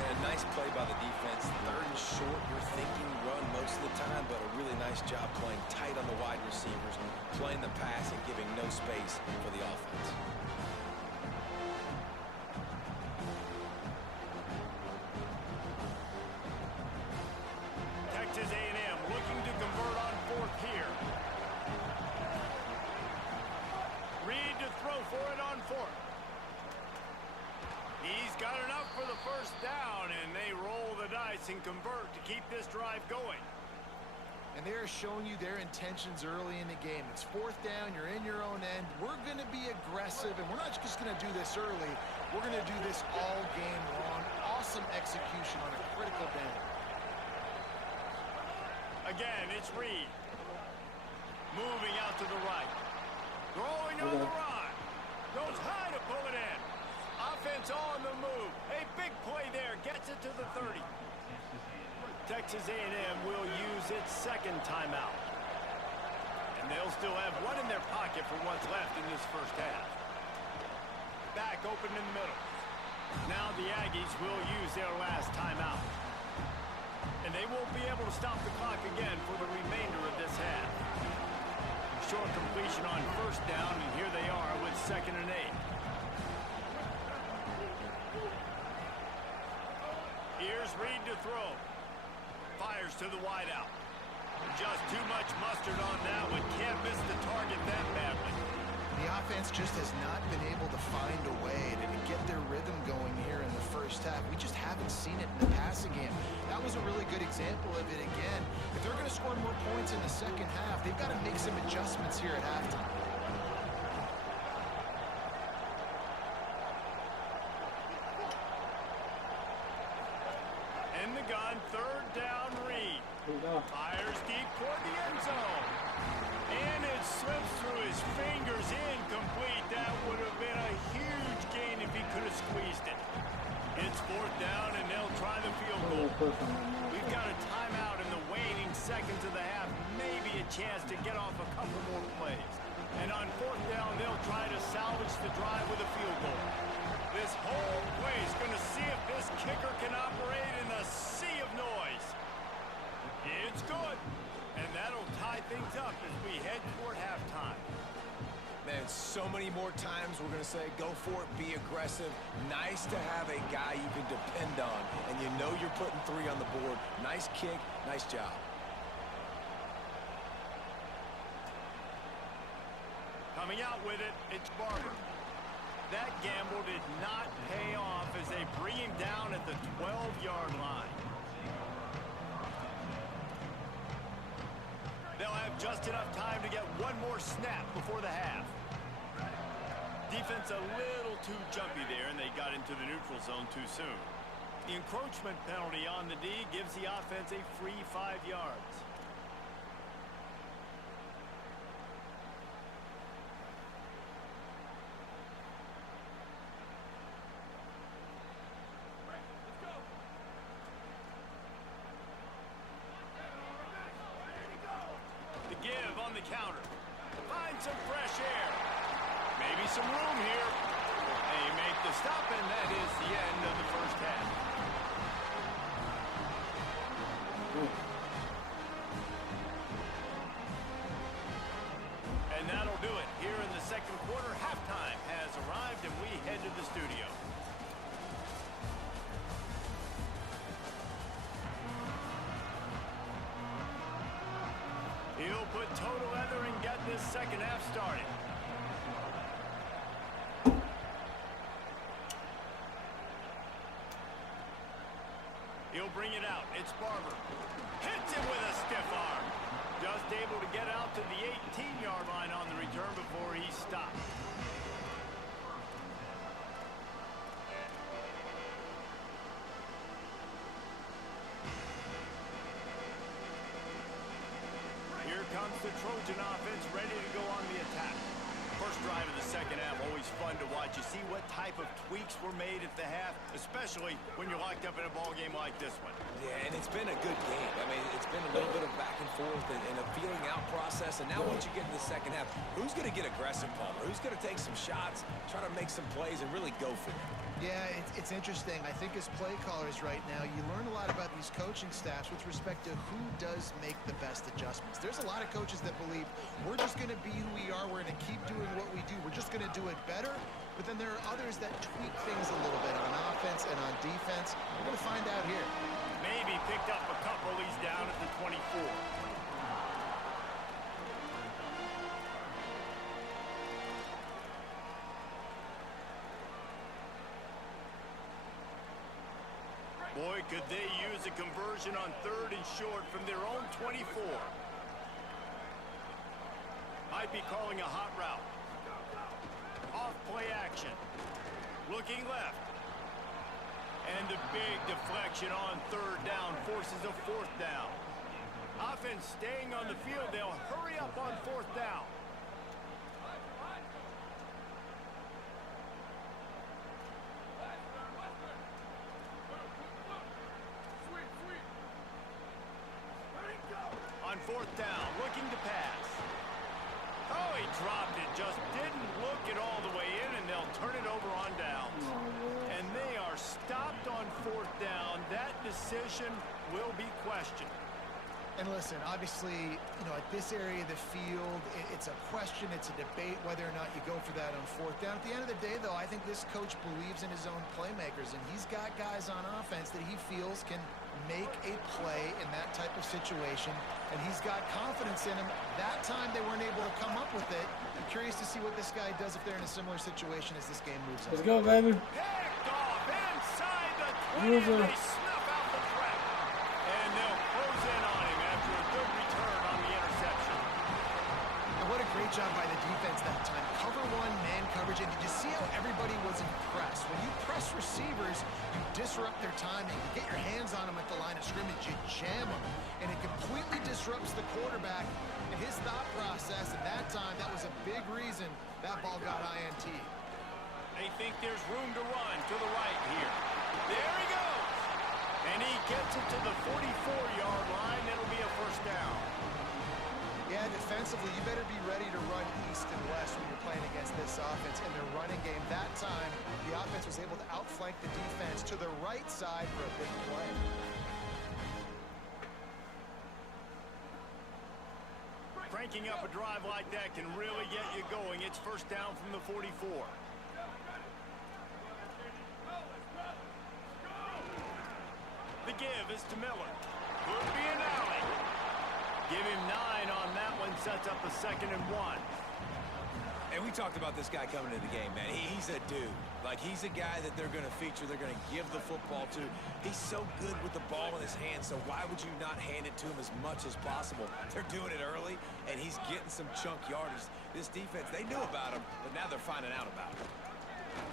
Yeah, nice play by the defense. 3rd and short, you're thinking run most of the time, but a really nice job playing tight on the wide receivers, playing the pass and giving no space for the offense. Texas A&M looking to convert on 4th here. Reed to throw for it on 4th. He's got enough for the first down, and they roll the dice and convert to keep this drive going. And they're showing you their intentions early in the game. It's 4th down, you're in your own end. We're going to be aggressive, and we're not just going to do this early. We're going to do this all game long. Awesome execution on a critical down. Again, it's Reed. Moving out to the right. Throwing on the run. Goes high to pull it in. Offense on the move. A big play there. Gets it to the 30. Texas A&M will use its 2nd timeout. And they'll still have one in their pocket for what's left in this first half. Back open in the middle. Now the Aggies will use their last timeout. And they won't be able to stop the clock again for the remainder of this half. Short completion on 1st down, and here they are with 2nd and 8. Here's Reed to throw. Fires to the wideout. Just too much mustard on that one. Can't miss the target that badly. The offense just has not been able to find a way to get their rhythm going here in the first half. We just haven't seen it in the passing game. That was a really good example of it again. If they're going to score more points in the second half, they've got to make some adjustments here at halftime. In the gun, 3rd down, Reed. Fires deep toward the end zone. And it slips through his fingers, incomplete. That would have been a huge gain if he could have squeezed it. It's 4th down, and they'll try the field goal. We've got a timeout in the waning seconds of the half. Maybe a chance to get off a couple more plays. And on 4th down, they'll try to salvage the drive with a field goal. This whole play is going to see if this kicker can operate in the sea of noise. It's good. And that'll tie things up as we head toward halftime. Man, so many more times we're going to say, go for it, be aggressive. Nice to have a guy you can depend on, and you know you're putting 3 on the board. Nice kick, nice job. Coming out with it, it's Barber. That gamble did not pay off as they bring him down at the 12-yard line. They'll have just enough time to get one more snap before the half. Defense a little too jumpy there, and they got into the neutral zone too soon. The encroachment penalty on the D gives the offense a free 5 yards. Give on the counter. Find some fresh air. Maybe some room here. They make the stop, and that is the end of the first half. And that'll second half started. He'll bring it out. It's Barber. Hits him with a stiff arm. Just able to get out to the 18-yard line on the return before he stopped. Here comes the Trojan offense ready to go on the attack. First drive of the second half, always fun to watch. You see what type of tweaks were made at the half, especially when you're locked up in a ball game like this one. Yeah, and it's been a good game. I mean, it's been a little bit of back and forth and a feeling out process. And now once you get in the second half, who's going to get aggressive, Palmer? Who's going to take some shots, try to make some plays, and really go for it? Yeah, it's interesting. I think as play callers right now, you learn a lot about these coaching staffs with respect to who does make the best adjustments. There's a lot of coaches that believe we're just going to be who we are. We're going to keep doing what we do. We're just going to do it better. But then there are others that tweak things a little bit on offense and on defense. We're going to find out here. Maybe picked up a couple. He's down at the 24. Boy, could they use a conversion on 3rd and short from their own 24. Might be calling a hot route. Off play action. Looking left. And a big deflection on 3rd down forces a 4th down. Offense staying on the field. They'll hurry up on 4th down. On 4th down, looking to pass. Oh, he dropped it. Just didn't look it all the way in, and they'll turn it over on downs. And they are stopped on 4th down. That decision will be questioned. And listen, obviously, you know, at this area of the field, it's a question, it's a debate whether or not you go for that on 4th down. At the end of the day, though, I think this coach believes in his own playmakers, and he's got guys on offense that he feels can make a play in that type of situation, and he's got confidence in him. That time they weren't able to come up with it. I'm curious to see what this guy does if they're in a similar situation as this game moves on. Let's go, baby. Picked off inside the 20. They snuff out the threat. And they'll close in on him after a good return on the interception. And what a great job by the defense that time. Cover one, man coverage, and did you see how everybody was impressed? When you press receivers, you disrupt their timing. You get your hands on them at the line of scrimmage, you jam them, and it completely disrupts the quarterback and his thought process. And that time, that was a big reason that ball got INT. They think there's room to run to the right here. There he goes. And he gets it to the 44-yard line. It'll be a 1st down. Yeah, defensively, you better be ready to run east and west when you're playing against this offense in their running game. That time, the offense was able to outflank the defense to the right side for a big play. Cranking up a drive like that can really get you going. It's 1st down from the 44. The give is to Miller. Could be an alley. Give him 9 on that one. Sets up a 2nd and 1. And we talked about this guy coming into the game, man. He's a dude. Like, he's a guy that they're going to feature, they're going to give the football to. He's so good with the ball in his hands, so why would you not hand it to him as much as possible? They're doing it early, and he's getting some chunk yardage. This defense, they knew about him, but now they're finding out about him.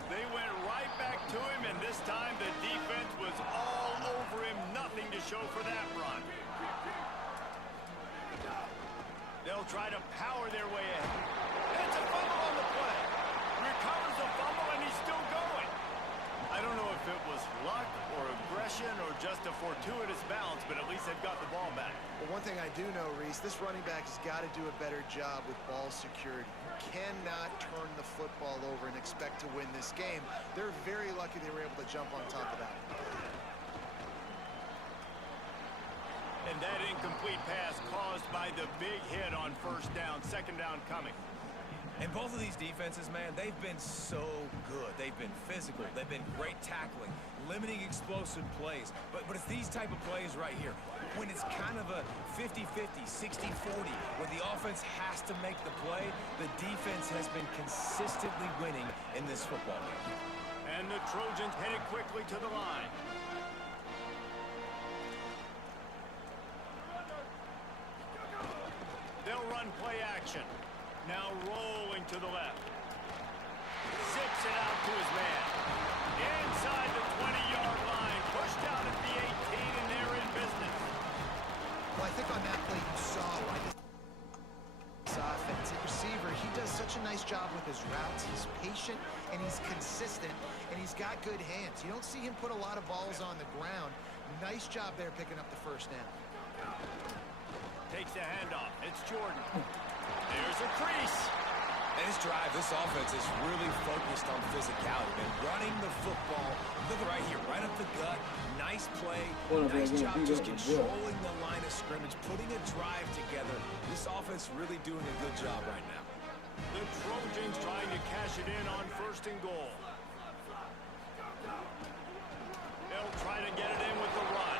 They went right back to him, and this time the defense was all over him. Nothing to show for that run. They'll try to power their way ahead. It's a fumble on the play. Recovers the fumble, and he's still going. I don't know if it was luck or aggression or just a fortuitous bounce, but at least they've got the ball back. Well, one thing I do know, Reese, this running back has got to do a better job with ball security. You cannot turn the football over and expect to win this game. They're very lucky they were able to jump on top of that. And that incomplete pass caused by the big hit on 1st down. 2nd down coming. And both of these defenses, man, they've been so good. They've been physical. They've been great tackling, limiting explosive plays. But it's these type of plays right here. when it's kind of a 50-50, 60-40, where the offense has to make the play, the defense has been consistently winning in this football game. And the Trojans headed quickly to the line. They'll run play action. Now rolling to the left. Zips it out to his man. Inside the 20-yard line. Pushed out at the 18, and they're in business. Well, I think on that play you saw why this offensive receiver, he does such a nice job with his routes. He's patient, and he's consistent, and he's got good hands. You don't see him put a lot of balls on the ground. Nice job there picking up the first down. Takes the handoff. It's Jordan. There's a crease. And this drive, this offense is really focused on physicality and running the football. Look right here, right up the gut. Nice play. Nice job just controlling the line of scrimmage, putting a drive together. This offense really doing a good job right now. The Trojans trying to cash it in on 1st and goal. They'll try to get it in with the run.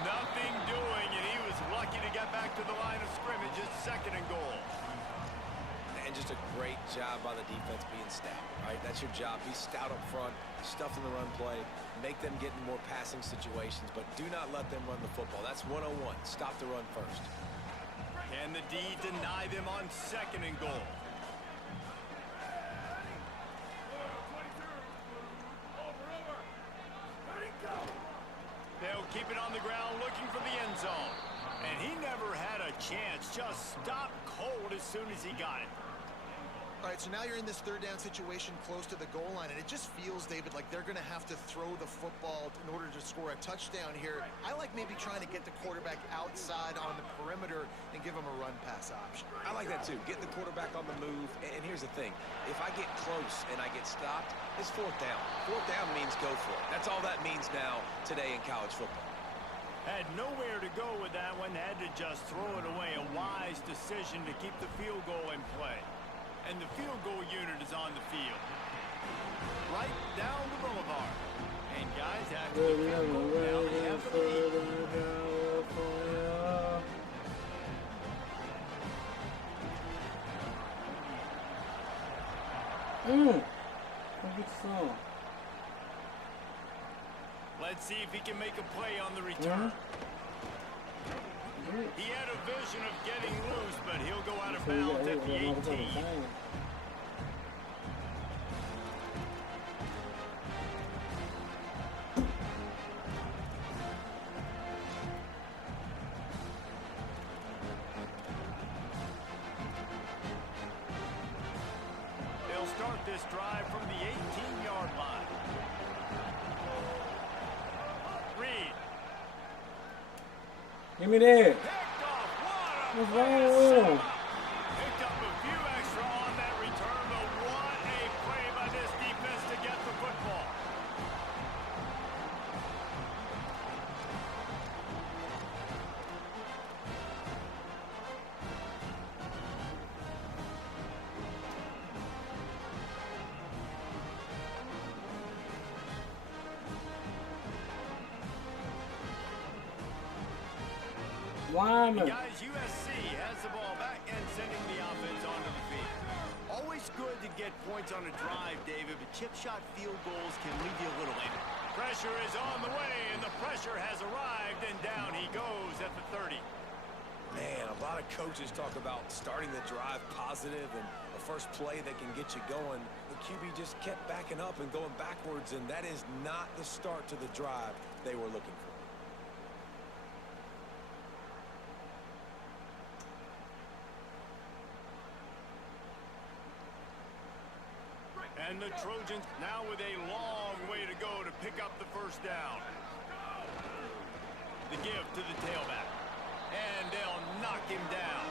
Nothing doing, and he was lucky to get back to the line of scrimmage. It's 2nd and goal. And just a great job by the defense being stout, right? That's your job. Be stout up front, stuff in the run play, make them get in more passing situations, but do not let them run the football. That's 101. Stop the run first. Can the D deny them on 2nd and goal? They'll keep it on the ground looking for the end zone. And he never had a chance. Just stopped cold as soon as he got it. All right, so now you're in this 3rd down situation close to the goal line, and it just feels, David, like they're going to have to throw the football in order to score a touchdown here. I like maybe trying to get the quarterback outside on the perimeter and give him a run-pass option. I like that too. Get the quarterback on the move. And here's the thing. If I get close and I get stopped, it's 4th down. 4th down means go for it. That's all that means now today in college football. Had nowhere to go with that one. Had to just throw it away. A wise decision to keep the field goal in play. And the field goal unit is on the field. Right down the boulevard. And guys have to be careful. Now they have the lead. Good song. Let's see if he can make a play on the return. He had a vision of getting loose, but he'll go out of bounds at the 18. They'll start this drive from the 18-yard line. Reed. Give me that. Picked off. What's wrong with him? Picked up a few extra on that return, but what a play by this defense to get the football. Wyman. Guys, USC has the ball back and sending the offense onto the field. Always good to get points on a drive, David, but chip shot field goals can leave you a little in. Pressure is on the way, and the pressure has arrived, and down he goes at the 30. Man, a lot of coaches talk about starting the drive positive and a first play that can get you going. The QB just kept backing up and going backwards, and that is not the start to the drive they were looking for. And the Trojans now with a long way to go to pick up the first down. The give to the tailback. And they'll knock him down.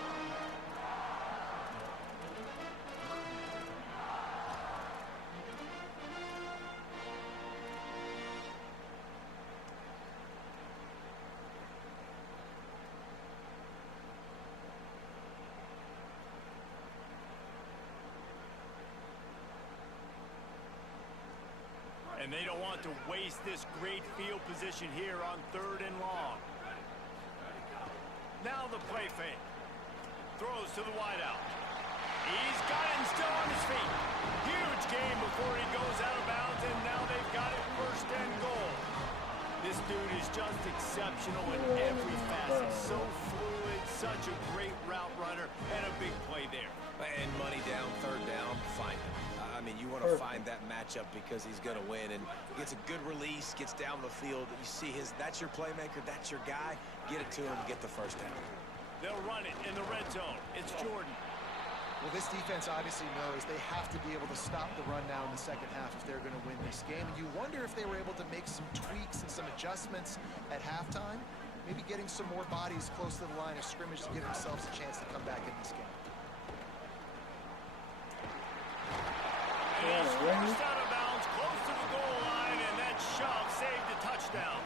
And they don't want to waste this great field position here on 3rd and long. Now the play fake. Throws to the wideout. He's got it and still on his feet. Huge game before he goes out of bounds, and now they've got it first and goal. This dude is just exceptional in every facet. So fluid, such a great route runner, and a big play there. And money down, third down, find him. I mean, you want to find that matchup because he's going to win, and gets a good release, gets down the field. You see that's your playmaker, that's your guy. Get it to him, get the first down. They'll run it in the red zone. It's Jordan. Well, this defense obviously knows they have to be able to stop the run now in the second half if they're going to win this game. And you wonder if they were able to make some tweaks and some adjustments at halftime, maybe getting some more bodies close to the line of scrimmage to give themselves a chance to come back in this game. And he's forced out of bounds, close to the goal line, and that shove saved a touchdown.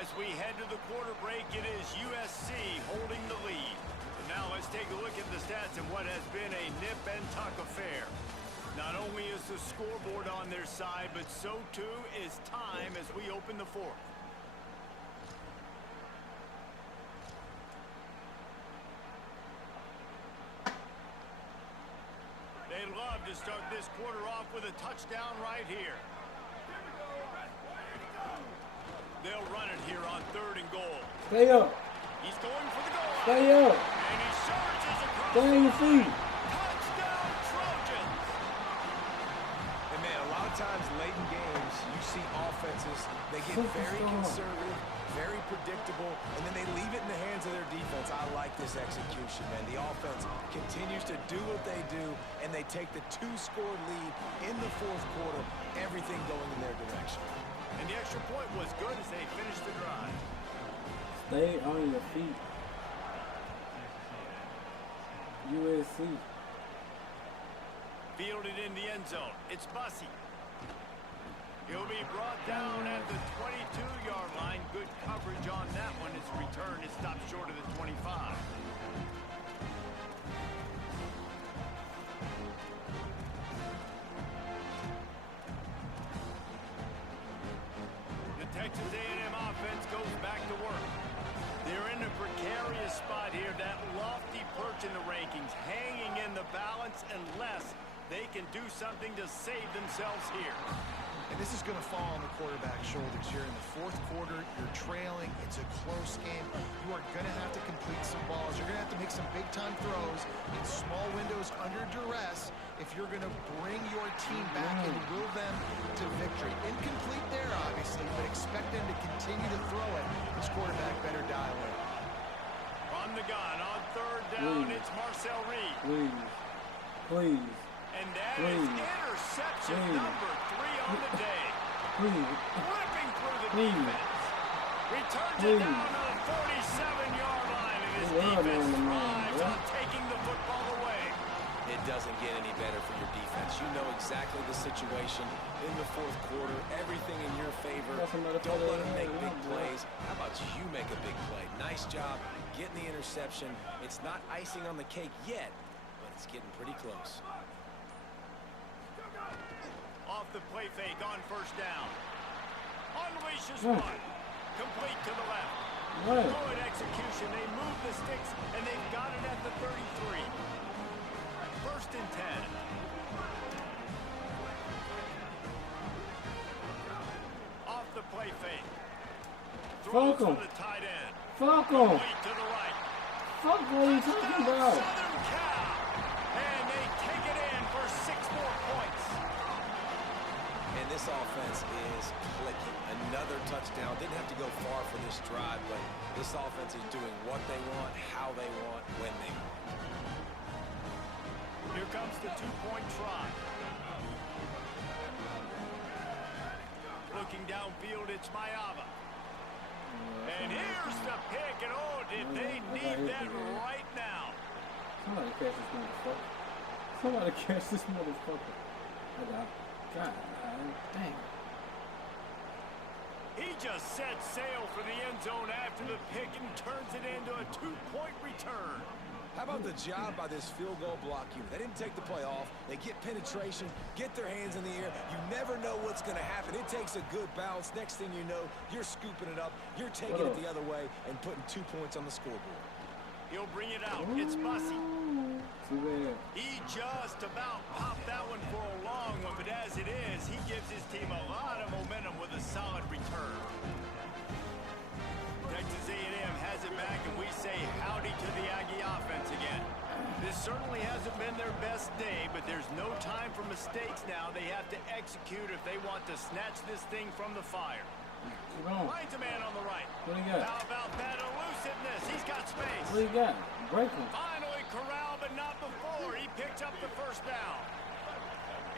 As we head to the quarter break, it is USC holding the lead. And now let's take a look at the stats in what has been a nip and tuck affair. Not only is the scoreboard on their side, but so too is time as we open the fourth. They'd love to start this quarter off with a touchdown right here. They'll run it here on third and goal. Stay up. He's going for the goal. Stay up. And he surges across. Stay on your feet. Touchdown, Trojans. And man, a lot of times late in games, you see offenses, they get very conservative, very predictable, and then they leave it in the hands of their defense. I like this execution, man. The offense continues to do what they do, and they take the 2-score lead in the fourth quarter, everything going in their direction. And the extra point was good as they finished the drive. Stay on your feet. USC. Fielded in the end zone. It's Bussey. He'll be brought down at the 22-yard line. Good coverage on that one. His return is stopped short of the 25. Texas A&M offense goes back to work. They're in a precarious spot here, that lofty perch in the rankings, hanging in the balance unless they can do something to save themselves here. And this is going to fall on the quarterback's shoulders here in the fourth quarter. You're trailing. It's a close game. You are going to have to complete some balls. You're going to have to make some big-time throws in small windows under duress if you're going to bring your team back and will them to victory. Incomplete there, obviously, but expect them to continue to throw it. This quarterback better dial in. From the gun on third down, it's Marcel Reed. Please. And that is interception number 3 on the day. Ripping through the defense. Returns it down to the 47-yard line, and his defense thrives on taking the football away. It doesn't get any better for your defense. You know exactly the situation in the fourth quarter. Everything in your favor. Don't let them make big plays. How about you make a big play? Nice job getting the interception. It's not icing on the cake yet, but it's getting pretty close. Off the play fake on first down. Unleashes one. Complete to the left. Good execution. They move the sticks, and they've got it at the 33. First and 10. Off the play fake. Throws to the tight end. Fuck him. Complete to the right. Fuck what are you talking about? Southern Cal. And they take it in for 6 more points. And this offense is clicking. Another touchdown. Didn't have to go far for this drive, but this offense is doing what they want, how they want, when they want. Here comes the 2-point try. Looking downfield, it's Mayava. And here's the pick, and oh, did they need that right now. Somebody catch this motherfucker. Somebody catch this motherfucker. God dang. He just set sail for the end zone after the pick and turns it into a 2-point return. How about the job by this field goal block unit? They didn't take the play off. They get penetration, get their hands in the air. You never know what's going to happen. It takes a good bounce. Next thing you know, you're scooping it up. You're taking it the other way and putting 2 points on the scoreboard. He'll bring it out. It's Bussy. He just about popped that one for a long one, but as it is, he gives his team a lot of momentum with a solid return. Texas A&M has it back, and we say howdy to the Aggie offense again. This certainly hasn't been their best day, but there's no time for mistakes now. They have to execute if they want to snatch this thing from the fire. Finds a man on the right. What do you got? How about that elusiveness? He's got space. What do you got? Break him. Finally corralled, but not before. He picks up the first down.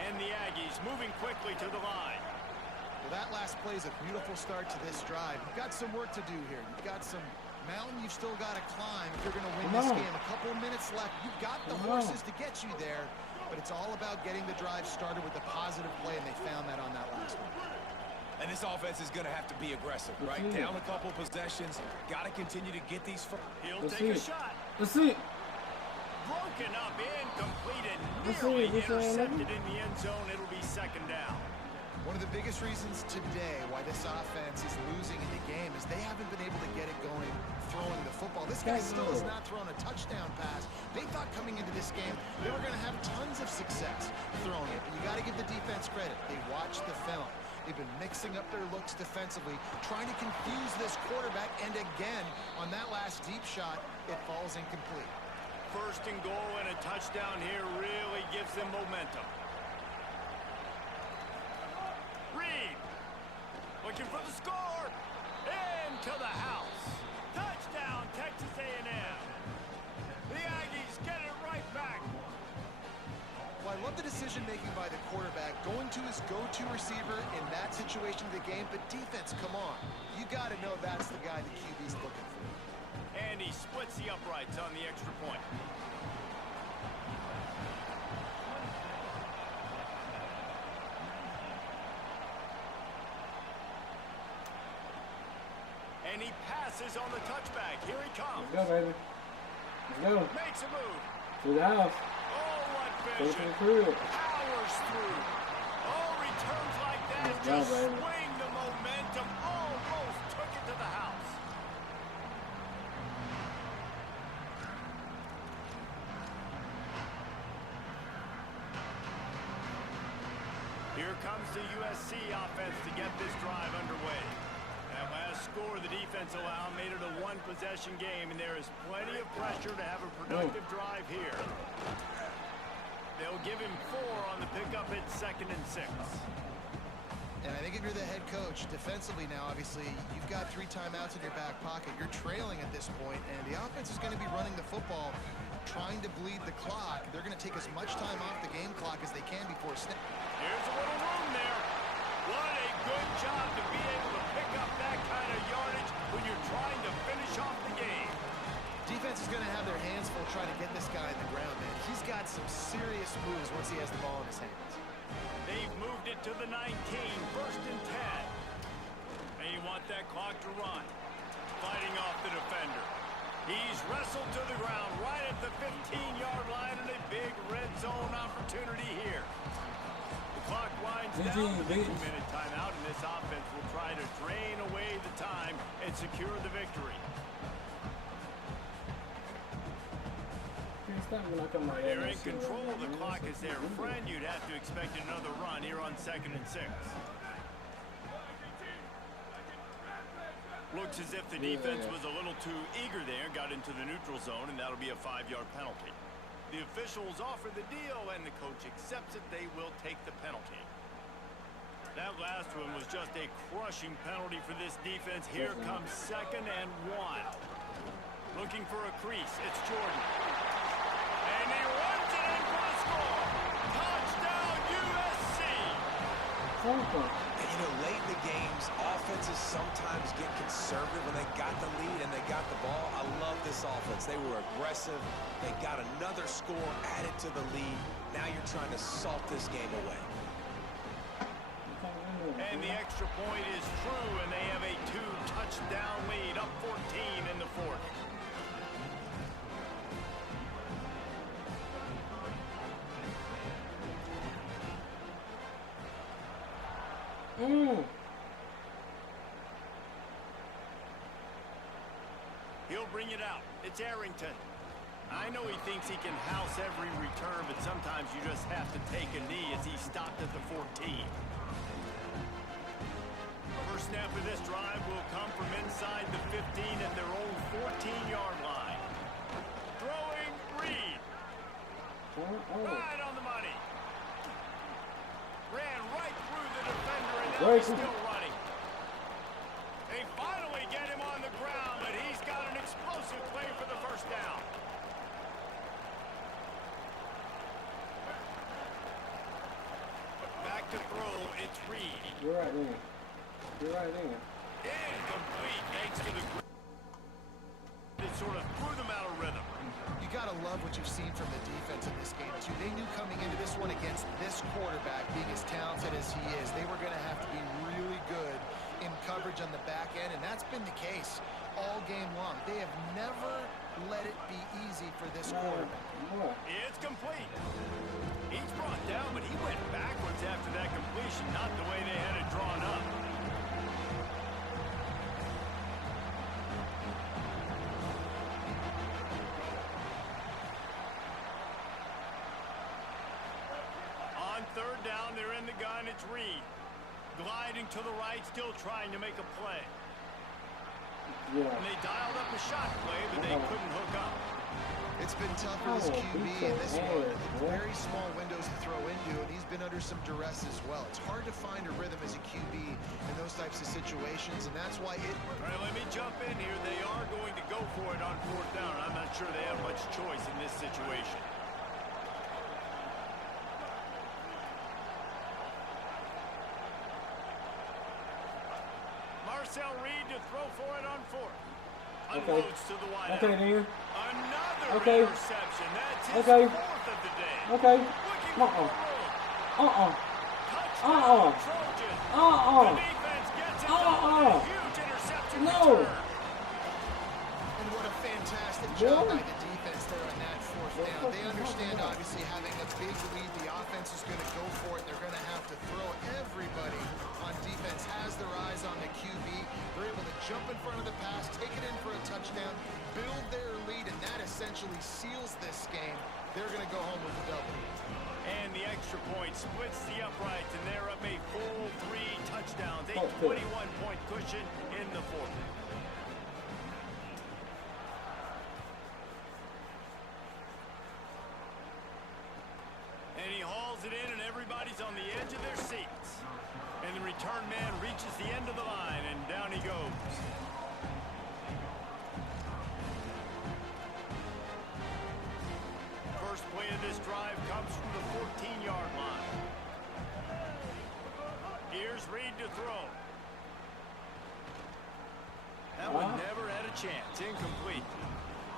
And the Aggies moving quickly to the line. Well, that last play is a beautiful start to this drive. You've got some work to do here. You've got some mountain you've still got to climb if you're going to win this game. A couple of minutes left. You've got the horses to get you there, but it's all about getting the drive started with a positive play, and they found that on that last one. And this offense is going to have to be aggressive, right? Down a couple possessions. Got to continue to get these. He'll take a shot. Let's see. Broken up, incomplete, and nearly intercepted in the end zone. It'll be second down. One of the biggest reasons today why this offense is losing in the game is they haven't been able to get it going throwing the football. This guy still has not thrown a touchdown pass. They thought coming into this game they were going to have tons of success throwing it. But you got to give the defense credit. They watched the film. They've been mixing up their looks defensively, trying to confuse this quarterback, and again, on that last deep shot, it falls incomplete. First and goal and a touchdown here really gives them momentum. Reed, looking for the score, into the house. Touchdown, Texas A&M. The Aggies get it right back. Well, I love the decision-making by the quarterback, going to his go-to receiver in that situation of the game, but defense, come on. You got to know that's the guy the QB's looking for. And he splits the uprights on the extra point. And he passes on the touchback. Here he comes. Let's go, baby. Let's go. Makes a move. To the house. Oh, what Go to vision. the crib. Powers through. Oh, returns like that. Let's go, Just baby. swing the momentum. Almost took it to the house. Here comes the USC offense to get this drive underway. That last score the defense allowed made it a one-possession game, and there is plenty of pressure to have a productive drive here. They'll give him 4 on the pickup at 2nd and 6. And I think if you're the head coach, defensively now, obviously, you've got 3 timeouts in your back pocket. You're trailing at this point, and the offense is going to be running the football, trying to bleed the clock. They're going to take as much time off the game clock as they can before snap. Here's a little room there. What a good job to be able to pick up that kind of yardage when you're trying to finish off the game. Defense is going to have their hands full trying to get this guy in the ground, man. He's got some serious moves once he has the ball in his hands. They've moved it to the 19, 1st and 10. They want that clock to run. Fighting off the defender. He's wrestled to the ground right at the 15-yard line, and a big red zone opportunity here. The clock winds down with a 2-minute timeout, and this offense will try to drain away the time and secure the victory. They're in control. The clock is their friend. You'd have to expect another run here on 2nd and 6. Looks as if the defense was a little too eager there, got into the neutral zone, and that'll be a 5-yard penalty. The officials offer the deal, and the coach accepts it. They will take the penalty. That last one was just a crushing penalty for this defense. Here comes 2nd and 1. Looking for a crease. It's Jordan. And he runs it in for the score. Touchdown, USC. And, you know, late in the games, offenses sometimes get conservative when they got the lead and they got the ball. I love this offense. They were aggressive. They got another score added to the lead. Now you're trying to salt this game away. And the extra point is true, and they have a 2-touchdown lead, up 14 in the 4th. He'll bring it out. It's Arrington. I know he thinks he can house every return, but sometimes you just have to take a knee as he stopped at the 14. First snap of this drive will come from inside the 15 at their own 14-yard line. Throwing Reed. Right on the money. Ran right through the defender, and now he's still running. They finally get him on the ground, but he's got an explosive play for the first down. Back to throw, it's Reed. You're right there. You're right there. Incomplete thanks to the that sort of threw them out of rhythm. You gotta love what you've seen from the defense in this game, too. They knew coming into this one against this quarterback, being as talented as he is, they were gonna have to be really good in coverage on the back end, and that's been the case all game long. They have never let it be easy for this quarterback. It's complete. He's brought down, but he went backwards after that completion, not the way they had it drawn up. On third down, they're in the gun. It's Reed. Gliding to the right, still trying to make a play. Yeah. And they dialed up a shot play, but they couldn't hook up. It's been tough for this QB in this one. Very small windows to throw into, and he's been under some duress as well. It's hard to find a rhythm as a QB in those types of situations, and that's why it... All right, let me jump in here. They are going to go for it on fourth down. I'm not sure they have much choice in this situation. Marcel Reed to throw for it on fourth. Unloads to the wide Okay, then. Another interception. That's his fourth of the day. Okay. Touchdown, Trojan. The defense gets it done. Huge interception return. And what a fantastic job by the defense there on that fourth down. They understand, obviously, having a big lead. The offense is going to go for it. They're going to have to throw. Everybody on defense has their eyes on the QB. They're able to jump in front of the pass, take it in for a touchdown, build their lead, and that essentially seals this game. They're going to go home with the double. And the extra point splits the uprights, and they're up a full 3 touchdowns. A 21-point cushion in the fourth. And he hauls it in, and everybody's on the edge of their seats. And the return man reaches the end of the line, and down he goes. First play of this drive comes from the 14-yard line. Here's Reed to throw. That one never had a chance. Incomplete.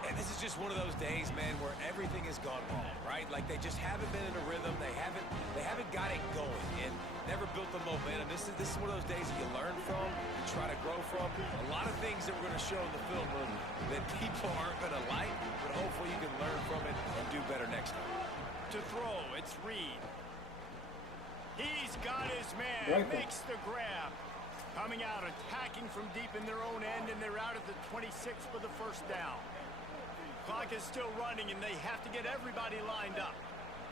And this is just one of those days, man, where everything has gone wrong, right? Like they just haven't been in a rhythm. They haven't got it going and never built the momentum. This is one of those days that you learn from, you try to grow from. A lot of things that we're going to show in the film room that people aren't going to like, but hopefully you can learn from it and do better next time. To throw, it's Reed. He's got his man, makes the grab. Coming out, attacking from deep in their own end, and they're out at the 26 for the first down. Clock is still running, and they have to get everybody lined up.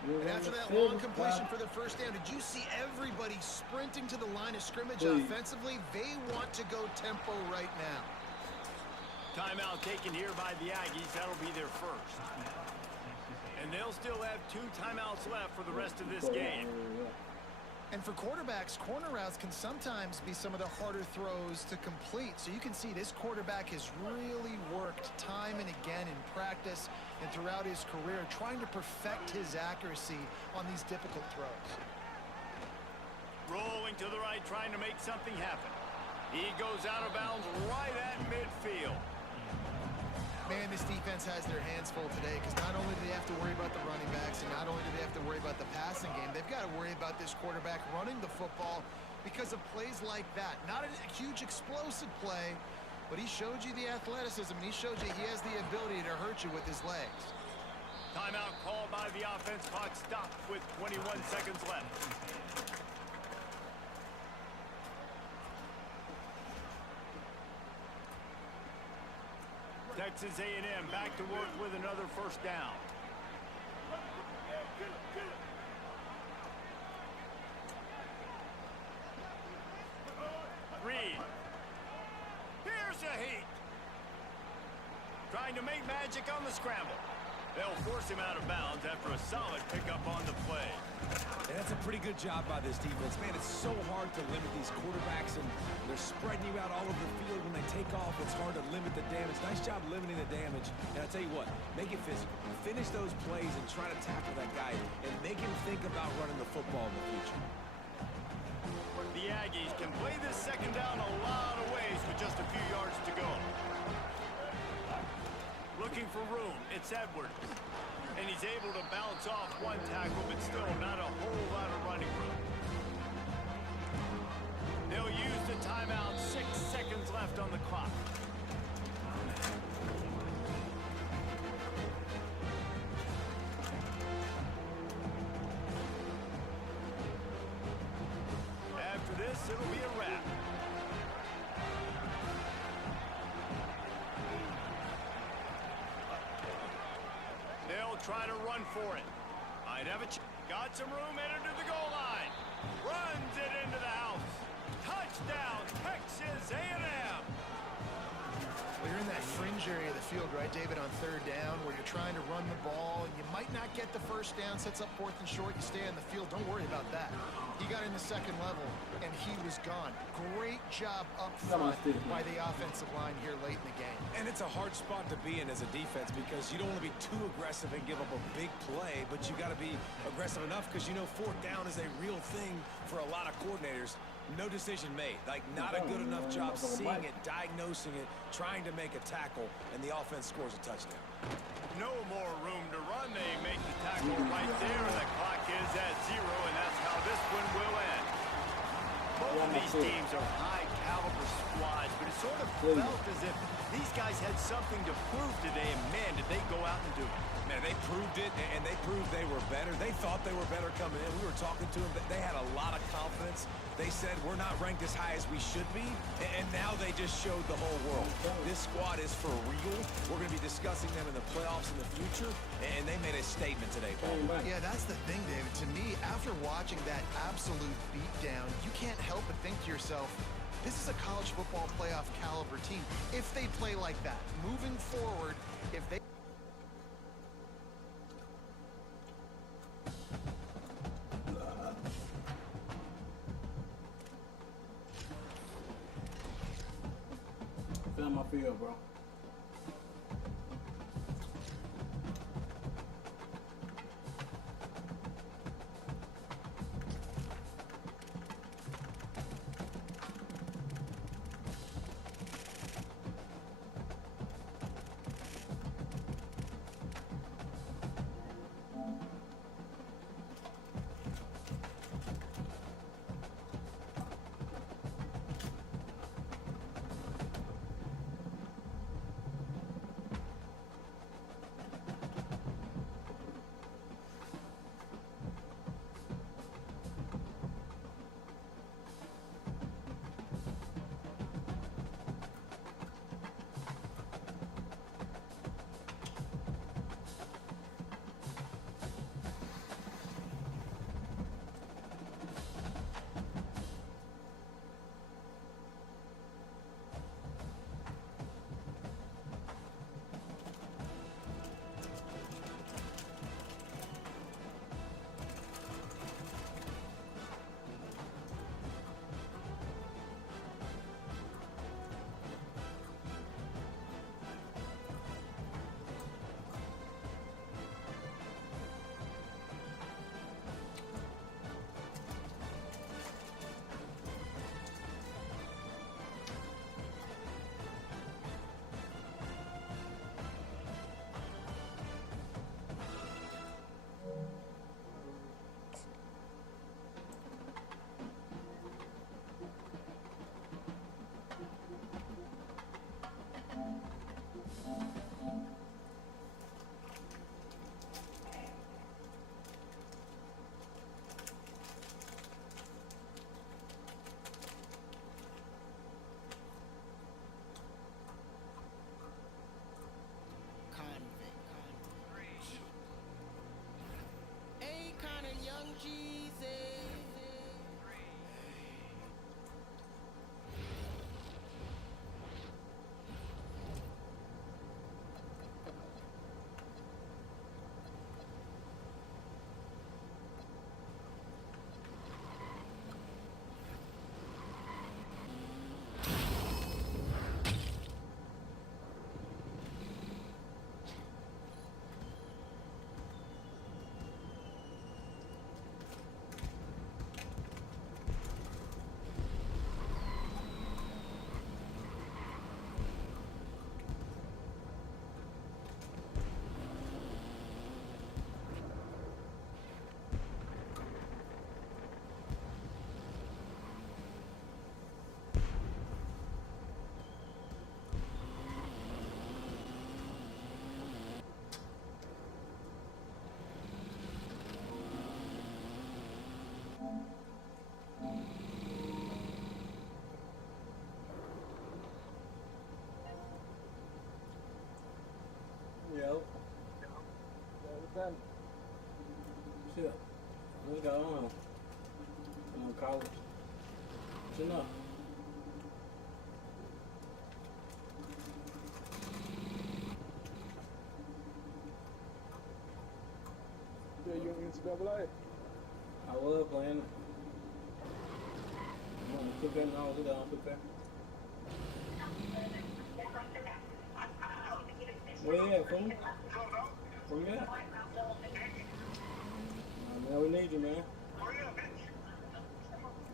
And after that long completion for the first down, did you see everybody sprinting to the line of scrimmage offensively? They want to go tempo right now. Timeout taken here by the Aggies. That'll be their first. And they'll still have 2 timeouts left for the rest of this game. And for quarterbacks, corner routes can sometimes be some of the harder throws to complete. So you can see this quarterback has really worked time and again in practice and throughout his career, trying to perfect his accuracy on these difficult throws. Rolling to the right, trying to make something happen. He goes out of bounds right at midfield. Man, this defense has their hands full today because not only do they have to worry about the running backs and not only do they have to worry about the passing game, they've got to worry about this quarterback running the football because of plays like that. Not a huge explosive play, but he showed you the athleticism and he showed you he has the ability to hurt you with his legs. Timeout called by the offense. Clock stopped with 21 seconds left. Texas A&M back to work with another first down. Reed. Here's a heat. Trying to make magic on the scramble. They'll force him out of bounds after a solid pickup on the play. And that's a pretty good job by this defense. Man, it's so hard to limit these quarterbacks, and they're spreading you out all over the field. When they take off, it's hard to limit the damage. Nice job limiting the damage. And I'll tell you what, make it physical. Finish those plays and try to tackle that guy and make him think about running the football in the future. The Aggies can play this second down a lot of ways with just a few yards to go. Looking for room, it's Edwards. And he's able to bounce off one tackle, but still not a whole lot of running room. They'll use the timeout, 6 seconds left on the clock. After this, it'll be a wrap. They'll try to run for it. Might have a got some room headed to the goal line. Runs it into the house. Touchdown, Texas A&M. Well, you're in that fringe area of the field, right, David, on third down, where you're trying to run the ball, and you might not get the first down, sets up 4th and short, you stay on the field. Don't worry about that. He got in the second level, and he was gone. Great job up front by the offensive line here late in the game. And it's a hard spot to be in as a defense because you don't want to be too aggressive and give up a big play, but you got to be aggressive enough because you know 4th down is a real thing for a lot of coordinators. No decision made. Like, not a good enough job seeing it, diagnosing it, trying to make a tackle, and the offense scores a touchdown. No more room to run. They make the tackle right there, and the clock is at 0, and that's how this one will end. Both of these teams are high-caliber squads, but it sort of felt as if these guys had something to prove today, and man, did they go out and do it. Man, they proved it, and they proved they were better. They thought they were better coming in. We were talking to them. They had a lot of confidence. They said, we're not ranked as high as we should be, and now they just showed the whole world. This squad is for real. We're going to be discussing them in the playoffs in the future, and they made a statement today, Paul. Yeah, that's the thing, David. To me, after watching that absolute beatdown, you can't help but think to yourself, this is a college football playoff caliber team. If they play like that, moving forward, if they... Feeling my field, bro. Yo. What's that? Shit. What's going on? I'm in college. Shut up. Yeah, you in NCAA? I was playing. I'm on 2K now. Sit down, 2K. Where you at, fool? Where you at? Man, we need you, man.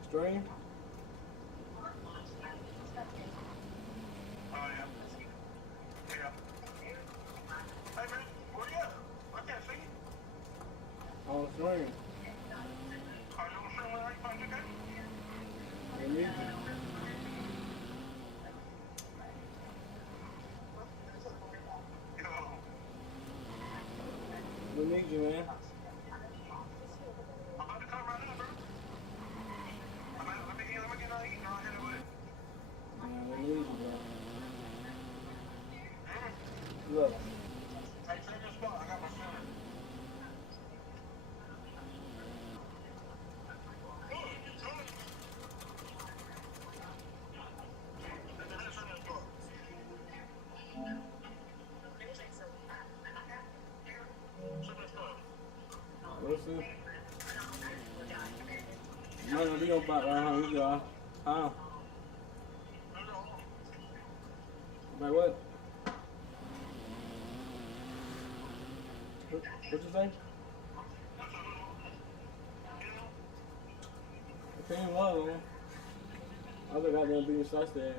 Stream? On stream. We need you. We need you, man. We need you, bro. Look. What's it? No, we don't buy you go. Huh? Like what? What you say? I can't love, man. I was goddamn being shots there.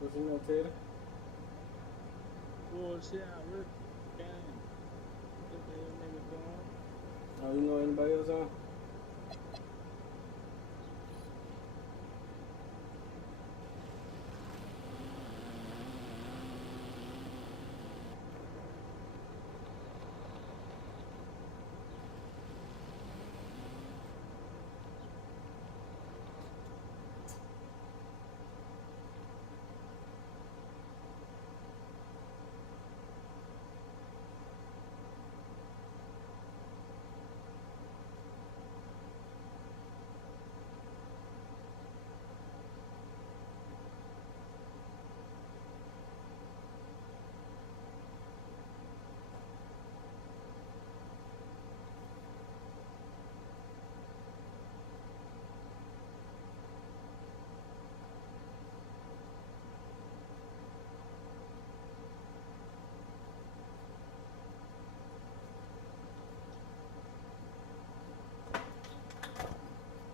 What's your name, Taylor? Bullshit, I really can't. What the hell niggas doing? Oh, you know anybody else on?